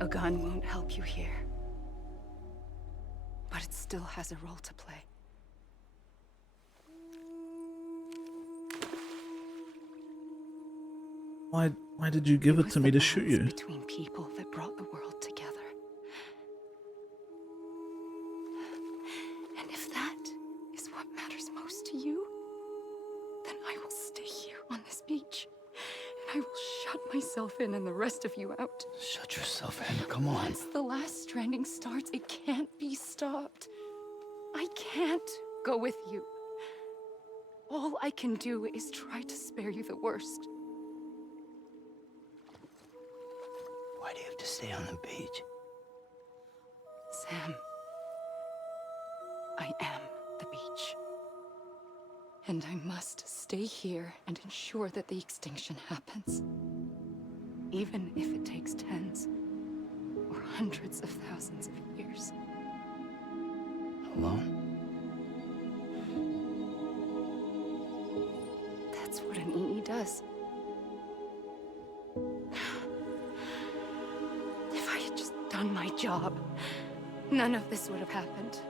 A gun won't help you here. But it still has a role to play. Why did you give it to me to shoot you? Between people that brought the world together. And if that is what matters most to you, then I will stay here on this beach. And I will shut myself in and the rest of you out. Shut yourself in, come on. Once the last stranding starts, it can't be stopped. I can't go with you. All I can do is try to spare you the worst. Why do you have to stay on the beach? Sam, I am the beach. And I must stay here and ensure that the extinction happens. Even if it takes tens or hundreds of thousands of years. Alone? That's what an EE does. If I had just done my job, none of this would have happened.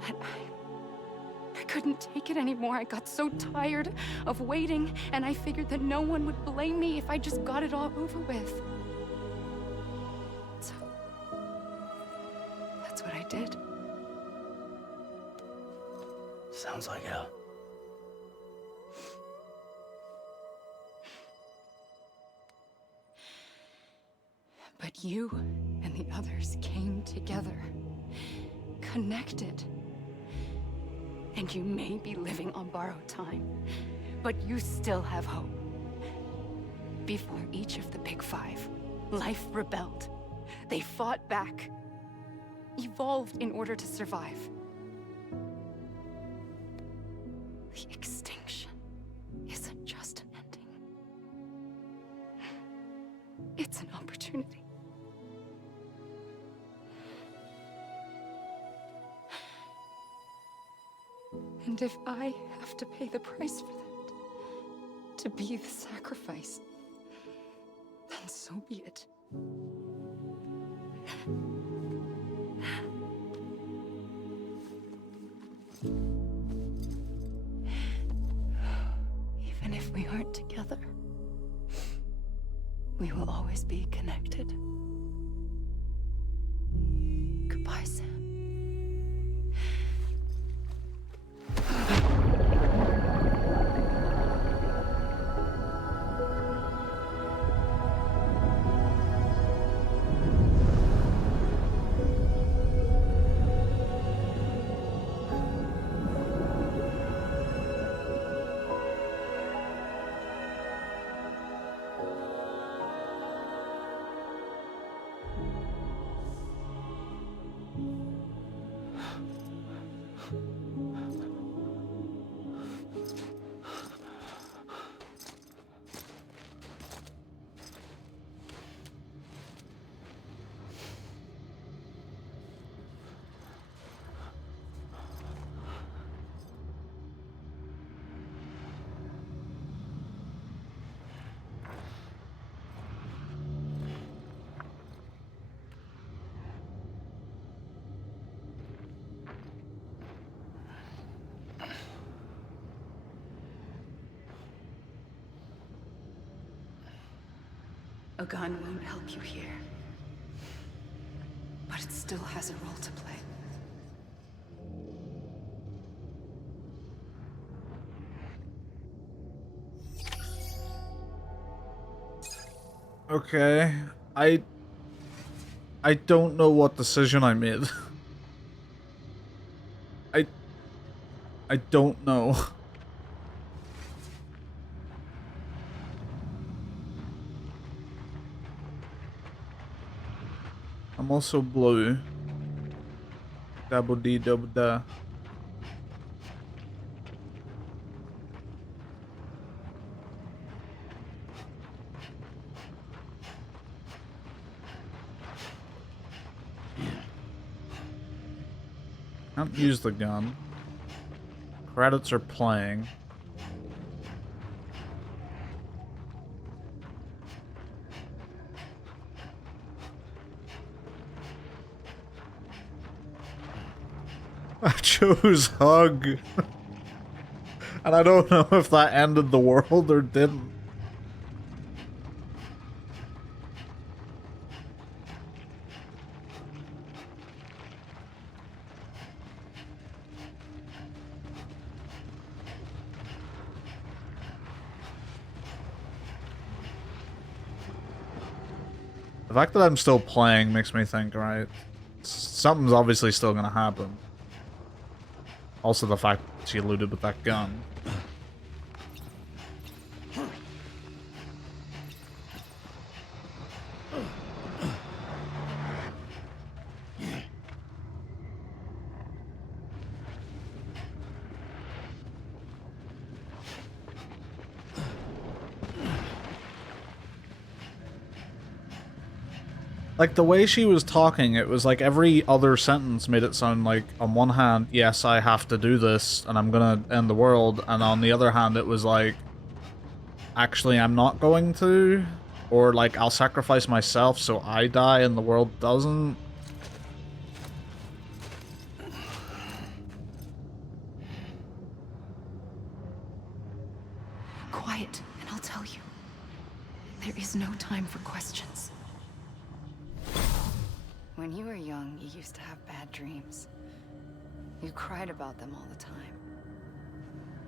But I couldn't take it anymore. I got so tired of waiting, and I figured that no one would blame me if I just got it all over with. So, that's what I did. Sounds like hell. But you and the others came together, connected. And you may be living on borrowed time, but you still have hope. Before each of the Big Five, life rebelled. They fought back, evolved in order to survive. The extinction isn't just an ending. It's an opportunity. And if I have to pay the price for that, to be the sacrifice, then so be it. Even if we aren't together, we will always be connected. Goodbye, Sam. A gun won't help you here. But it still has a role to play. Okay. I don't know what decision I made. I don't know. I'm also blue. Double D, double da. Can't use the gun. Credits are playing. I chose hug. And I don't know if that ended the world or didn't. The fact that I'm still playing makes me think, right, something's obviously still gonna happen. Also the fact that she looted with that gun. Like, the way she was talking, it was like every other sentence made it sound like, on one hand, yes, I have to do this, and I'm gonna end the world, and on the other hand, it was like, actually, I'm not going to, or like, I'll sacrifice myself so I die and the world doesn't. Quiet, and I'll tell you. There is no time for questions. When you were young, you used to have bad dreams. You cried about them all the time.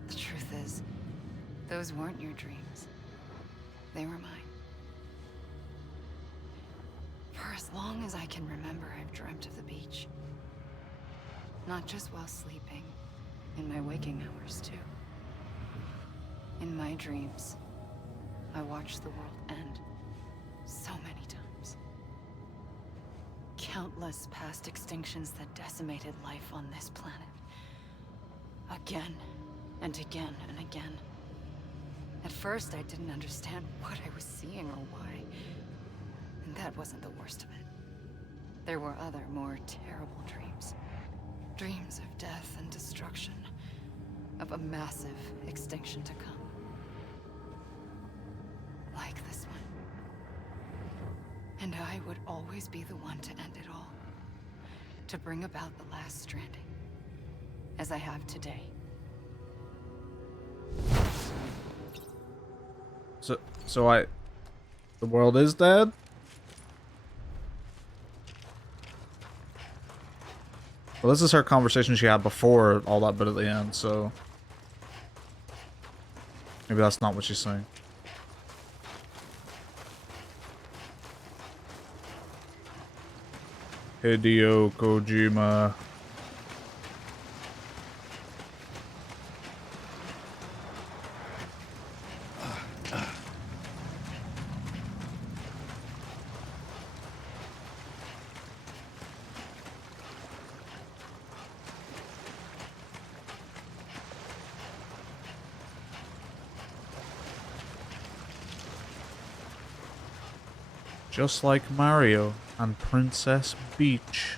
The truth is, those weren't your dreams. They were mine. For as long as I can remember, I've dreamt of the beach. Not just while sleeping, in my waking hours too. In my dreams, I watched the world end so many times. Countless past extinctions that decimated life on this planet. Again, and again, and again. At first, I didn't understand what I was seeing or why. And that wasn't the worst of it. There were other, more terrible dreams. Dreams of death and destruction. Of a massive extinction to come. Like this one. And I would always be the one to end it all. To bring about the last stranding. As I have today. So the world is dead? Well, this is her conversation she had before all that bit at the end, so maybe that's not what she's saying. Hideo Kojima. Just like Mario and Princess Peach.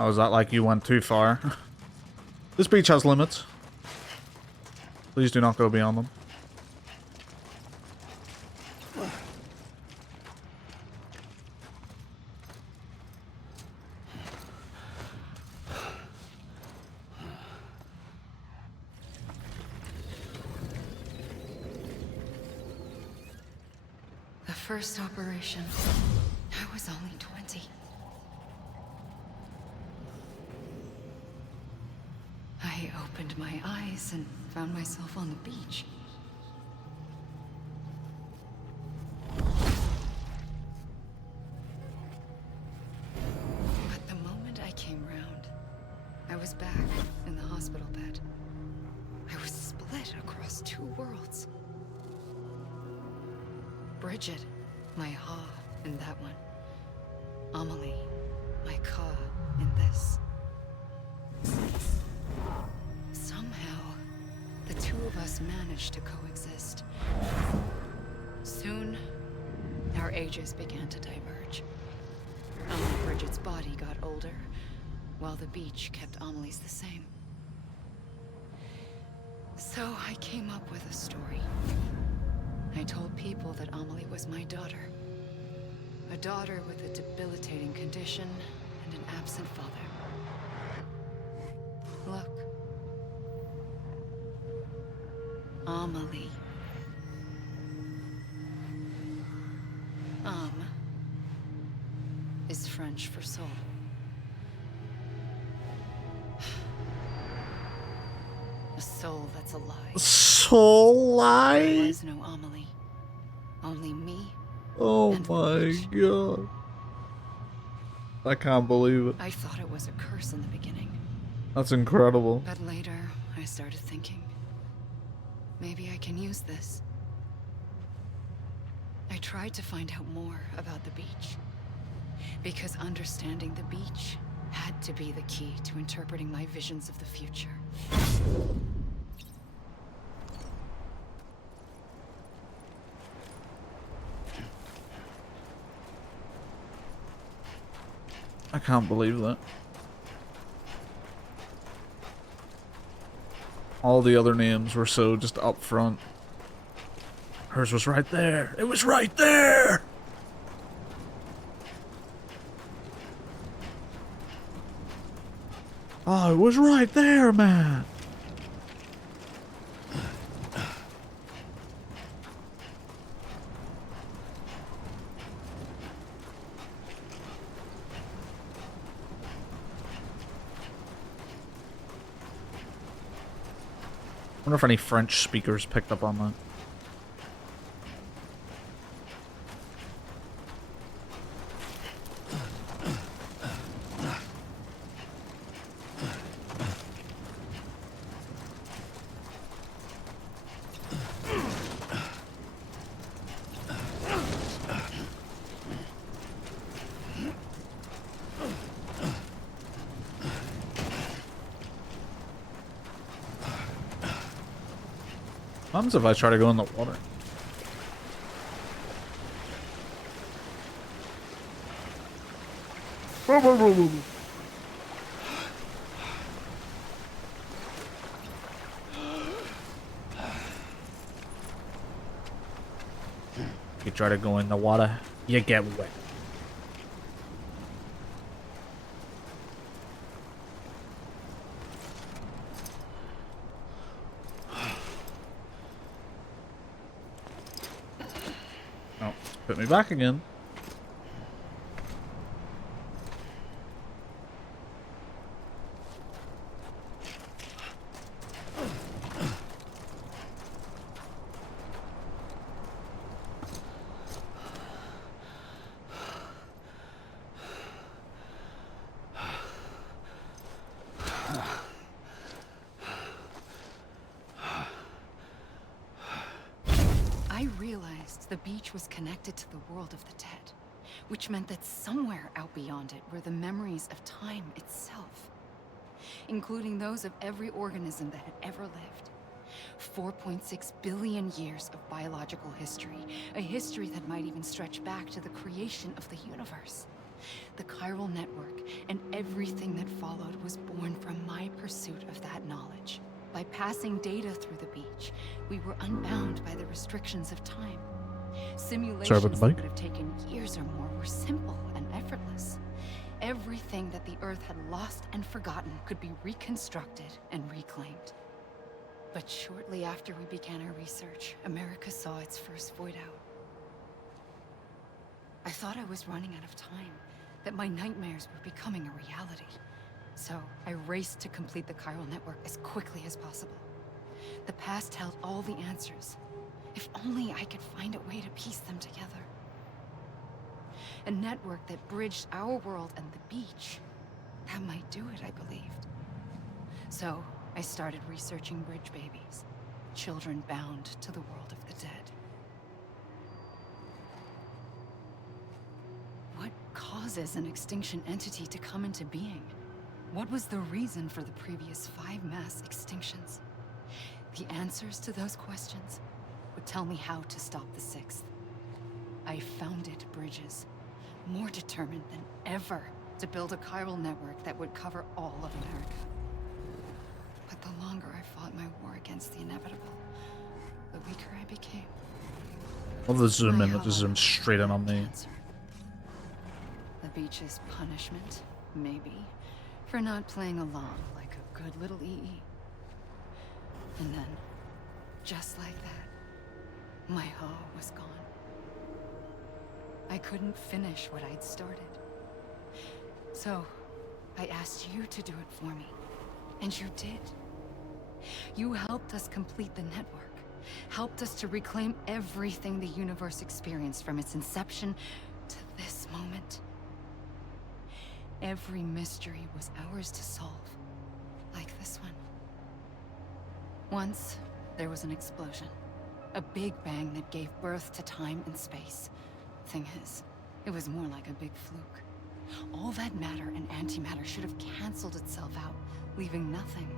Oh, is that like you went too far? This beach has limits. Please do not go beyond them. The first operation, I was only 20. I opened my eyes and found myself on the beach. But the moment I came round, I was back in the hospital bed. I was split across two worlds. Bridget, my Ha in that one. Amelie, my Ka in this. Somehow, the two of us managed to coexist. Soon, our ages began to diverge. Bridget's body got older, while the beach kept Amelie's the same. So I came up with a story. I told people that Amelie was my daughter. A daughter with a debilitating condition and an absent father. Look. Amelie. Is French for soul. A soul that's alive. Soul lie? There was no Amelie. Only me. Oh my god. I can't believe it. I thought it was a curse in the beginning. That's incredible. But later, I started thinking, maybe I can use this. I tried to find out more about the beach. Because understanding the beach had to be the key to interpreting my visions of the future. I can't believe that. All the other names were so just up front. Hers was right there. It was right there! Oh, it was right there, man. I wonder if any French speakers picked up on that. What happens if I try to go in the water? If you try to go in the water, you get wet. Put me back again. The beach was connected to the world of the dead, which meant that somewhere out beyond it were the memories of time itself, including those of every organism that had ever lived. 4.6 billion years of biological history, a history that might even stretch back to the creation of the universe. The chiral network and everything that followed was born from my pursuit of that knowledge. By passing data through the beach, we were unbound by the restrictions of time. Simulations that would have taken years or more were simple and effortless. Everything that the Earth had lost and forgotten could be reconstructed and reclaimed. But shortly after we began our research, America saw its first void out. I thought I was running out of time, that my nightmares were becoming a reality. So I raced to complete the chiral network as quickly as possible. The past held all the answers. If only I could find a way to piece them together. A network that bridged our world and the beach. That might do it, I believed. So I started researching bridge babies. Children bound to the world of the dead. What causes an extinction entity to come into being? What was the reason for the previous 5 mass extinctions? The answers to those questions would tell me how to stop the 6th. I founded bridges, more determined than ever to build a chiral network that would cover all of America. But the longer I fought my war against the inevitable, the weaker I became. Love the zoom in, it just zooms straight in on me. The beach's punishment, maybe, for not playing along like a good little EE. And then, just like that, my hoe was gone. I couldn't finish what I'd started. So, I asked you to do it for me. And you did. You helped us complete the network. Helped us to reclaim everything the universe experienced from its inception to this moment. Every mystery was ours to solve. Like this one. Once, there was an explosion. A big bang that gave birth to time and space. Thing is, it was more like a big fluke. All that matter and antimatter should have canceled itself out, leaving nothing.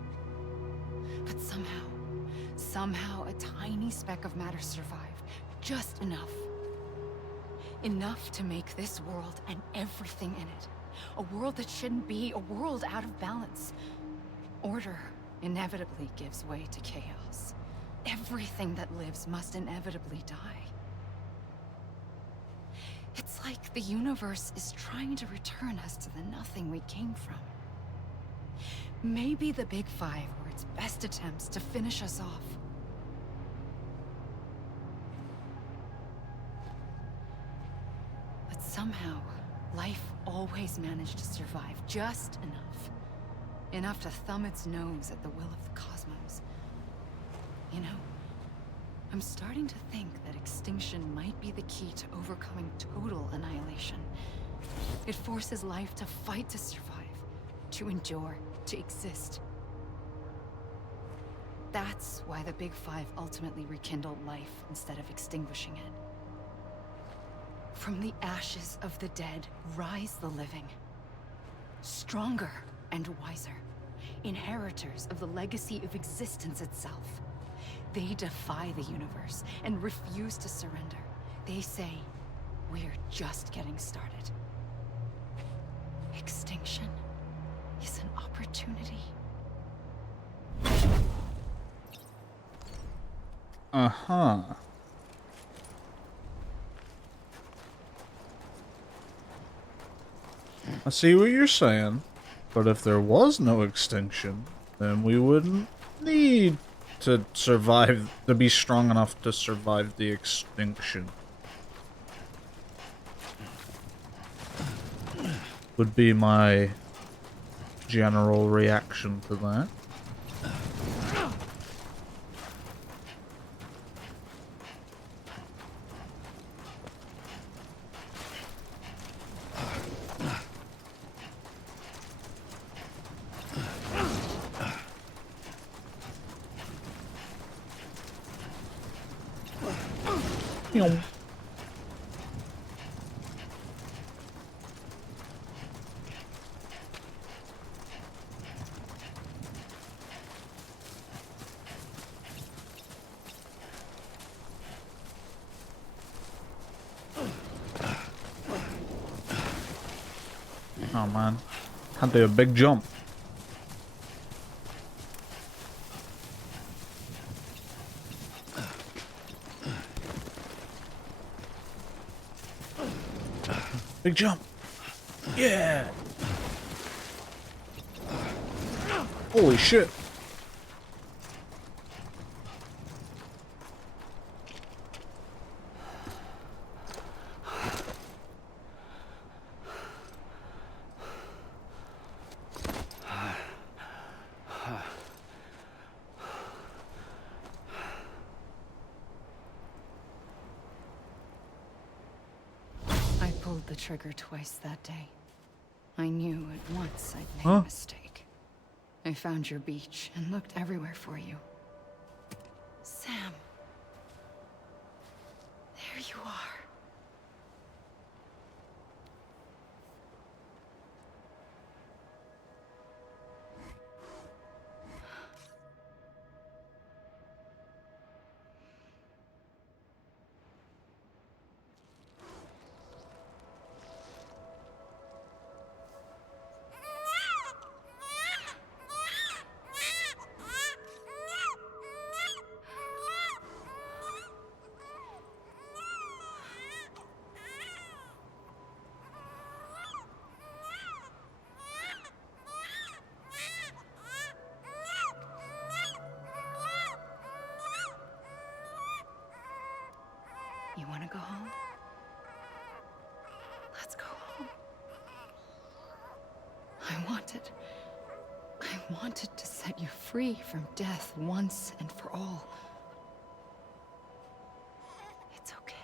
But somehow a tiny speck of matter survived. Just enough. Enough to make this world and everything in it. A world that shouldn't be, a world out of balance. Order inevitably gives way to chaos. Everything that lives must inevitably die. It's like the universe is trying to return us to the nothing we came from. Maybe the Big Five were its best attempts to finish us off. But somehow, life always managed to survive just enough. Enough to thumb its nose at the will of the cosmos. You know, I'm starting to think that extinction might be the key to overcoming total annihilation. It forces life to fight to survive, to endure, to exist. That's why the Big Five ultimately rekindled life instead of extinguishing it. From the ashes of the dead rise the living. Stronger and wiser. Inheritors of the legacy of existence itself. They defy the universe and refuse to surrender. They say, we're just getting started. Extinction is an opportunity. Uh-huh. I see what you're saying, but if there was no extinction, then we wouldn't need to survive, to be strong enough to survive the extinction. Would be my general reaction to that. Oh man, can't do a big jump. Big jump. Yeah. Holy shit. the trigger twice that day. I knew at once I'd made a mistake. I found your beach and looked everywhere for you. Sam. There you are. You want to go home? Let's go home. I wanted to set you free from death once and for all. It's okay.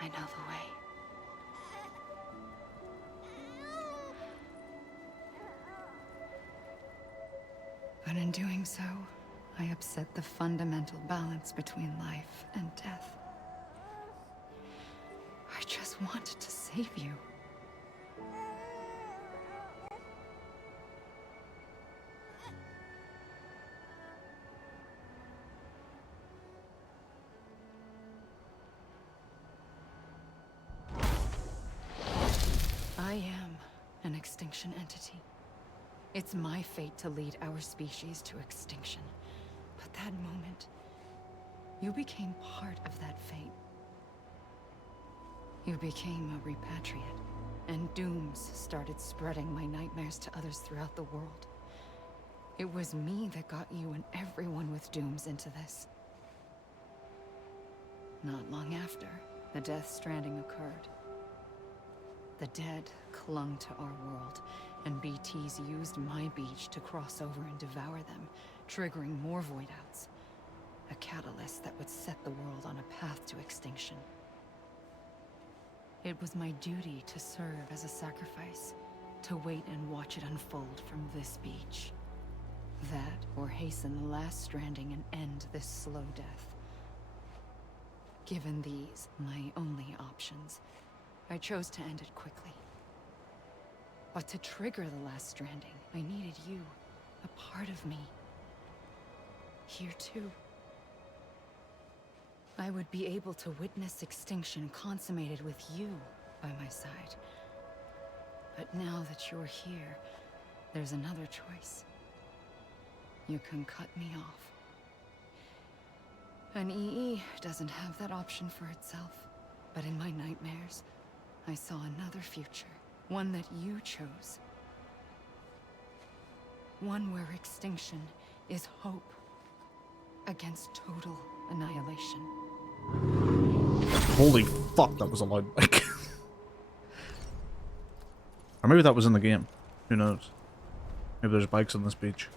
I know the way. But in doing so, I upset the fundamental balance between life and death. I just wanted to save you. I am an extinction entity. It's my fate to lead our species to extinction. But that moment, you became part of that fate. You became a repatriate, and dooms started spreading my nightmares to others throughout the world. It was me that got you and everyone with dooms into this. Not long after, the deathstranding occurred. The dead clung to our world, and BTs used my beach to cross over and devour them, triggering more void-outs. A catalyst that would set the world on a path to extinction. It was my duty to serve as a sacrifice, to wait and watch it unfold from this beach. That, or hasten the last stranding and end this slow death. Given these, my only options, I chose to end it quickly. But to trigger the last stranding, I needed you, a part of me. Here too. I would be able to witness extinction consummated with you by my side. But now that you're here, there's another choice. You can cut me off. An EE doesn't have that option for itself. But in my nightmares, I saw another future. One that you chose. One where extinction is hope against total annihilation. Holy fuck, that was a loud bike. Or maybe that was in the game. Who knows? Maybe there's bikes on this beach.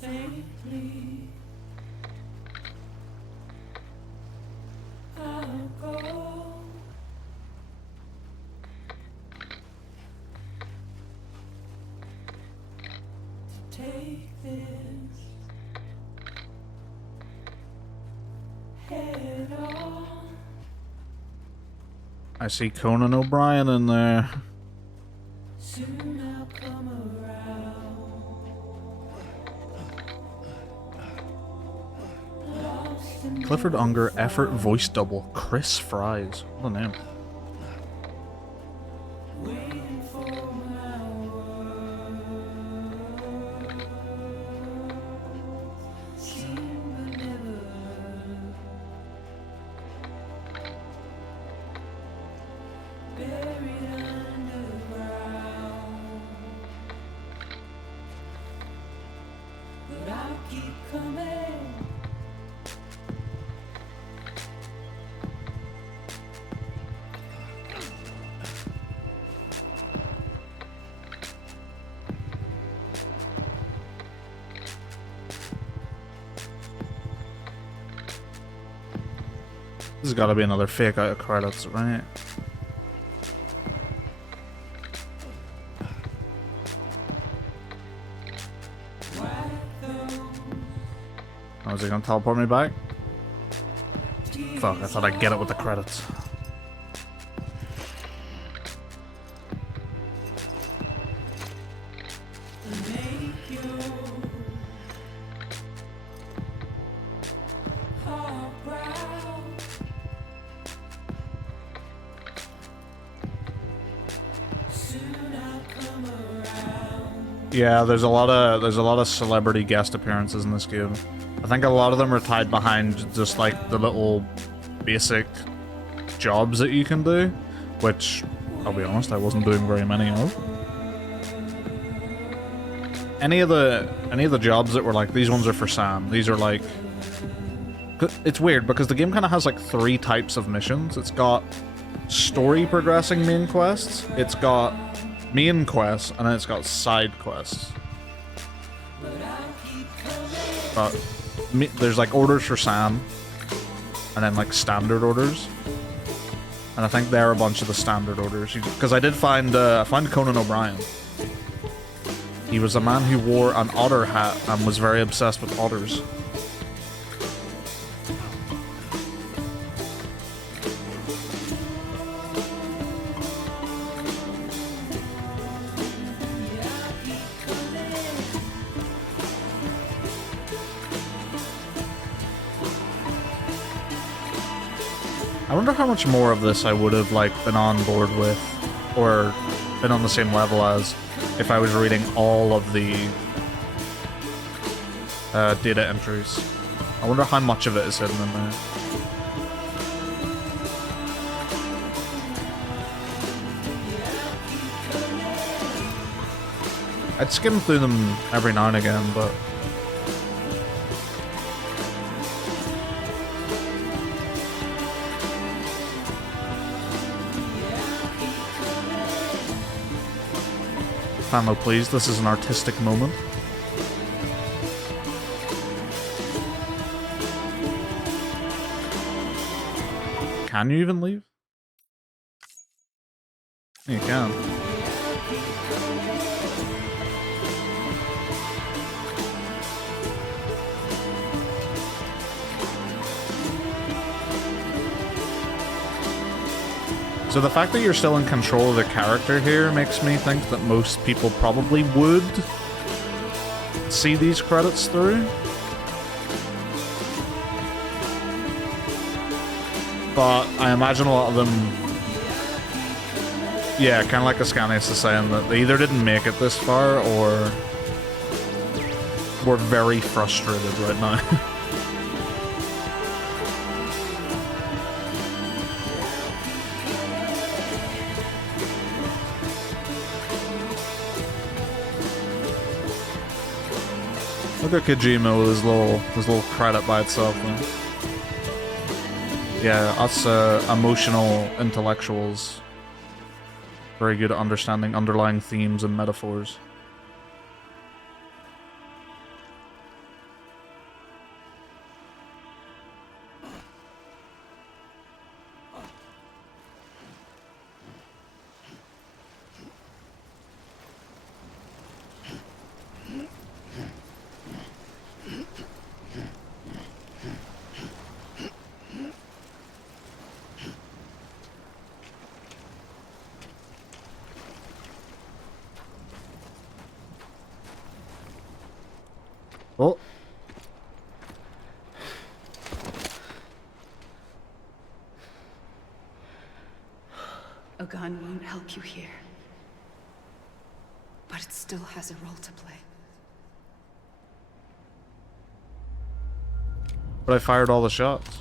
Safely, I'll go. To take this head on. I see Conan O'Brien in there. Soon I'll come around. Clifford Unger, effort voice double, Chris Fries. What a name. keep coming. This has got to be another fake out of credits, right? Oh, is he gonna teleport me back? Fuck, I thought I'd get it with the credits. Yeah, there's a lot of celebrity guest appearances in this game. I think a lot of them are tied behind just like the little basic jobs that you can do, which I'll be honest, I wasn't doing very many of. Any of the jobs that were like, these ones are for Sam, these are like, it's weird because the game kind of has like 3 types of missions. It's got story progressing main quests, it's got main quests, and then it's got side quests. But there's like orders for Sam, and then like standard orders. And I think they're a bunch of the standard orders. Because I did find Conan O'Brien. He was a man who wore an otter hat and was very obsessed with otters. I wonder how much more of this I would have like been on board with, or been on the same level as, if I was reading all of the data entries. I wonder how much of it is hidden in there. I'd skim through them every now and again, but Famo, please, this is an artistic moment. Can you even leave? You can. So the fact that you're still in control of the character here makes me think that most people probably would see these credits through. But I imagine a lot of them, yeah, kind of like Ascanius is saying, that they either didn't make it this far or were very frustrated right now. Look at Kojima with his little credit by itself, man. Yeah, us emotional intellectuals, very good at understanding underlying themes and metaphors. Oh. A gun won't help you here. But it still has a role to play. But I fired all the shots.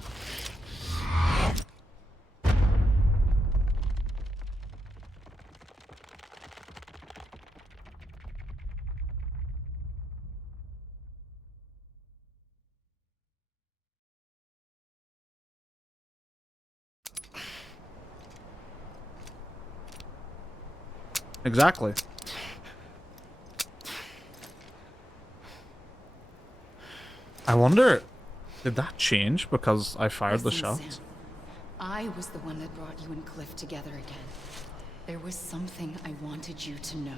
Exactly. I wonder, did that change because I fired the Listen, shots? Sam, I was the one that brought you and Cliff together again. There was something I wanted you to know.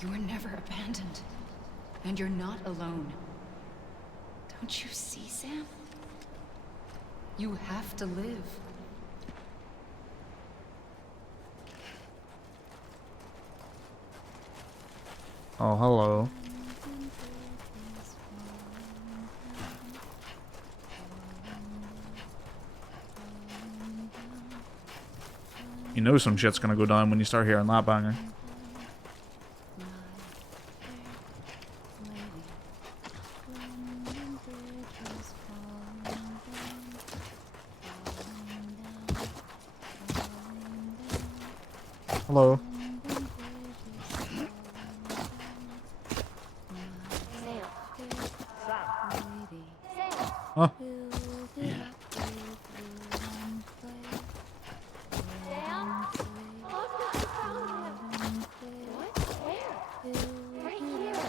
You were never abandoned. And you're not alone. Don't you see, Sam? You have to live. Oh, hello. You know some shit's gonna go down when you start hearing that banger. Hello. Huh?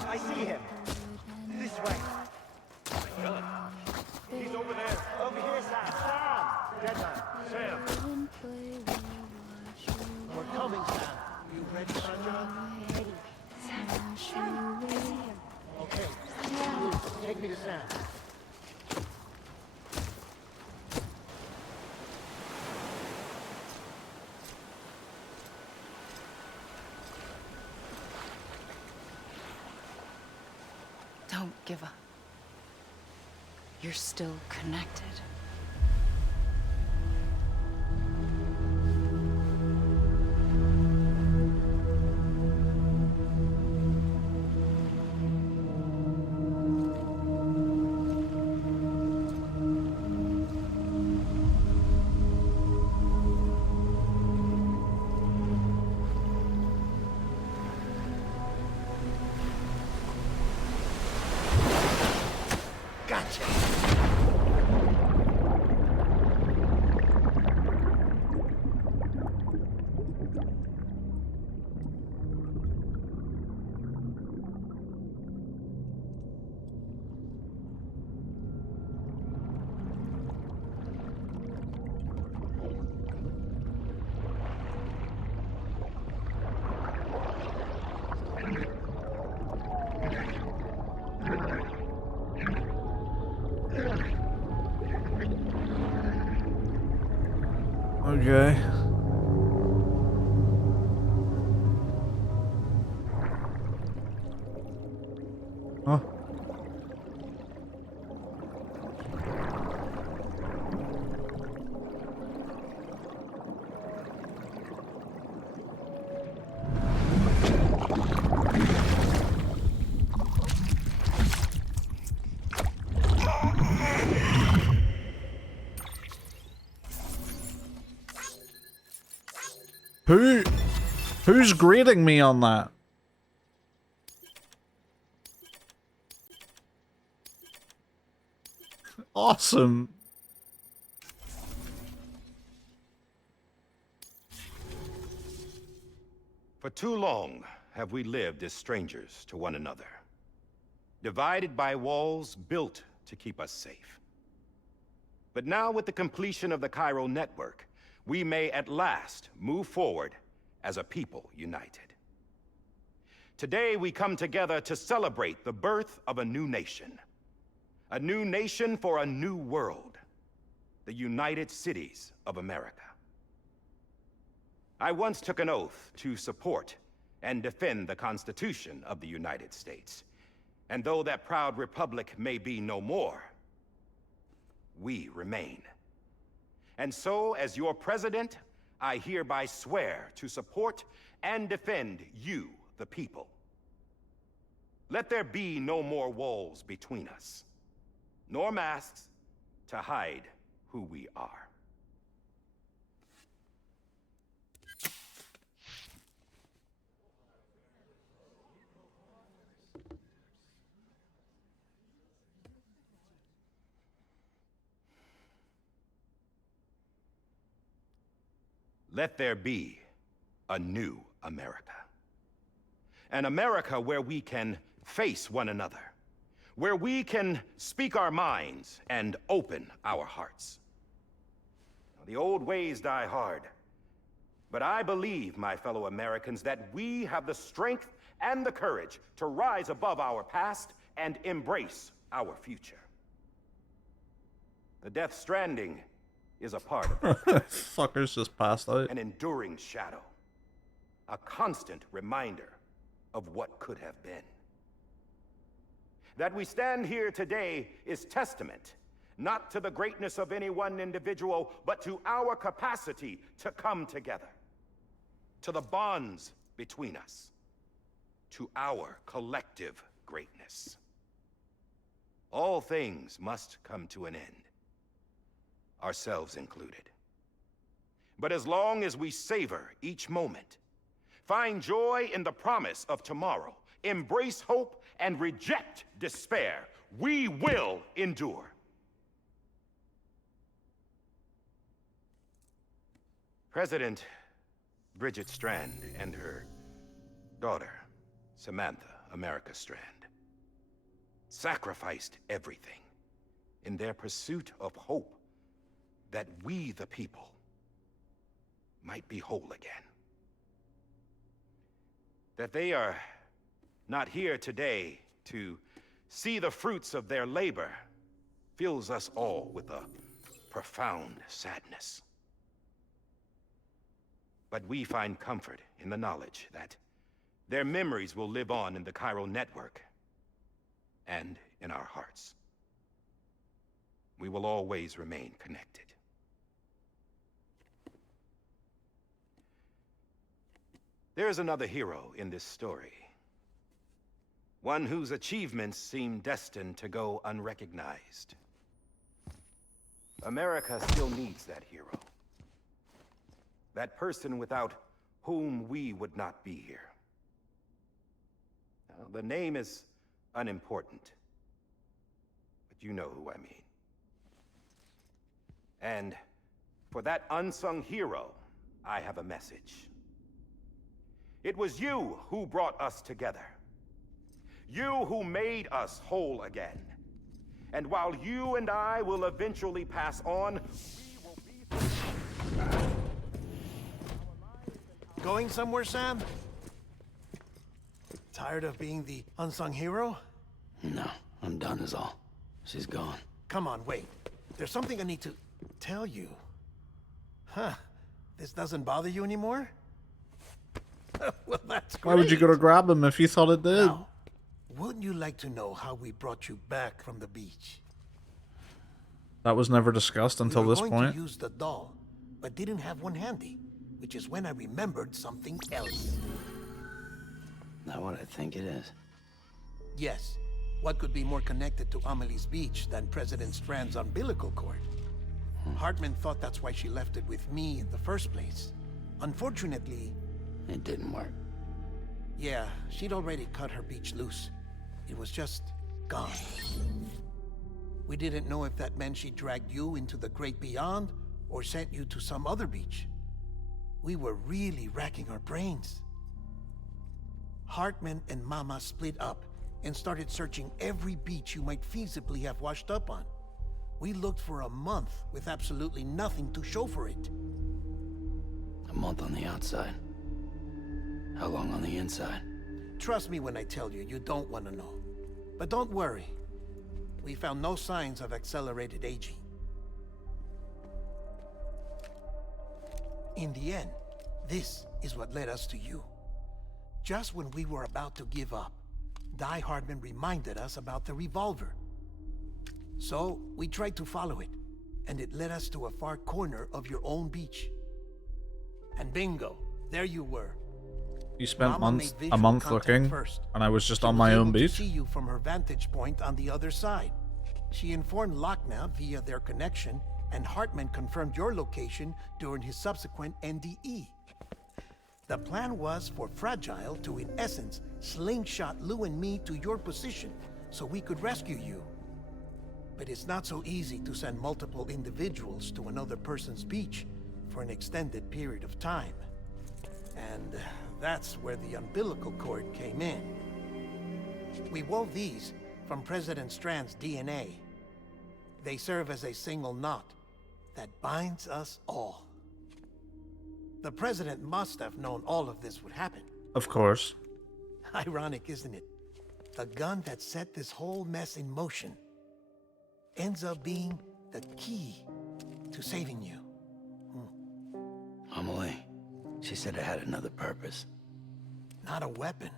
I see him. This way. He's over there. Over here, Sam. Sam! Deadline. Sam. We're coming, Sam. You ready, Sandra? Ready. Sam. Sam. I see him. Okay. Take me to Sam. Don't give up. You're still connected. Okay. Huh? Who's grading me on that? Awesome. For too long have we lived as strangers to one another, divided by walls built to keep us safe. But now, with the completion of the Chiral network, we may at last move forward as a people united. Today, we come together to celebrate the birth of a new nation. A new nation for a new world. The United Cities of America. I once took an oath to support and defend the Constitution of the United States. And though that proud republic may be no more, we remain. And so, as your president, I hereby swear to support and defend you, the people. Let there be no more walls between us, nor masks to hide who we are. Let there be a new America. An America where we can face one another. Where we can speak our minds and open our hearts. The old ways die hard. But I believe, my fellow Americans, that we have the strength and the courage to rise above our past and embrace our future. The Death Stranding is a part of that. Fuckers just passed out. An enduring shadow. A constant reminder of what could have been. That we stand here today is testament, not to the greatness of any one individual, but to our capacity to come together. To the bonds between us. To our collective greatness. All things must come to an end. Ourselves included. But as long as we savor each moment, find joy in the promise of tomorrow, embrace hope, and reject despair, we will endure. President Bridget Strand and her daughter, Samantha America Strand, sacrificed everything in their pursuit of hope that we, the people, might be whole again. That they are not here today to see the fruits of their labor fills us all with a profound sadness. But we find comfort in the knowledge that their memories will live on in the chiral network and in our hearts. We will always remain connected. There's another hero in this story. One whose achievements seem destined to go unrecognized. America still needs that hero. That person without whom we would not be here. Now, the name is unimportant, but you know who I mean. And for that unsung hero, I have a message. It was you who brought us together. You who made us whole again. And while you and I will eventually pass on, we will be... Going somewhere, Sam? Tired of being the unsung hero? No, I'm done is all. She's gone. Come on, wait. There's something I need to tell you. Huh. This doesn't bother you anymore? Well, that's great. Why would you go to grab him if you thought it did? Now, wouldn't you like to know how we brought you back from the beach? That was never discussed until this We were point. going to use the doll, but didn't have one handy, which is when I remembered something else. Not what I think it is. Yes. What could be more connected to Amelie's beach than President Strand's umbilical cord? Hartman thought that's why she left it with me in the first place. Unfortunately... It didn't work. Yeah, she'd already cut her beach loose. It was just gone. We didn't know if that meant she dragged you into the great beyond or sent you to some other beach. We were really racking our brains. Hartman and Mama split up and started searching every beach you might feasibly have washed up on. We looked for a month with absolutely nothing to show for it. A month on the outside. How long on the inside? Trust me when I tell you, you don't want to know. But don't worry. We found no signs of accelerated aging. In the end, this is what led us to you. Just when we were about to give up, Die Hardman reminded us about the revolver. So, we tried to follow it, and it led us to a far corner of your own beach. And bingo, there you were. You spent Mama made a visual month contact looking, first. and I was just She on was my own able to beach. see you from her vantage point on the other side. She informed Lockna via their connection, and Hartman confirmed your location during his subsequent NDE. The plan was for Fragile to, in essence, slingshot Lou and me to your position so we could rescue you. But it's not so easy to send multiple individuals to another person's beach for an extended period of time. And That's where the umbilical cord came in. We wove these from President Strand's DNA. They serve as a single knot that binds us all. The President must have known all of this would happen. Of course. Ironic, isn't it? The gun that set this whole mess in motion ends up being the key to saving you. Amelie, she said it had another purpose. Not a weapon,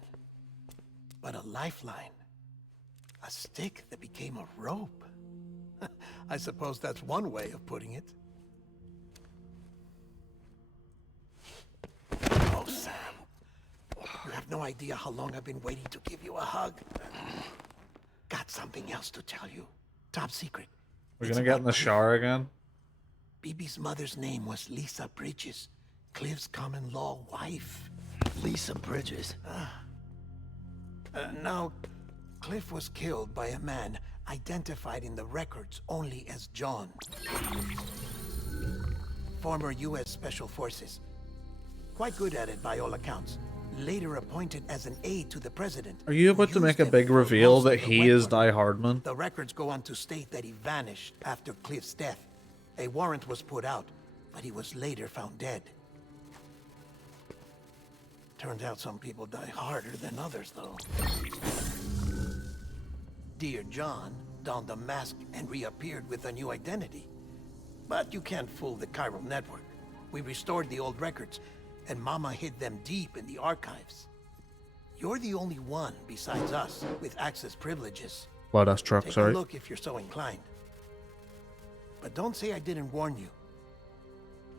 but a lifeline. A stick that became a rope. I suppose that's one way of putting it. Oh, Sam. You have no idea how long I've been waiting to give you a hug. Got something else to tell you. Top secret. We're gonna get in the shower again? BB's mother's name was Lisa Bridges, Cliff's common-law wife. Lisa Bridges? Now, Cliff was killed by a man identified in the records only as John. Former U.S. Special Forces. Quite good at it by all accounts. Later appointed as an aide to the president. Are you about to make a big reveal that he is Die Hardman? The records go on to state that he vanished after Cliff's death. A warrant was put out, but he was later found dead. Turns out some people die harder than others, though. Dear John donned a mask and reappeared with a new identity. But you can't fool the chiral network. We restored the old records, and Mama hid them deep in the archives. You're the only one besides us with access privileges. Blood ass truck, Take sorry. a look if you're so inclined. But don't say I didn't warn you.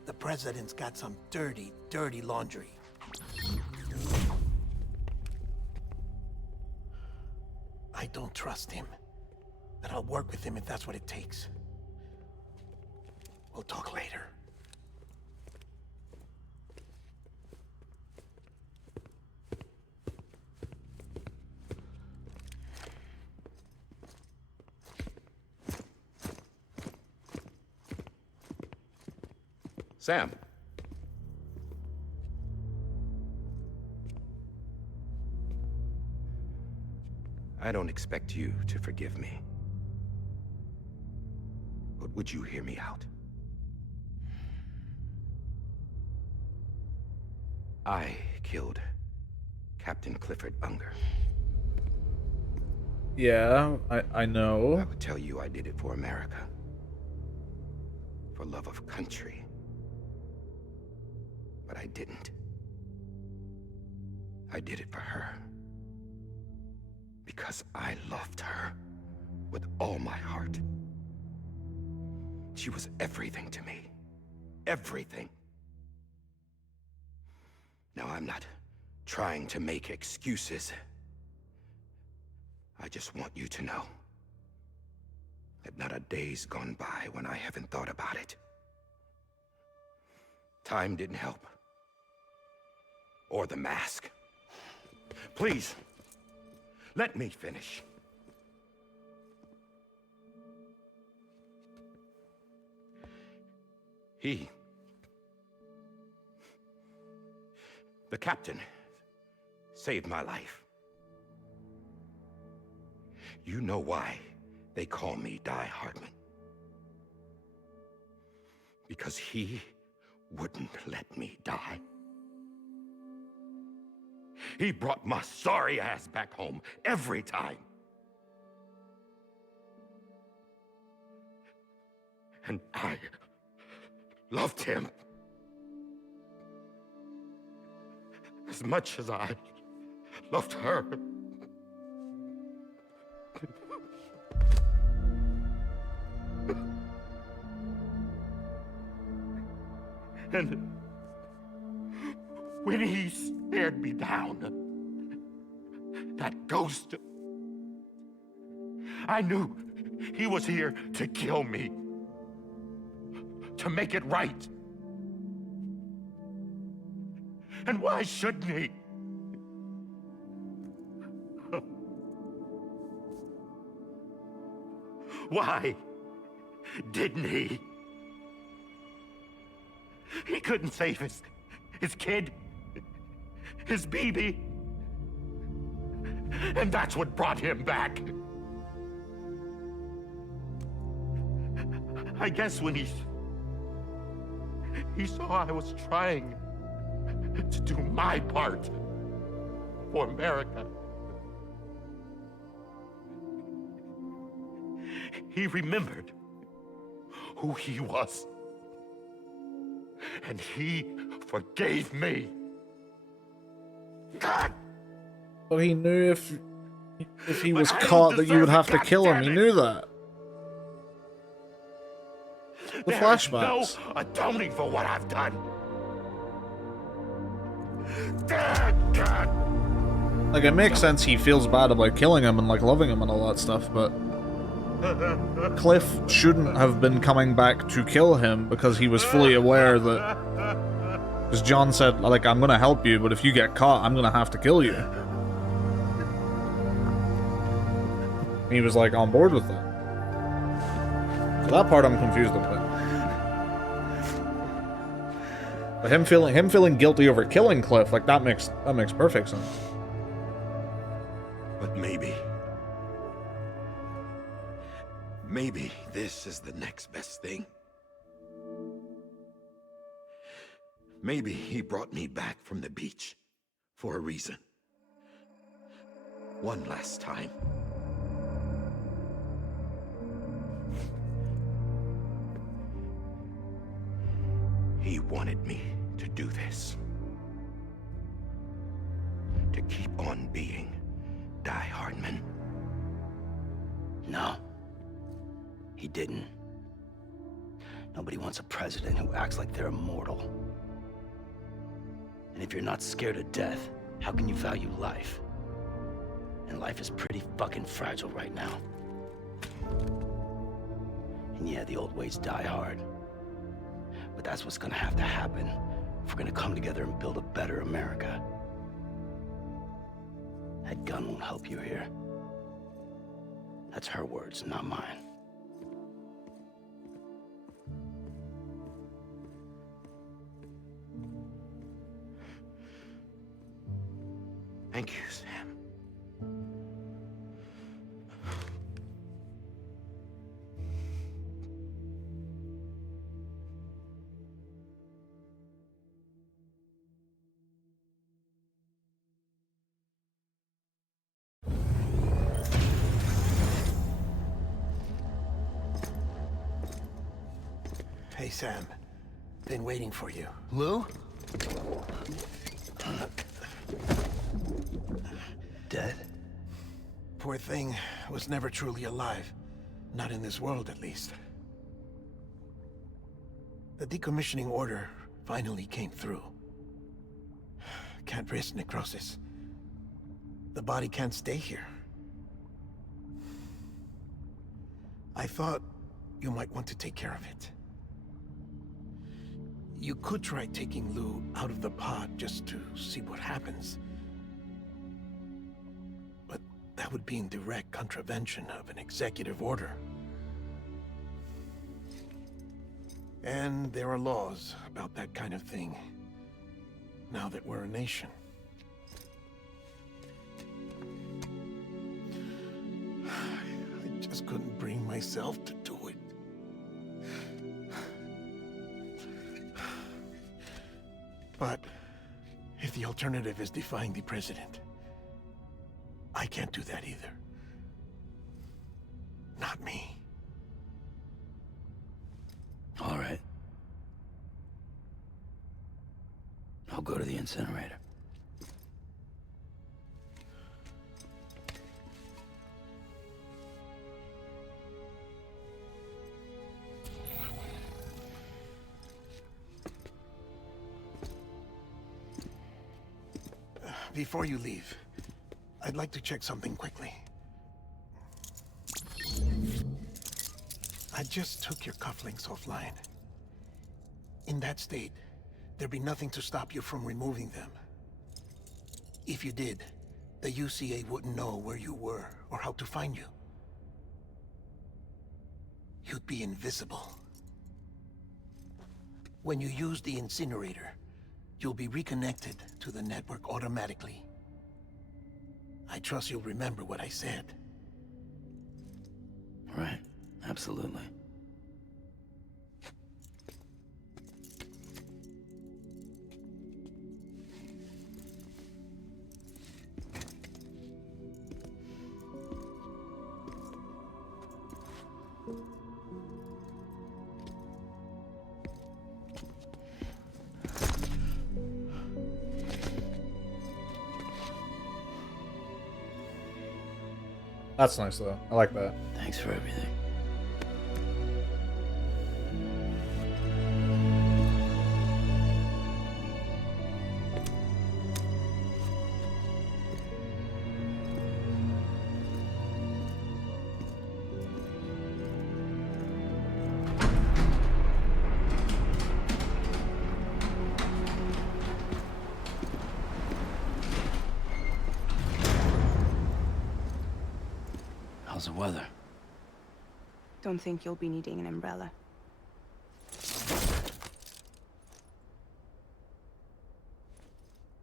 The president's got some dirty, dirty laundry. I don't trust him, but I'll work with him if that's what it takes. We'll talk later. Sam. I don't expect you to forgive me. But would you hear me out? I killed Captain Clifford Unger. Yeah, I know. I would tell you I did it for America. For love of country. But I didn't. I did it for her. Because I loved her with all my heart. She was everything to me. Everything. Now, I'm not trying to make excuses. I just want you to know that not a day's gone by when I haven't thought about it. Time didn't help. Or the mask. Please, let me finish. The captain, saved my life. You know why they call me Die Hardman. Because he wouldn't let me die. He brought my sorry ass back home every time. And I loved him as much as I loved her. And when he stared me down, that ghost, I knew he was here to kill me, to make it right. And why shouldn't he? Why didn't he? He couldn't save his kid, his BB. And that's what brought him back. I guess when he saw I was trying to do my part for America, he remembered who he was. And he forgave me. God! But he knew if he was caught that you would have to kill him. He knew that. The flashbacks. No atoning for what I've done. God! Like, it makes sense he feels bad about killing him and, like, loving him and all that stuff, but Cliff shouldn't have been coming back to kill him because he was fully aware that... Because John said, like, I'm gonna help you, but if you get caught, I'm gonna have to kill you. He was, like, on board with that. So that part I'm confused about. But him feeling guilty over killing Cliff, like, that makes perfect sense. But maybe this is the next best thing. Maybe he brought me back from the beach for a reason. One last time. He wanted me to do this. To keep on being Die Hardman. No. He didn't. Nobody wants a president who acts like they're immortal. And if you're not scared of death, how can you value life? And life is pretty fucking fragile right now. And yeah, the old ways die hard. But that's what's gonna have to happen if we're gonna come together and build a better America. That gun won't help you here. That's her words, not mine. Thank you, Sam. Hey, Sam. Been waiting for you. Lou? Dead? Poor thing was never truly alive. Not in this world, at least. The decommissioning order finally came through. Can't risk necrosis. The body can't stay here. I thought you might want to take care of it. You could try taking Lou out of the pod just to see what happens. But that would be in direct contravention of an executive order. And there are laws about that kind of thing, now that we're a nation. I just couldn't bring myself to do it. But if the alternative is defying the president, I can't do that either. Not me. All right. I'll go to the incinerator. Before you leave, I'd like to check something quickly. I just took your cufflinks offline. In that state, there'd be nothing to stop you from removing them. If you did, the UCA wouldn't know where you were or how to find you. You'd be invisible. When you use the incinerator, you'll be reconnected to the network automatically. I trust you'll remember what I said. Right. Absolutely. That's nice though. I like that. Thanks for everything. How's the weather? Don't think you'll be needing an umbrella.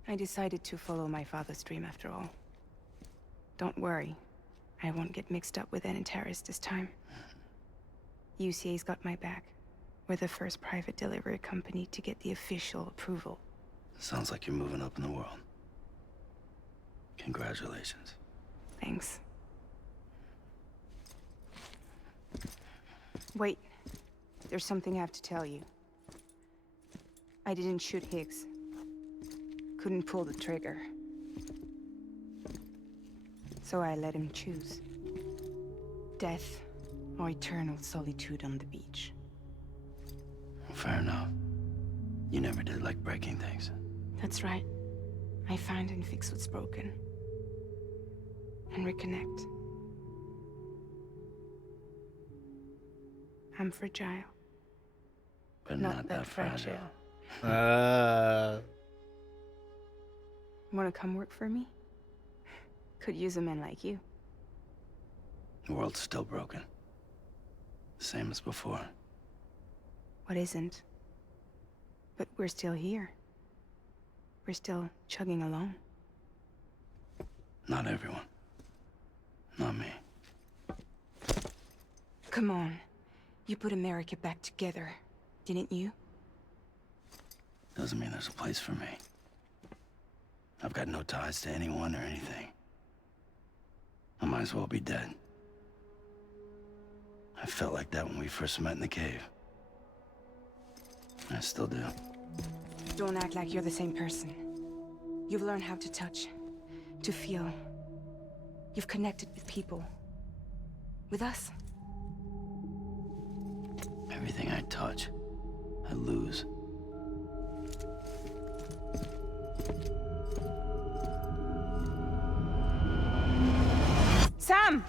I decided to follow my father's dream after all. Don't worry. I won't get mixed up with any terrorists this time. UCA's got my back. We're the first private delivery company to get the official approval. Sounds like you're moving up in the world. Congratulations. Thanks. Wait. There's something I have to tell you. I didn't shoot Higgs. Couldn't pull the trigger. So I let him choose. Death or eternal solitude on the beach. Fair enough. You never did like breaking things. That's right. I find and fix what's broken. And reconnect. I'm fragile. But not that fragile. Wanna come work for me? Could use a man like you. The world's still broken. Same as before. What isn't? But we're still here. We're still chugging along. Not everyone. Not me. Come on. You put America back together, didn't you? Doesn't mean there's a place for me. I've got no ties to anyone or anything. I might as well be dead. I felt like that when we first met in the cave. I still do. Don't act like you're the same person. You've learned how to touch, to feel. You've connected with people. With us. Everything I touch, I lose. Sam!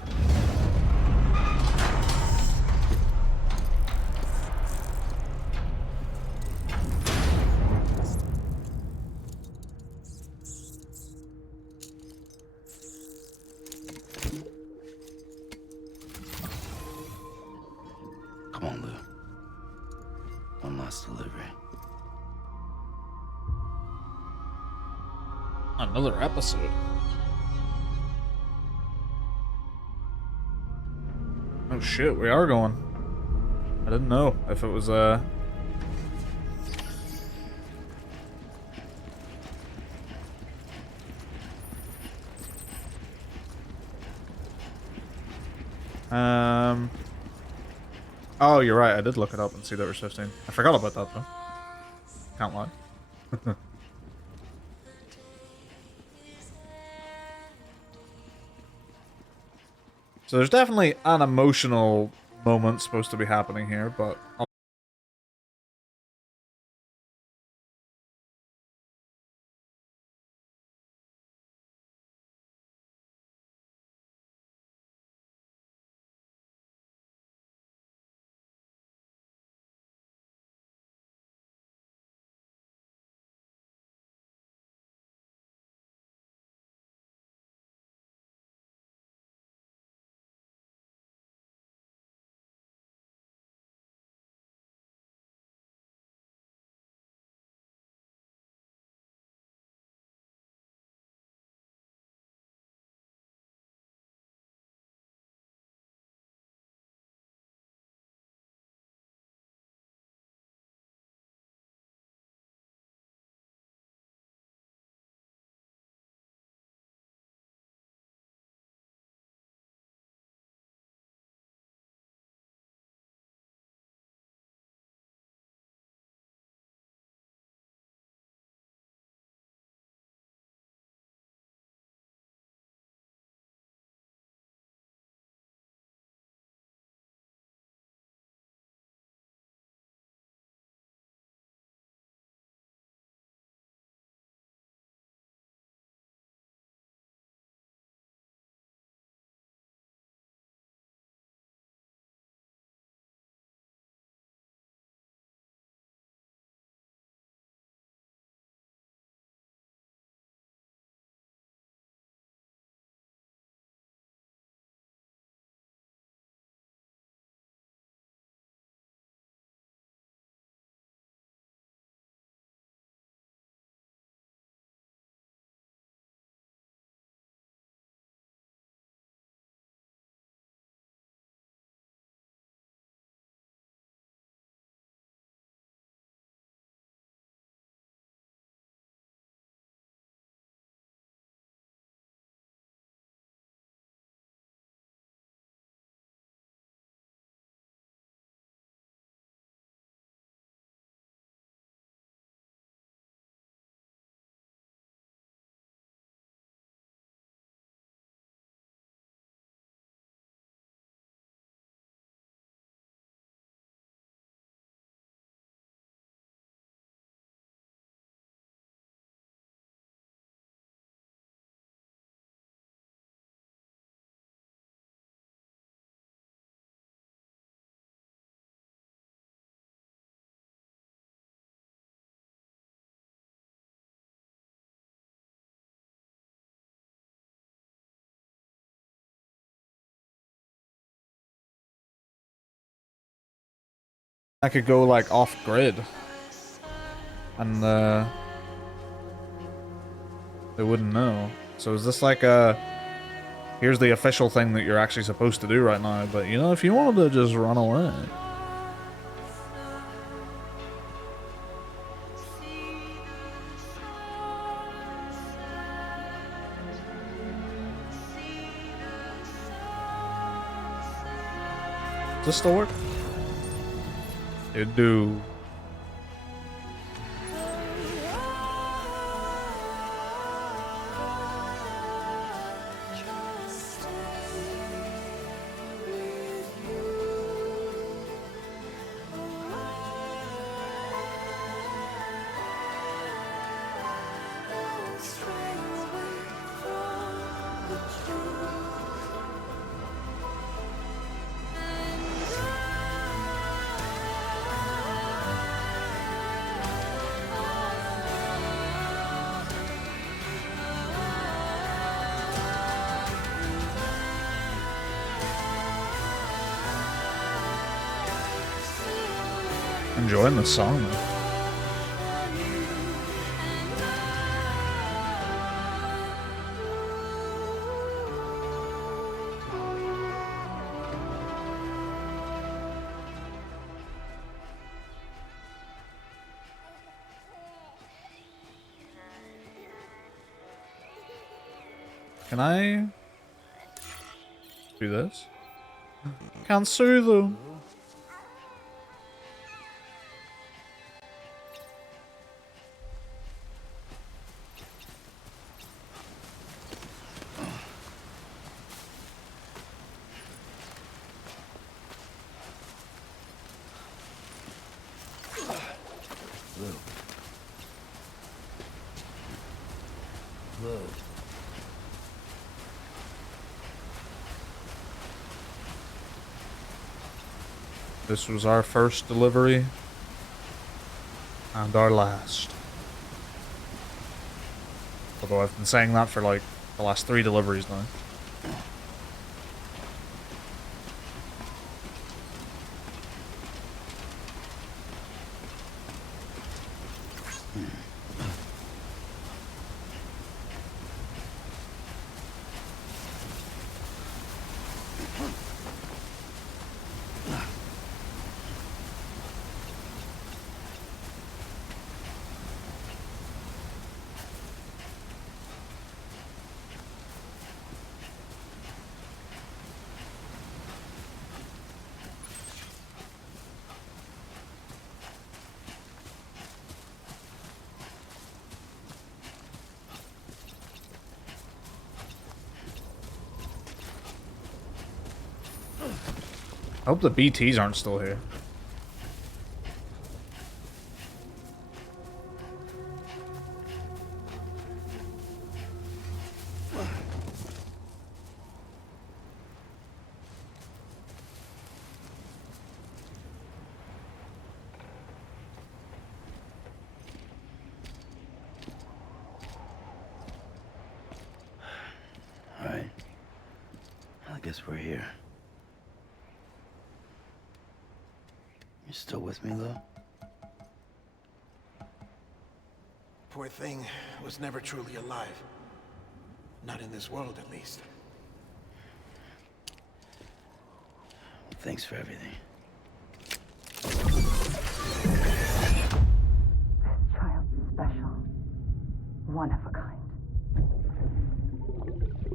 Come on, Lou. One last delivery. Another episode. Oh shit, we are going. I didn't know if it was Oh, you're right. I did look it up and see there was 15. I forgot about that though. Can't lie. So there's definitely an emotional moment supposed to be happening here, but I'll I could go like off grid, and they wouldn't know. So is this like a here's the official thing that you're actually supposed to do right now? But you know, if you wanted to just run away. Does this still work? It do. Enjoying the song. Can I do this? Can't sue them. This was our first delivery and our last. Although I've been saying that for like the last 3 deliveries now. I hope the BTs aren't still here. All right. I guess we're here. You still with me, though? Poor thing was never truly alive. Not in this world, at least. Thanks for everything. Child's special. One of a kind.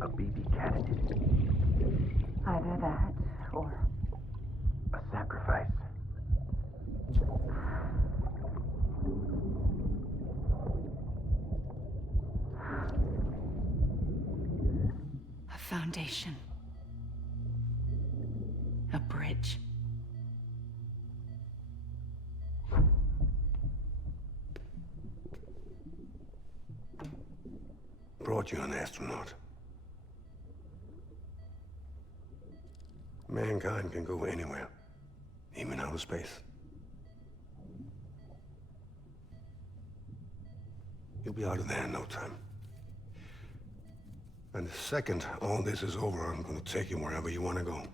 A baby candidate. Either that, or a sacrifice. A foundation. A bridge. Brought you an astronaut. Mankind can go anywhere, even outer space. You'll be out of there in no time. And the second all this is over, I'm gonna take you wherever you want to go.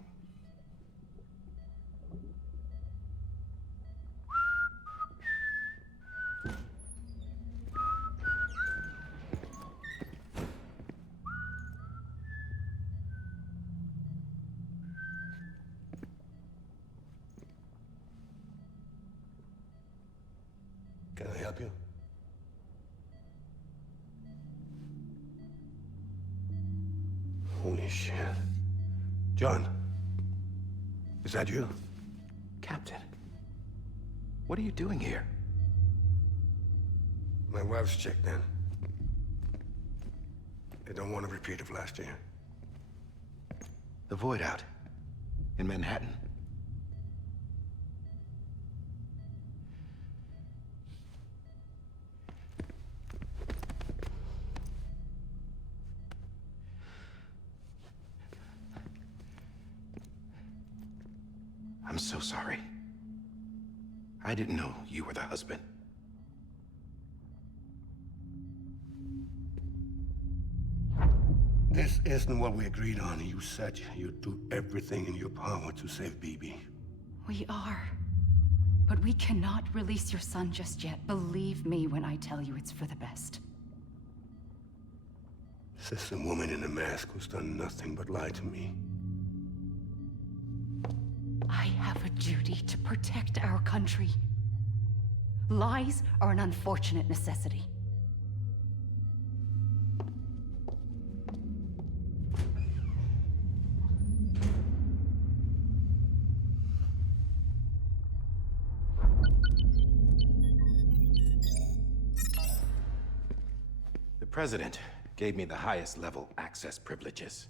Can I help you? Holy shit. John, is that you? Captain, what are you doing here? My wife's checked in. They don't want a repeat of last year. The Void out in Manhattan. I'm so sorry. I didn't know you were the husband. This isn't what we agreed on. You said you'd do everything in your power to save BB. We are. But we cannot release your son just yet. Believe me when I tell you it's for the best. This is a woman in a mask who's done nothing but lie to me. I have a duty to protect our country. Lies are an unfortunate necessity. The President gave me the highest level access privileges.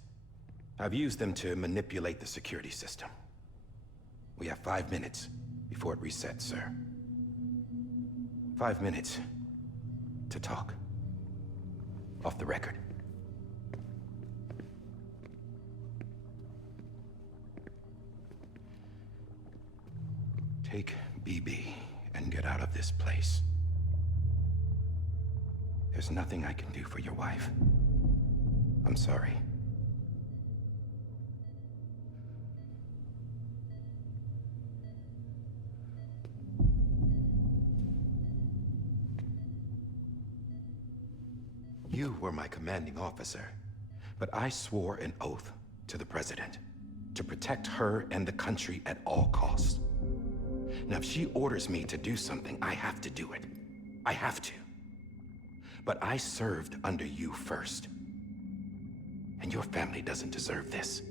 I've used them to manipulate the security system. We have 5 minutes before it resets, sir. 5 minutes to talk. Off the record. Take BB and get out of this place. There's nothing I can do for your wife. I'm sorry. You were my commanding officer, but I swore an oath to the President to protect her and the country at all costs. Now, if she orders me to do something, I have to do it. I have to. But I served under you first. And your family doesn't deserve this.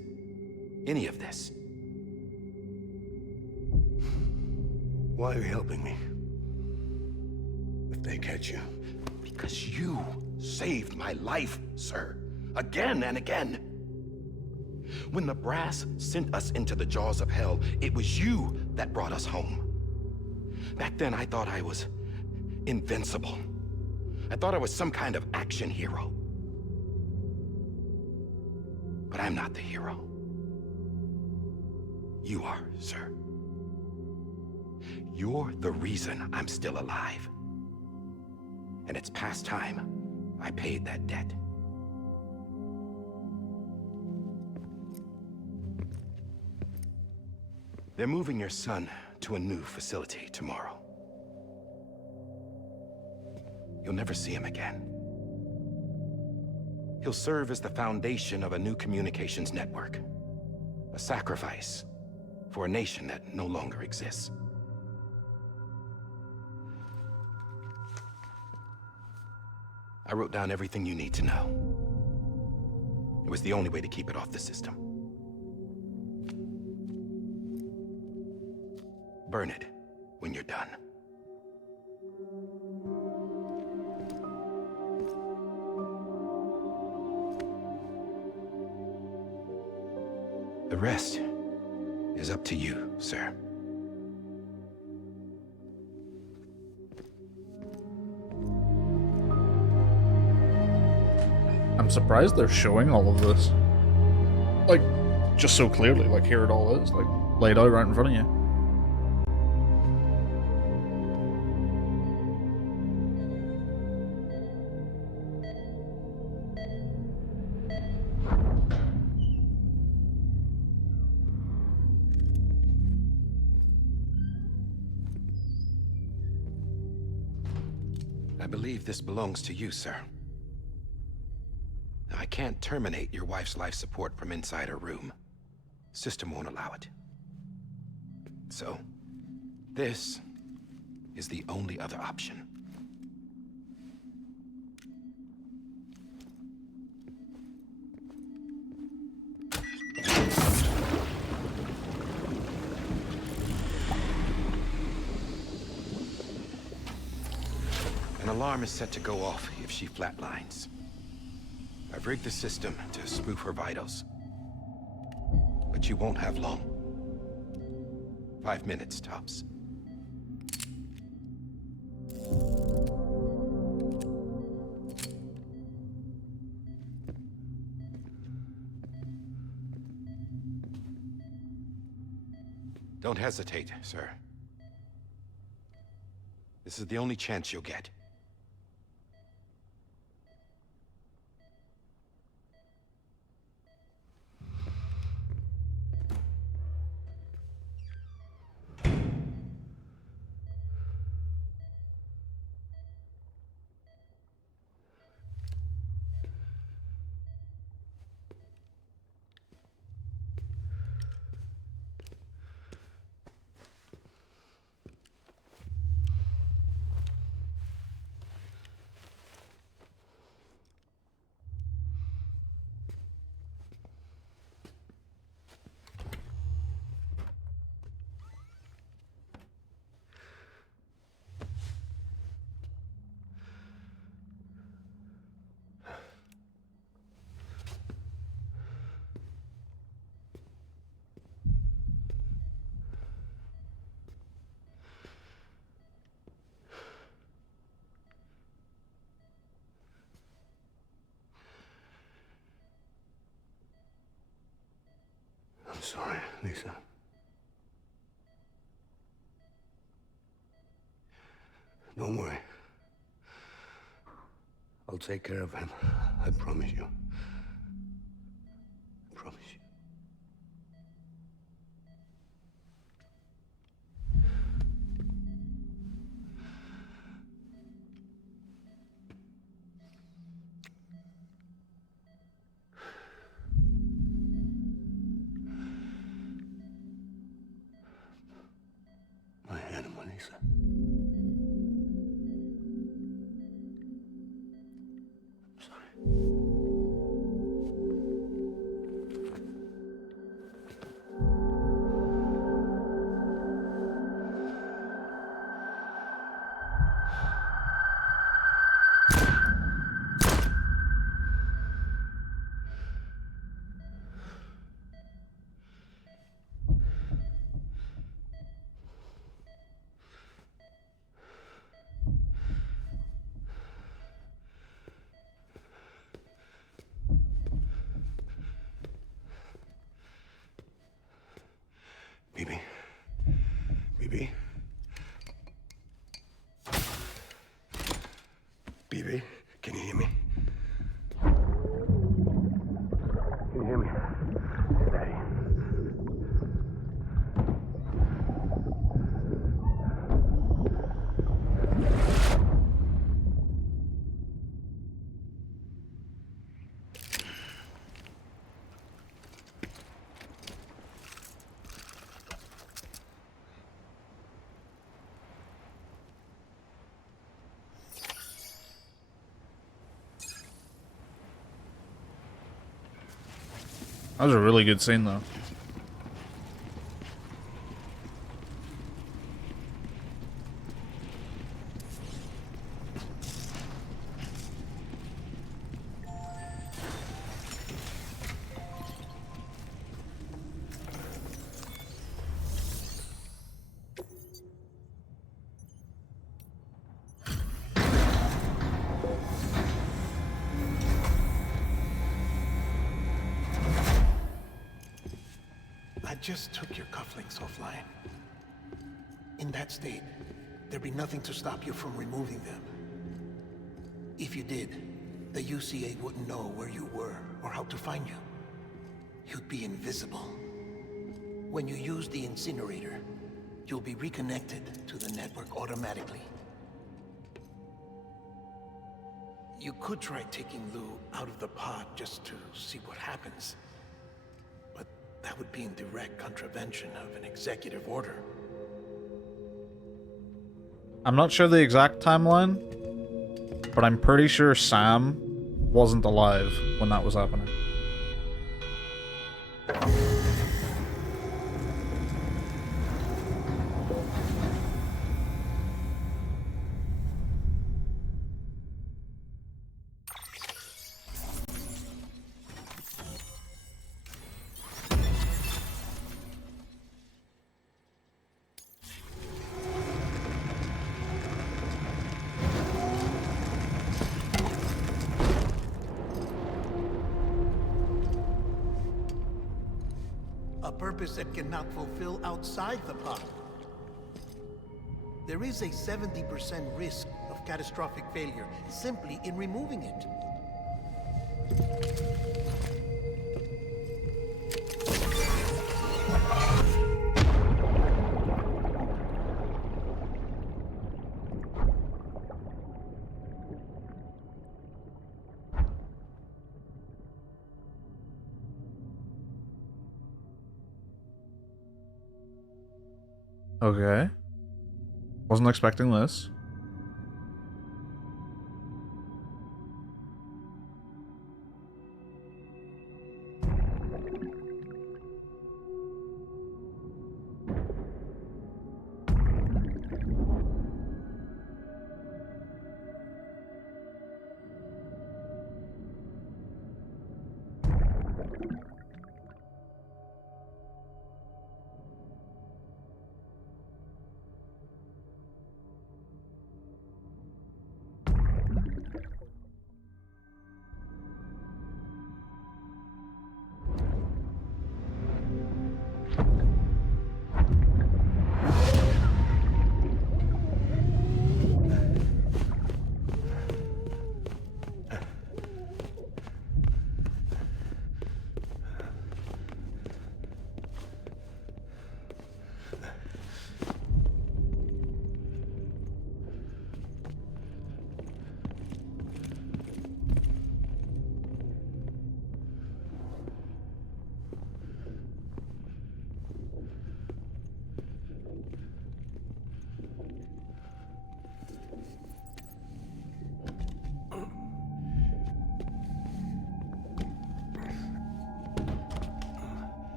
Any of this. Why are you helping me? If they catch you. Because you saved my life, sir. Again and again. When the brass sent us into the jaws of hell, it was you that brought us home. Back then, I thought I was invincible. I thought I was some kind of action hero. But I'm not the hero. You are, sir. You're the reason I'm still alive. And it's past time I paid that debt. They're moving your son to a new facility tomorrow. You'll never see him again. He'll serve as the foundation of a new communications network. A sacrifice for a nation that no longer exists. I wrote down everything you need to know. It was the only way to keep it off the system. Burn it when you're done. The rest is up to you, sir. I'm surprised they're showing all of this. Like, just so clearly, like, here it all is, like, laid out right in front of you. I believe this belongs to you, sir. Now, I can't terminate your wife's life support from inside her room. System won't allow it. So, this is the only other option. An alarm is set to go off if she flatlines. I've rigged the system to spoof her vitals. But you won't have long. 5 minutes, tops. Don't hesitate, sir. This is the only chance you'll get. I'm sorry, Lisa. Don't worry. I'll take care of him. I promise you. I promise you. My animal, Lisa. Bibi. Bibi. Bibi, can you hear me? Can you hear me? Steady. That was a really good scene, though. I just took your cufflinks offline. In that state, there'd be nothing to stop you from removing them. If you did, the UCA wouldn't know where you were or how to find you. You'd be invisible. When you use the incinerator, you'll be reconnected to the network automatically. You could try taking Lou out of the pod just to see what happens. But that would be in direct contravention of an executive order. I'm not sure the exact timeline, but I'm pretty sure Sam wasn't alive when that was happening. A purpose that cannot fulfill outside the pod. There is a 70% risk of catastrophic failure simply in removing it. Okay. Wasn't expecting this.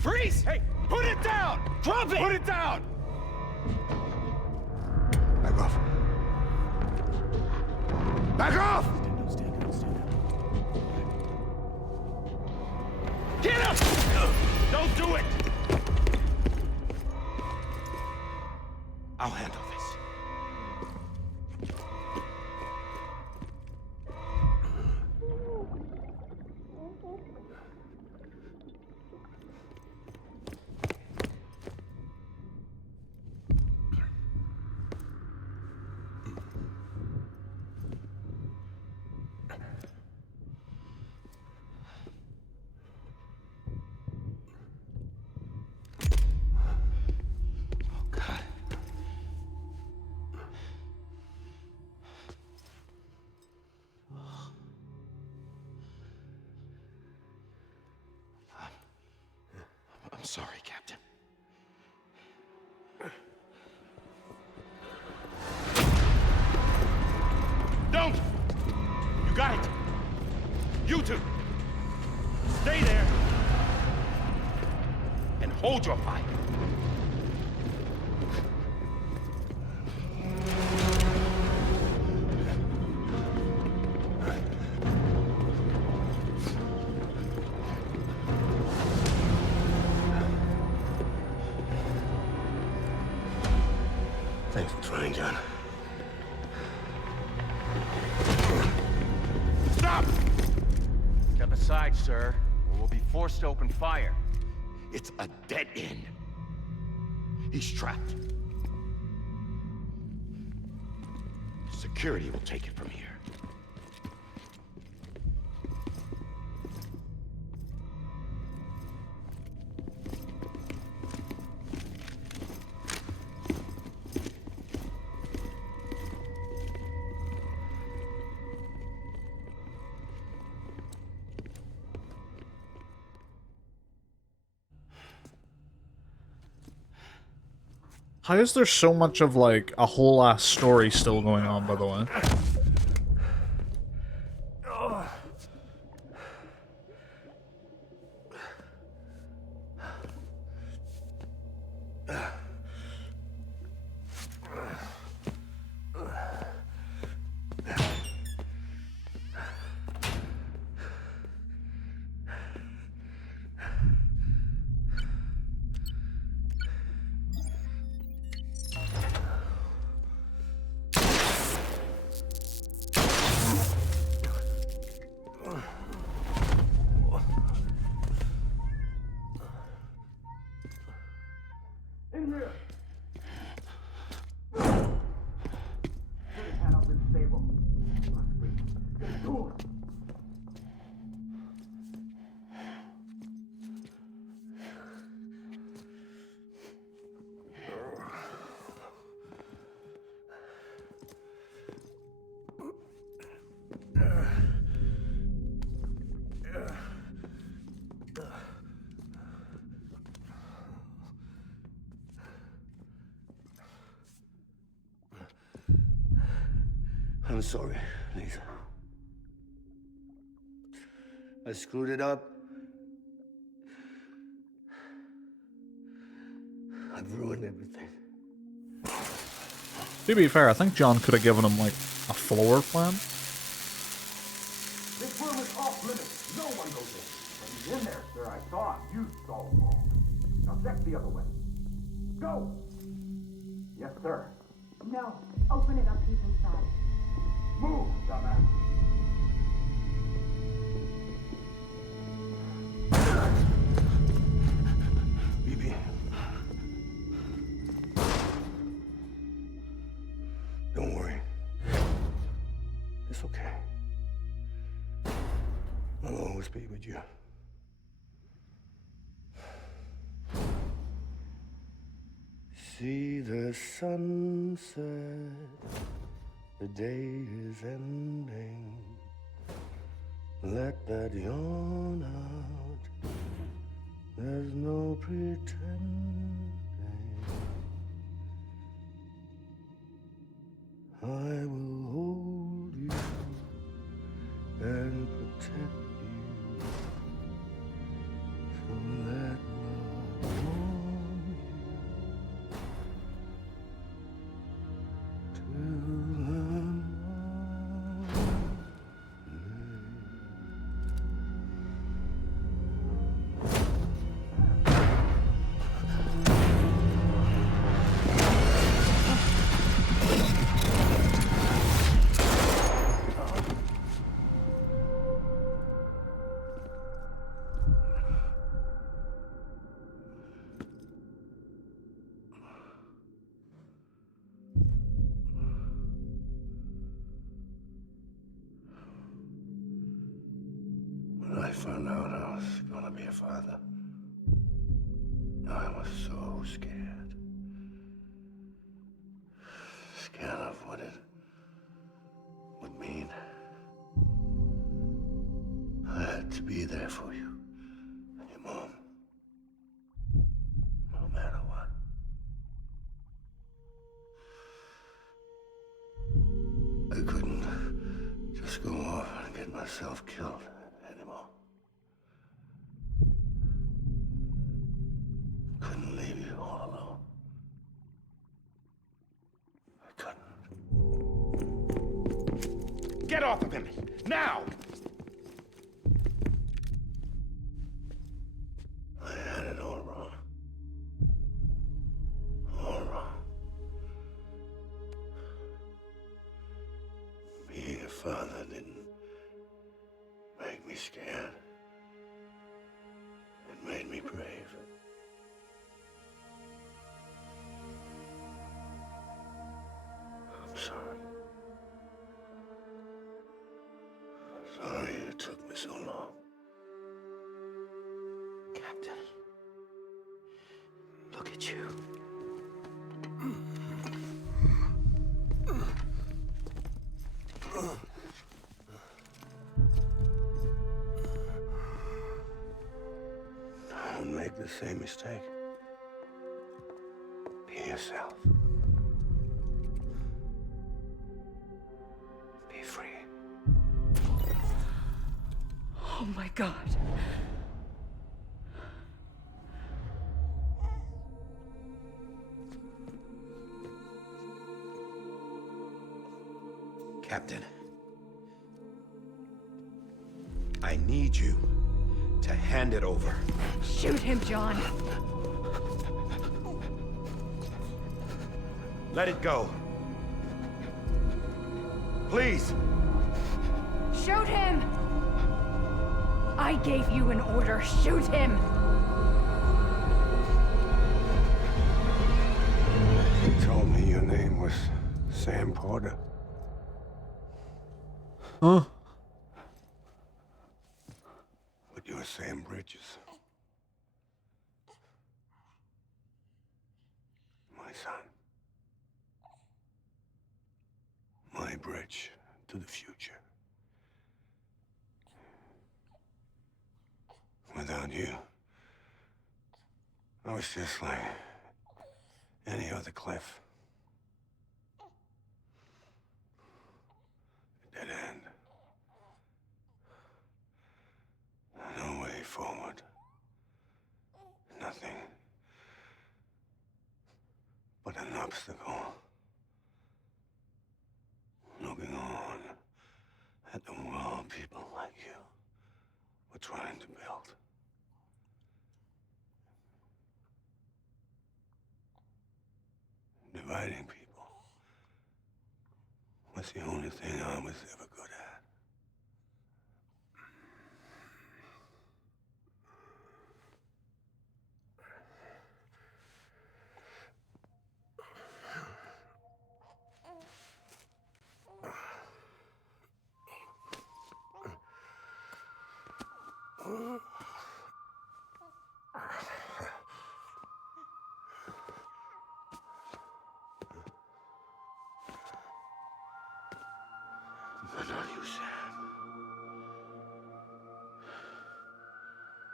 Freeze! Hey, put it down! Drop it! Put it down! Back off. Back off! Get up! Don't do it! I'll handle this. I'm sorry, Captain. Don't! You got it! You two! Stay there! And hold your fire! Thanks for trying, John. Stop! Step aside, sir, or we'll be forced to open fire. It's a dead end. He's trapped. Security will take it from here. How is there so much of, like, a whole ass story still going on, by the way? In here! Get his hand up and stable. Get to him. I'm sorry, Lisa. I screwed it up. I've ruined everything. To be fair, I think John could have given him, like, a floor plan. This room is off limits. No one goes in. When he's in there, sir, I saw him. You saw him all. Now check the other way. Go! Yes, sir. No. Open it up. He's inside. Move, dumbass. BB. Don't worry. It's okay. I'll always be with you. See the sunset. The day is ending. Let that yawn out. There's no pretending. I will hold you and protect you. So let love warm you till When I found out I was gonna be a father, I was so scared. Scared of what it would mean. I had to be there for you and your mom, no matter what. I couldn't just go off and get myself killed anymore. Couldn't leave you all alone. I couldn't. Get off of him! Now! I had it all wrong. All wrong. Being a father didn't make me scared. It made me brave. I'm sorry. so long. Captain, look at you. Don't make the same mistake. Be yourself. Be free. Oh my God. Captain, I need you to hand it over. Shoot him, John. Let it go. Please. Shoot him! I gave you an order. Shoot him! You told me your name was Sam Porter. Huh? But you're Sam Bridges. My son. My bridge to the future. Without you, I was just like any other Cliff. A dead end. No way forward. Nothing but an obstacle. Looking on at the world people like you were trying to build. Dividing people was the only thing I was ever good at. But not you, Sam.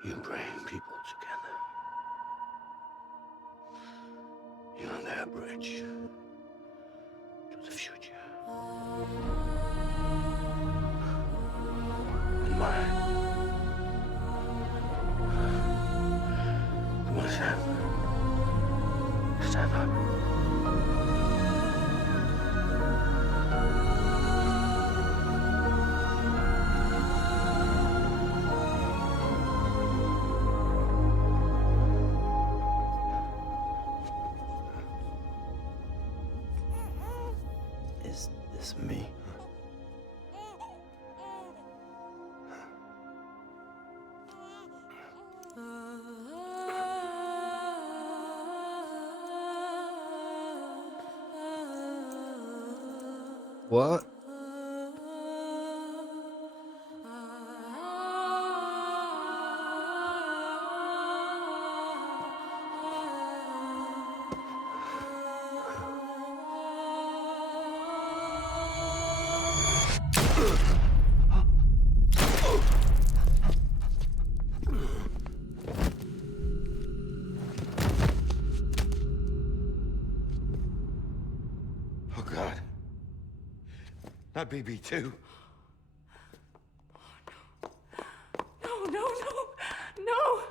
You bring people together. You're their bridge to the future. And mine. Come on, Sam. Stand up. Is this me? What? Oh, God. Not BB2. No, no, no, no!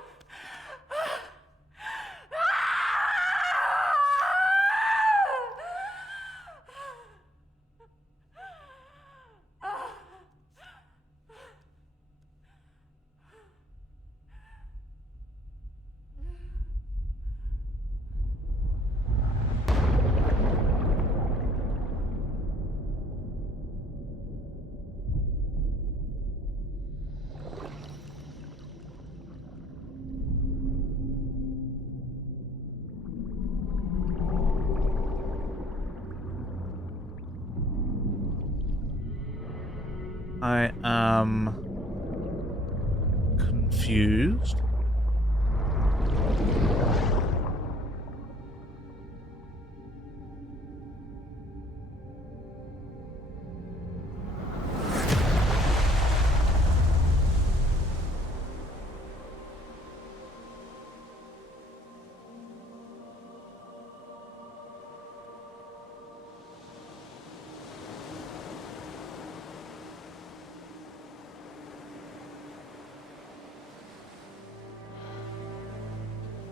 I am confused.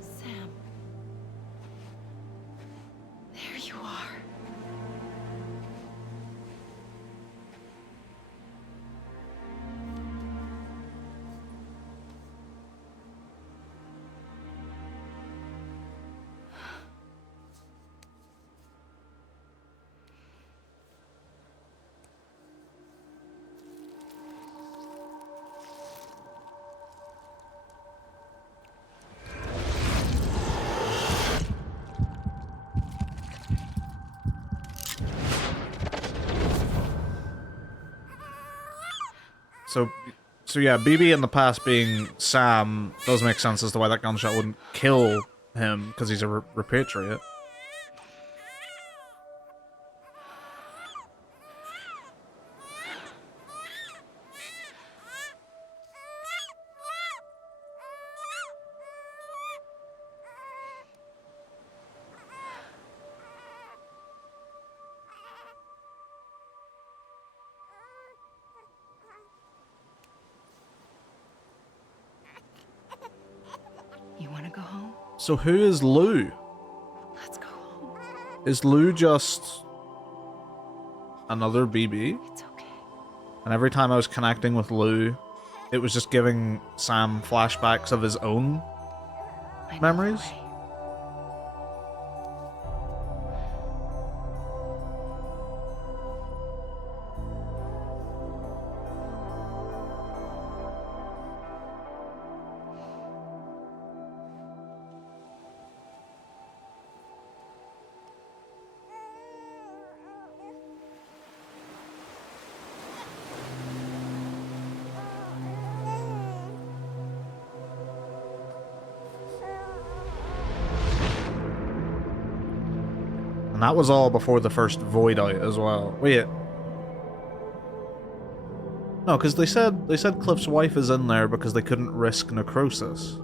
Sam. There you are. So yeah, BB in the past being Sam does make sense as to why that gunshot wouldn't kill him, because he's a repatriate. You want to go home? So who is Lou? Let's go home. Is Lou just another BB? It's okay. And every time I was connecting with Lou, it was just giving Sam flashbacks of his own memories? And that was all before the first void out as well. Wait. No, because they said Cliff's wife is in there because they couldn't risk necrosis.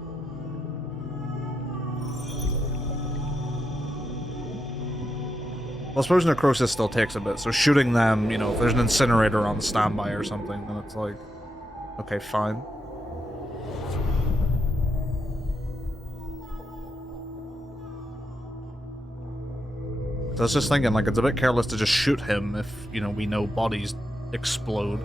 Well, I suppose necrosis still takes a bit, so shooting them, you know, if there's an incinerator on standby or something, then it's like, okay, fine. So I was just thinking, like, it's a bit careless to just shoot him if, you know, we know bodies explode.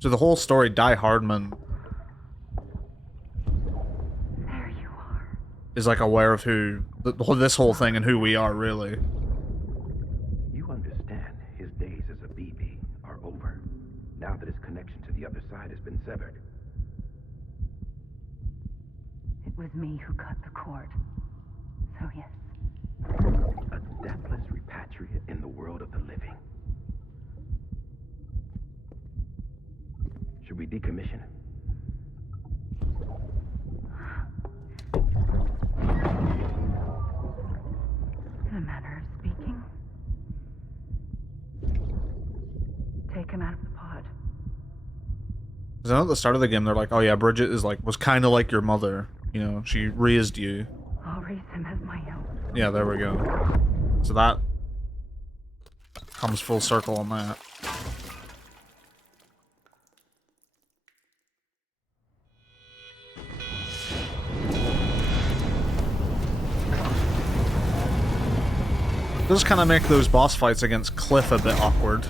So the whole story, Die Hardman is like aware of who this whole thing and who we are, really. You understand his days as a BB are over, now that his connection to the other side has been severed. It was me who cut the cord. So yes. A deathless repatriate in the world of the living. Should we decommission it? In a manner of speaking. Take him out of the pod. Because I know at the start of the game, they're like, oh yeah, Bridget was kind of like your mother. You know, she raised you. I'll raise him as my own. Yeah, there we go. So that comes full circle on that. It does kind of make those boss fights against Cliff a bit awkward.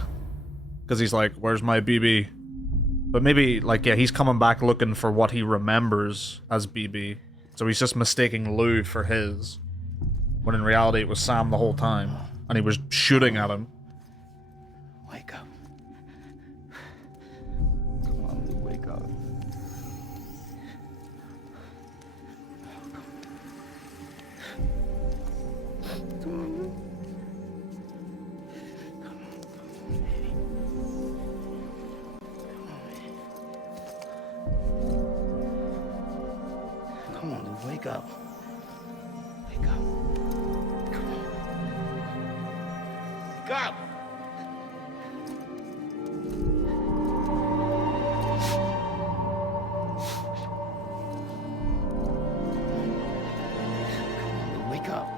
Because he's like, where's my BB? But maybe, like, yeah, he's coming back looking for what he remembers as BB. So he's just mistaking Lou for his. when in reality it was Sam the whole time, and he was shooting at him. Wake up. Come on, wake up. Come on, dude, wake up. Wake up. Come on. Wake up! Wake up.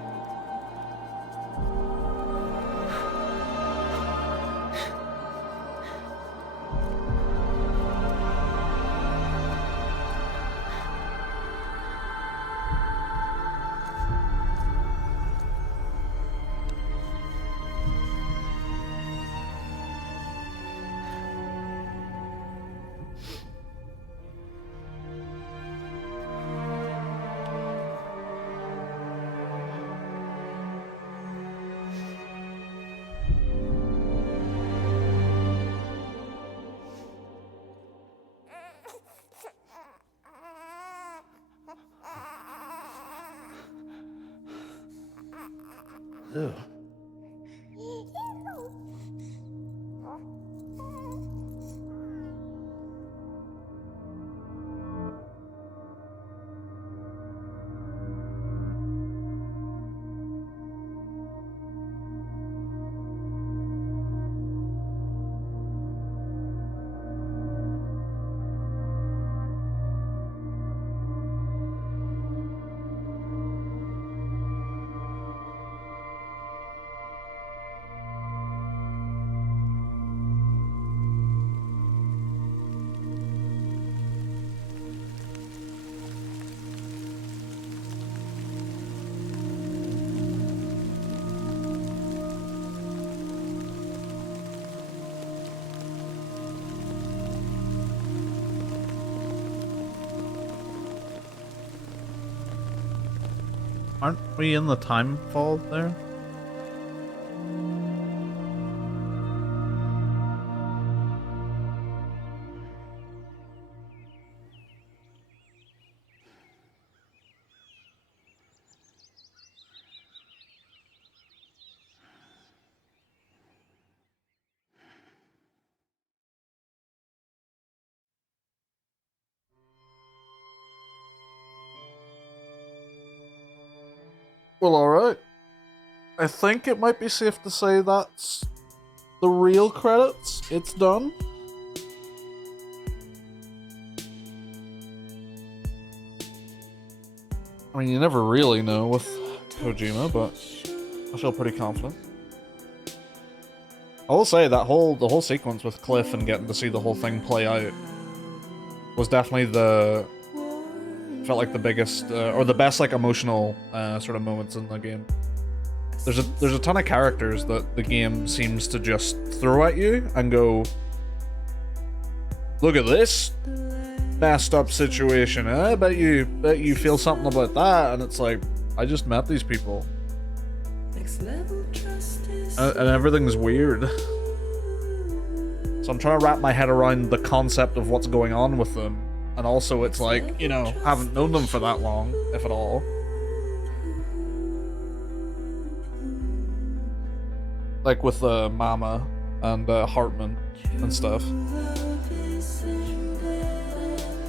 Ew. Aren't we in the time fall there? Well, alright. I think it might be safe to say that's the real credits. It's done. I mean, you never really know with Kojima, but I feel pretty confident. I will say that the whole sequence with Cliff and getting to see the whole thing play out was definitely felt like the biggest or the best like emotional sort of moments in the game. There's a ton of characters that the game seems to just throw at you and go, look at this messed up situation. I bet you feel something about that, and it's like, I just met these people. And everything's weird. So I'm trying to wrap my head around the concept of what's going on with them. And also it's like, you know, haven't known them for that long, if at all. Like with Mama and Hartman and stuff.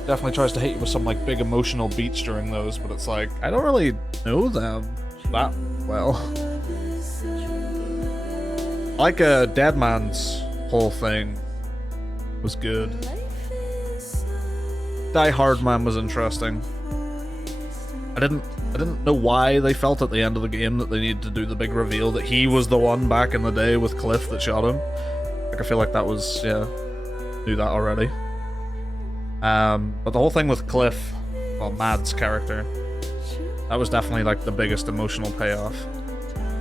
Definitely tries to hit you with some like big emotional beats during those, but it's like, I don't really know them that well. Like Dead Man's whole thing was good. Die Hard Man was interesting. I didn't know why they felt at the end of the game that they needed to do the big reveal that he was the one back in the day with Cliff that shot him. Like, I feel like that was, yeah, knew that already. But the whole thing with Cliff, well, Mad's character, that was definitely like the biggest emotional payoff.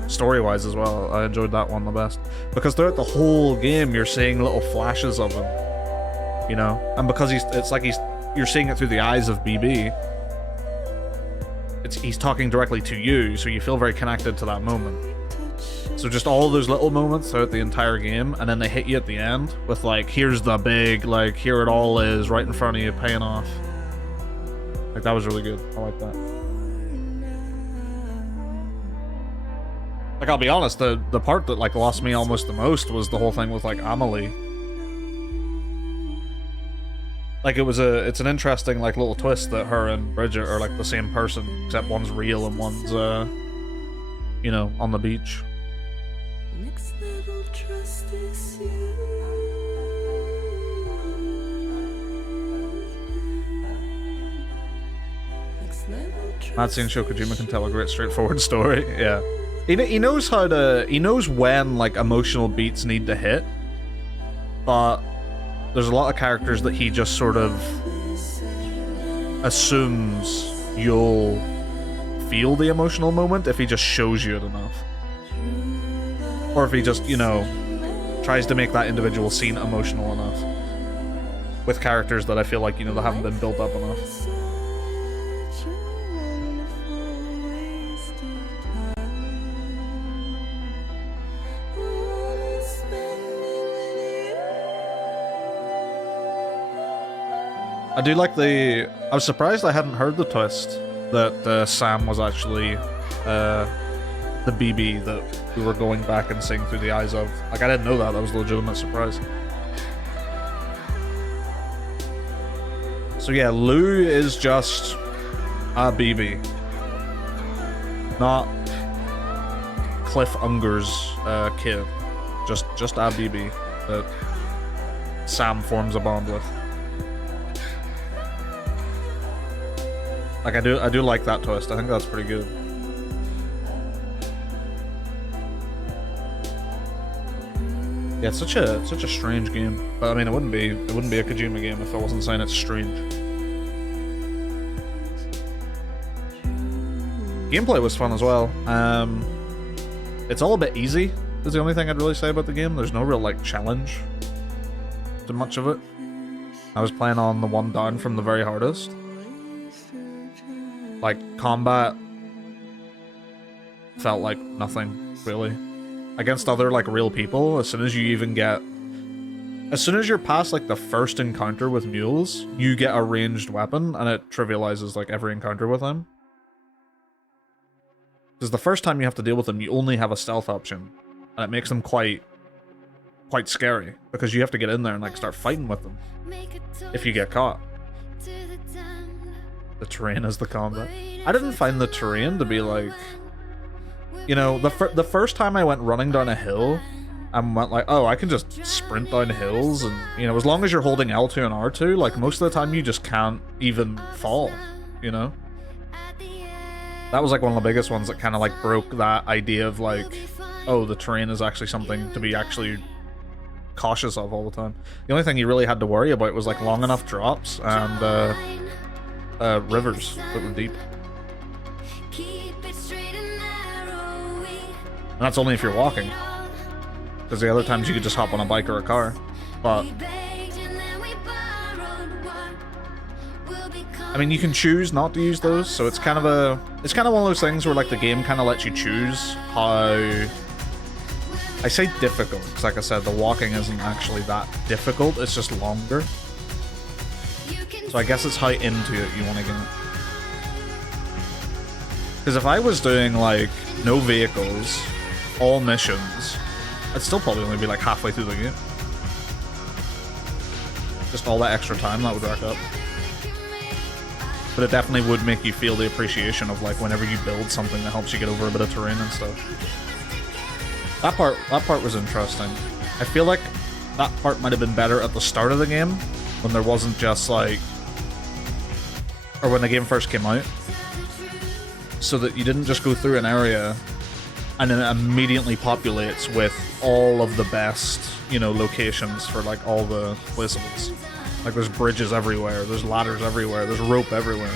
Story-wise as well, I enjoyed that one the best. Because throughout the whole game, you're seeing little flashes of him, you know? And because you're seeing it through the eyes of BB, he's talking directly to you, so you feel very connected to that moment. So just all those little moments throughout the entire game, and then they hit you at the end with like, here's the big, like, here it all is right in front of you, paying off. Like, that was really good. I like that. Like, I'll be honest, the part that like lost me almost the most was the whole thing with like Amelie. Like, it's an interesting like little twist that her and Bridget are like the same person, except one's real and one's you know, on the beach. Next level trust is you. Next level trust. Not seeing Kojima can tell a great straightforward story. Yeah. He knows how to, he knows when like emotional beats need to hit, but there's a lot of characters that he just sort of assumes you'll feel the emotional moment if he just shows you it enough. Or if he just, you know, tries to make that individual scene emotional enough. With characters that I feel like, you know, they haven't been built up enough. I do like I was surprised I hadn't heard the twist that Sam was actually the BB that we were going back and seeing through the eyes of. Like, I didn't know that. That was a legitimate surprise. So yeah, Lou is just a BB. Not Cliff Unger's kid. Just a BB that Sam forms a bond with. Like, I do like that twist. I think that's pretty good. Yeah, it's such a strange game. But I mean, it wouldn't be a Kojima game if I wasn't saying it's strange. Gameplay was fun as well. It's all a bit easy, is the only thing I'd really say about the game. There's no real like challenge to much of it. I was playing on the one down from the very hardest. Like, combat felt like nothing, really. Against other, like, real people, as soon as you're past, like, the first encounter with mules, you get a ranged weapon, and it trivializes, like, every encounter with them. Because the first time you have to deal with them, you only have a stealth option, and it makes them quite scary, because you have to get in there and, like, start fighting with them if you get caught. The terrain is the combat. I didn't find the terrain to be like, you know, the first time I went running down a hill, I went like, oh, I can just sprint down hills, and you know, as long as you're holding L2 and R2, like most of the time you just can't even fall, you know? That was like one of the biggest ones that kind of like broke that idea of like, oh, the terrain is actually something to be actually cautious of all the time. The only thing you really had to worry about was like long enough drops and rivers that were deep. And that's only if you're walking. Because the other times you could just hop on a bike or a car. But I mean, you can choose not to use those, so it's kind of one of those things where like the game kind of lets you choose how. I say difficult, because like I said, the walking isn't actually that difficult, it's just longer. So I guess it's how into it you want to get. Because if I was doing like no vehicles, all missions, I'd still probably only be like halfway through the game. Just all that extra time that would rack up. But it definitely would make you feel the appreciation of like whenever you build something that helps you get over a bit of terrain and stuff. That part was interesting. I feel like that part might have been better at the start of the game, when there wasn't just like, or when the game first came out, so that you didn't just go through an area and then it immediately populates with all of the best, you know, locations for like all the placeables. Like there's bridges everywhere, there's ladders everywhere, there's rope everywhere.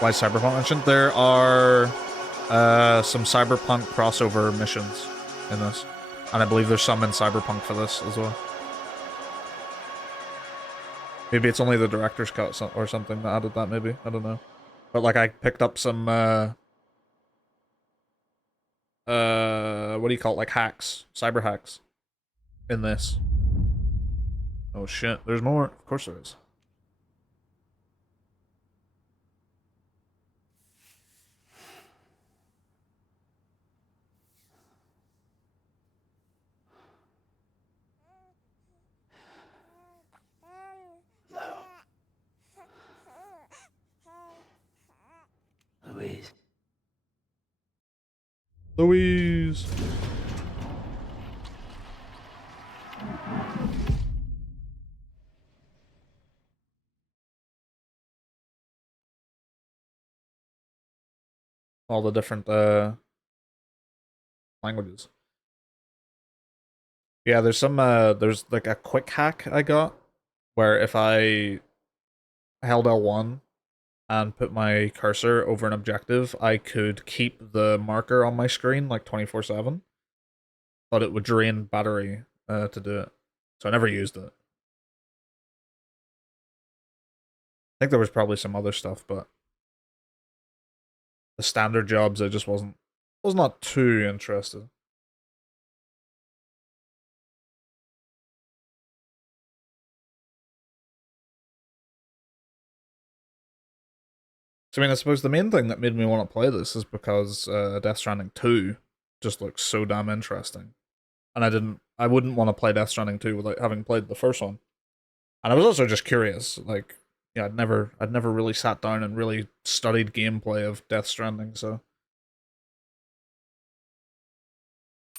Why Cyberpunk mentioned? There are some Cyberpunk crossover missions in this. And I believe there's some in Cyberpunk for this as well. Maybe it's only the director's cut or something that added that, maybe. I don't know. But, like, I picked up some, what do you call it? Like, hacks. Cyber hacks. In this. Oh, shit. There's more. Of course there is. Louise. Louise. All the different languages. Yeah, there's some there's like a quick hack I got where if I held L1 and put my cursor over an objective, I could keep the marker on my screen like 24/7, but it would drain battery to do it. So I never used it. I think there was probably some other stuff, but the standard jobs I just was not too interested. So I mean, I suppose the main thing that made me want to play this is because Death Stranding 2 just looks so damn interesting. And I wouldn't want to play Death Stranding 2 without having played the first one. And I was also just curious, like, yeah, I'd never really sat down and really studied gameplay of Death Stranding, so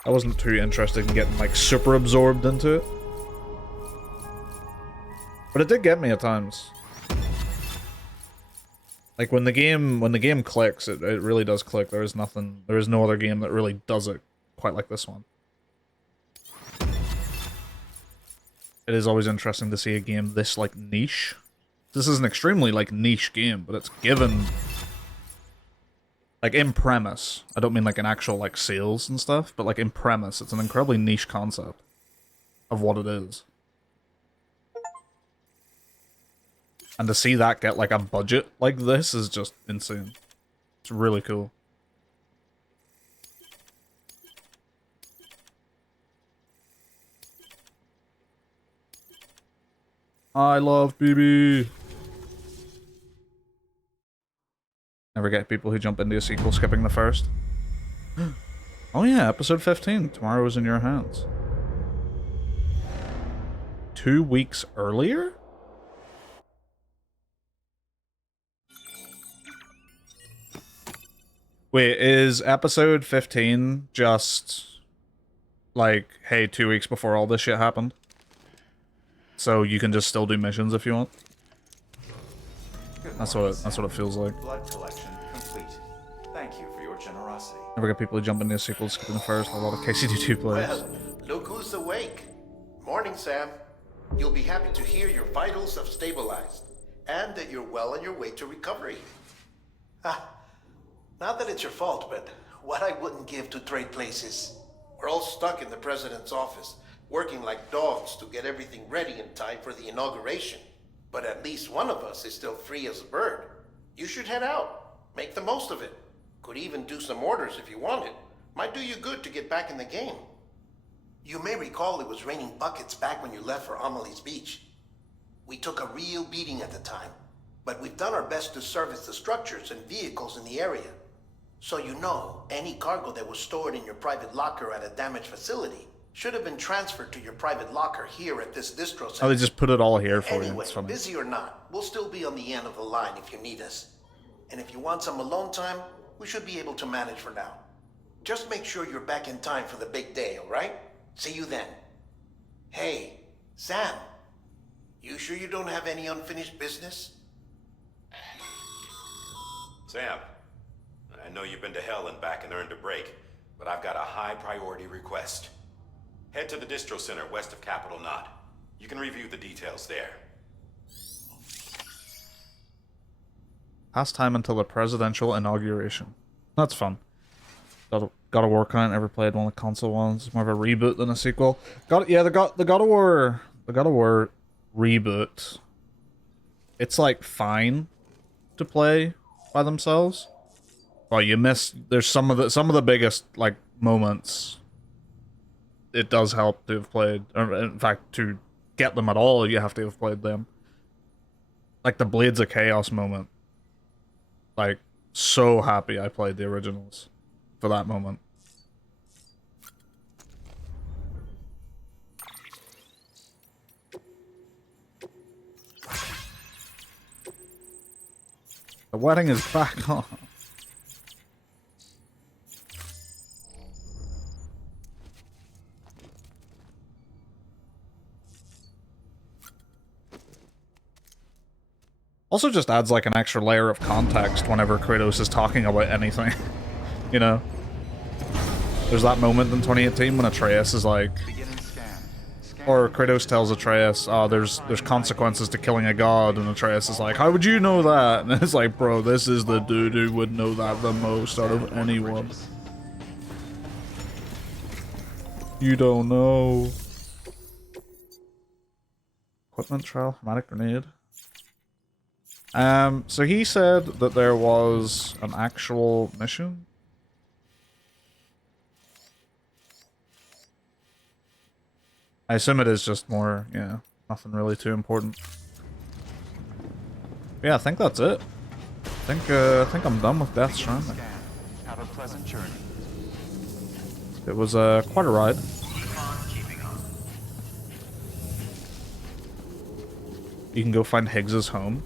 I wasn't too interested in getting like super absorbed into it. But it did get me at times. Like when the game clicks, it really does click. There is no other game that really does it quite like this one. It is always interesting to see a game this like niche. This is an extremely like niche game, but it's given like in premise. I don't mean like an actual like sales and stuff, but like in premise, it's an incredibly niche concept of what it is. And to see that get like a budget like this is just insane. It's really cool. I love BB. Never get people who jump into a sequel skipping the first. Oh yeah, episode 15. Tomorrow is in your hands. 2 weeks earlier? Wait, is episode 15 just like, hey, 2 weeks before all this shit happened? So you can just still do missions if you want? That's what it feels like. Blood collection complete. Thank you for your generosity. Never get people who jump into a sequel skipping the first. A lot of KCD2 players. Well, look who's awake. Morning, Sam. You'll be happy to hear your vitals have stabilized, and that you're well on your way to recovery. Not that it's your fault, but what I wouldn't give to trade places. We're all stuck in the president's office, working like dogs to get everything ready in time for the inauguration. But at least one of us is still free as a bird. You should head out. Make the most of it. Could even do some orders if you wanted. Might do you good to get back in the game. You may recall it was raining buckets back when you left for Amelie's Beach. We took a real beating at the time, but we've done our best to service the structures and vehicles in the area. So you know, any cargo that was stored in your private locker at a damaged facility should have been transferred to your private locker here at this distro center. Oh, they just put it all here for you. Anyway, It's funny. busy or not, we'll still be on the end of the line if you need us. And if you want some alone time, we should be able to manage for now. Just make sure you're back in time for the big day, all right? See you then. Hey, Sam. You sure you don't have any unfinished business? Sam, I know you've been to hell and back and earned a break, but I've got a high priority request. Head to the distro center west of Capitol Knot. You can review the details there. Pass time until the presidential inauguration. That's fun. Gotta work on it. Never played one of the console ones. It's more of a reboot than a sequel. The God of War reboot. It's like fine to play by themselves. Well, you miss. There's some of the biggest like moments. It does help to have played. Or in fact, to get them at all, you have to have played them. Like the Blades of Chaos moment. Like, so happy I played the originals for that moment. The wedding is back on. Also just adds like an extra layer of context whenever Kratos is talking about anything. You know? There's that moment in 2018 when Atreus is like... Or Kratos tells Atreus, oh, there's consequences to killing a god, and Atreus is like, how would you know that? And it's like, bro, this is the dude who would know that the most out of anyone. You don't know. Equipment trial, hermetic grenade. So he said that there was an actual mission. I assume it is just more, yeah, nothing really too important. Yeah, I think that's it. I think I'm done with Death Stranding. Have a pleasant journey. It was quite a ride. You can go find Higgs's home.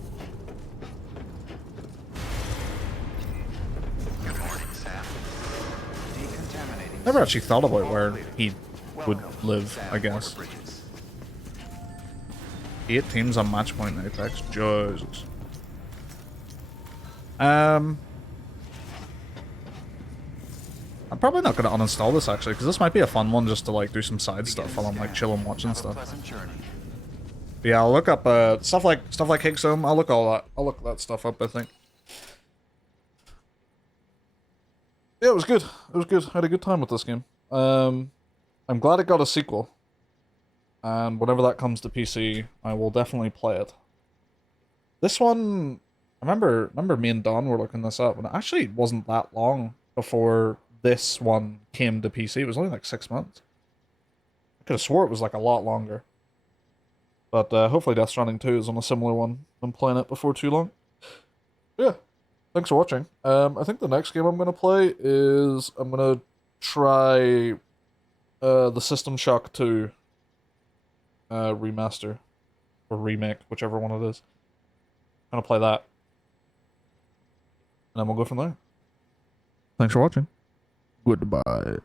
Never actually thought about where he would live, I guess. 8 teams on match point in Apex. Jesus. I'm probably not going to uninstall this actually, because this might be a fun one just to like do some side stuff while I'm like chilling watching stuff. Yeah, I'll look up stuff like Higgs home. I'll look that stuff up, I think. Yeah, it was good. It was good. I had a good time with this game. I'm glad it got a sequel. And whenever that comes to PC, I will definitely play it. This one, I remember me and Don were looking this up, and it actually wasn't that long before this one came to PC. It was only like 6 months. I could have swore it was like a lot longer. But hopefully Death Stranding 2 is on a similar one. I'm playing it before too long. Yeah. Thanks for watching. I think the next game I'm going to play is... I'm going to try the System Shock 2 remaster. Or remake, whichever one it is. I'm going to play that. And then we'll go from there. Thanks for watching. Goodbye.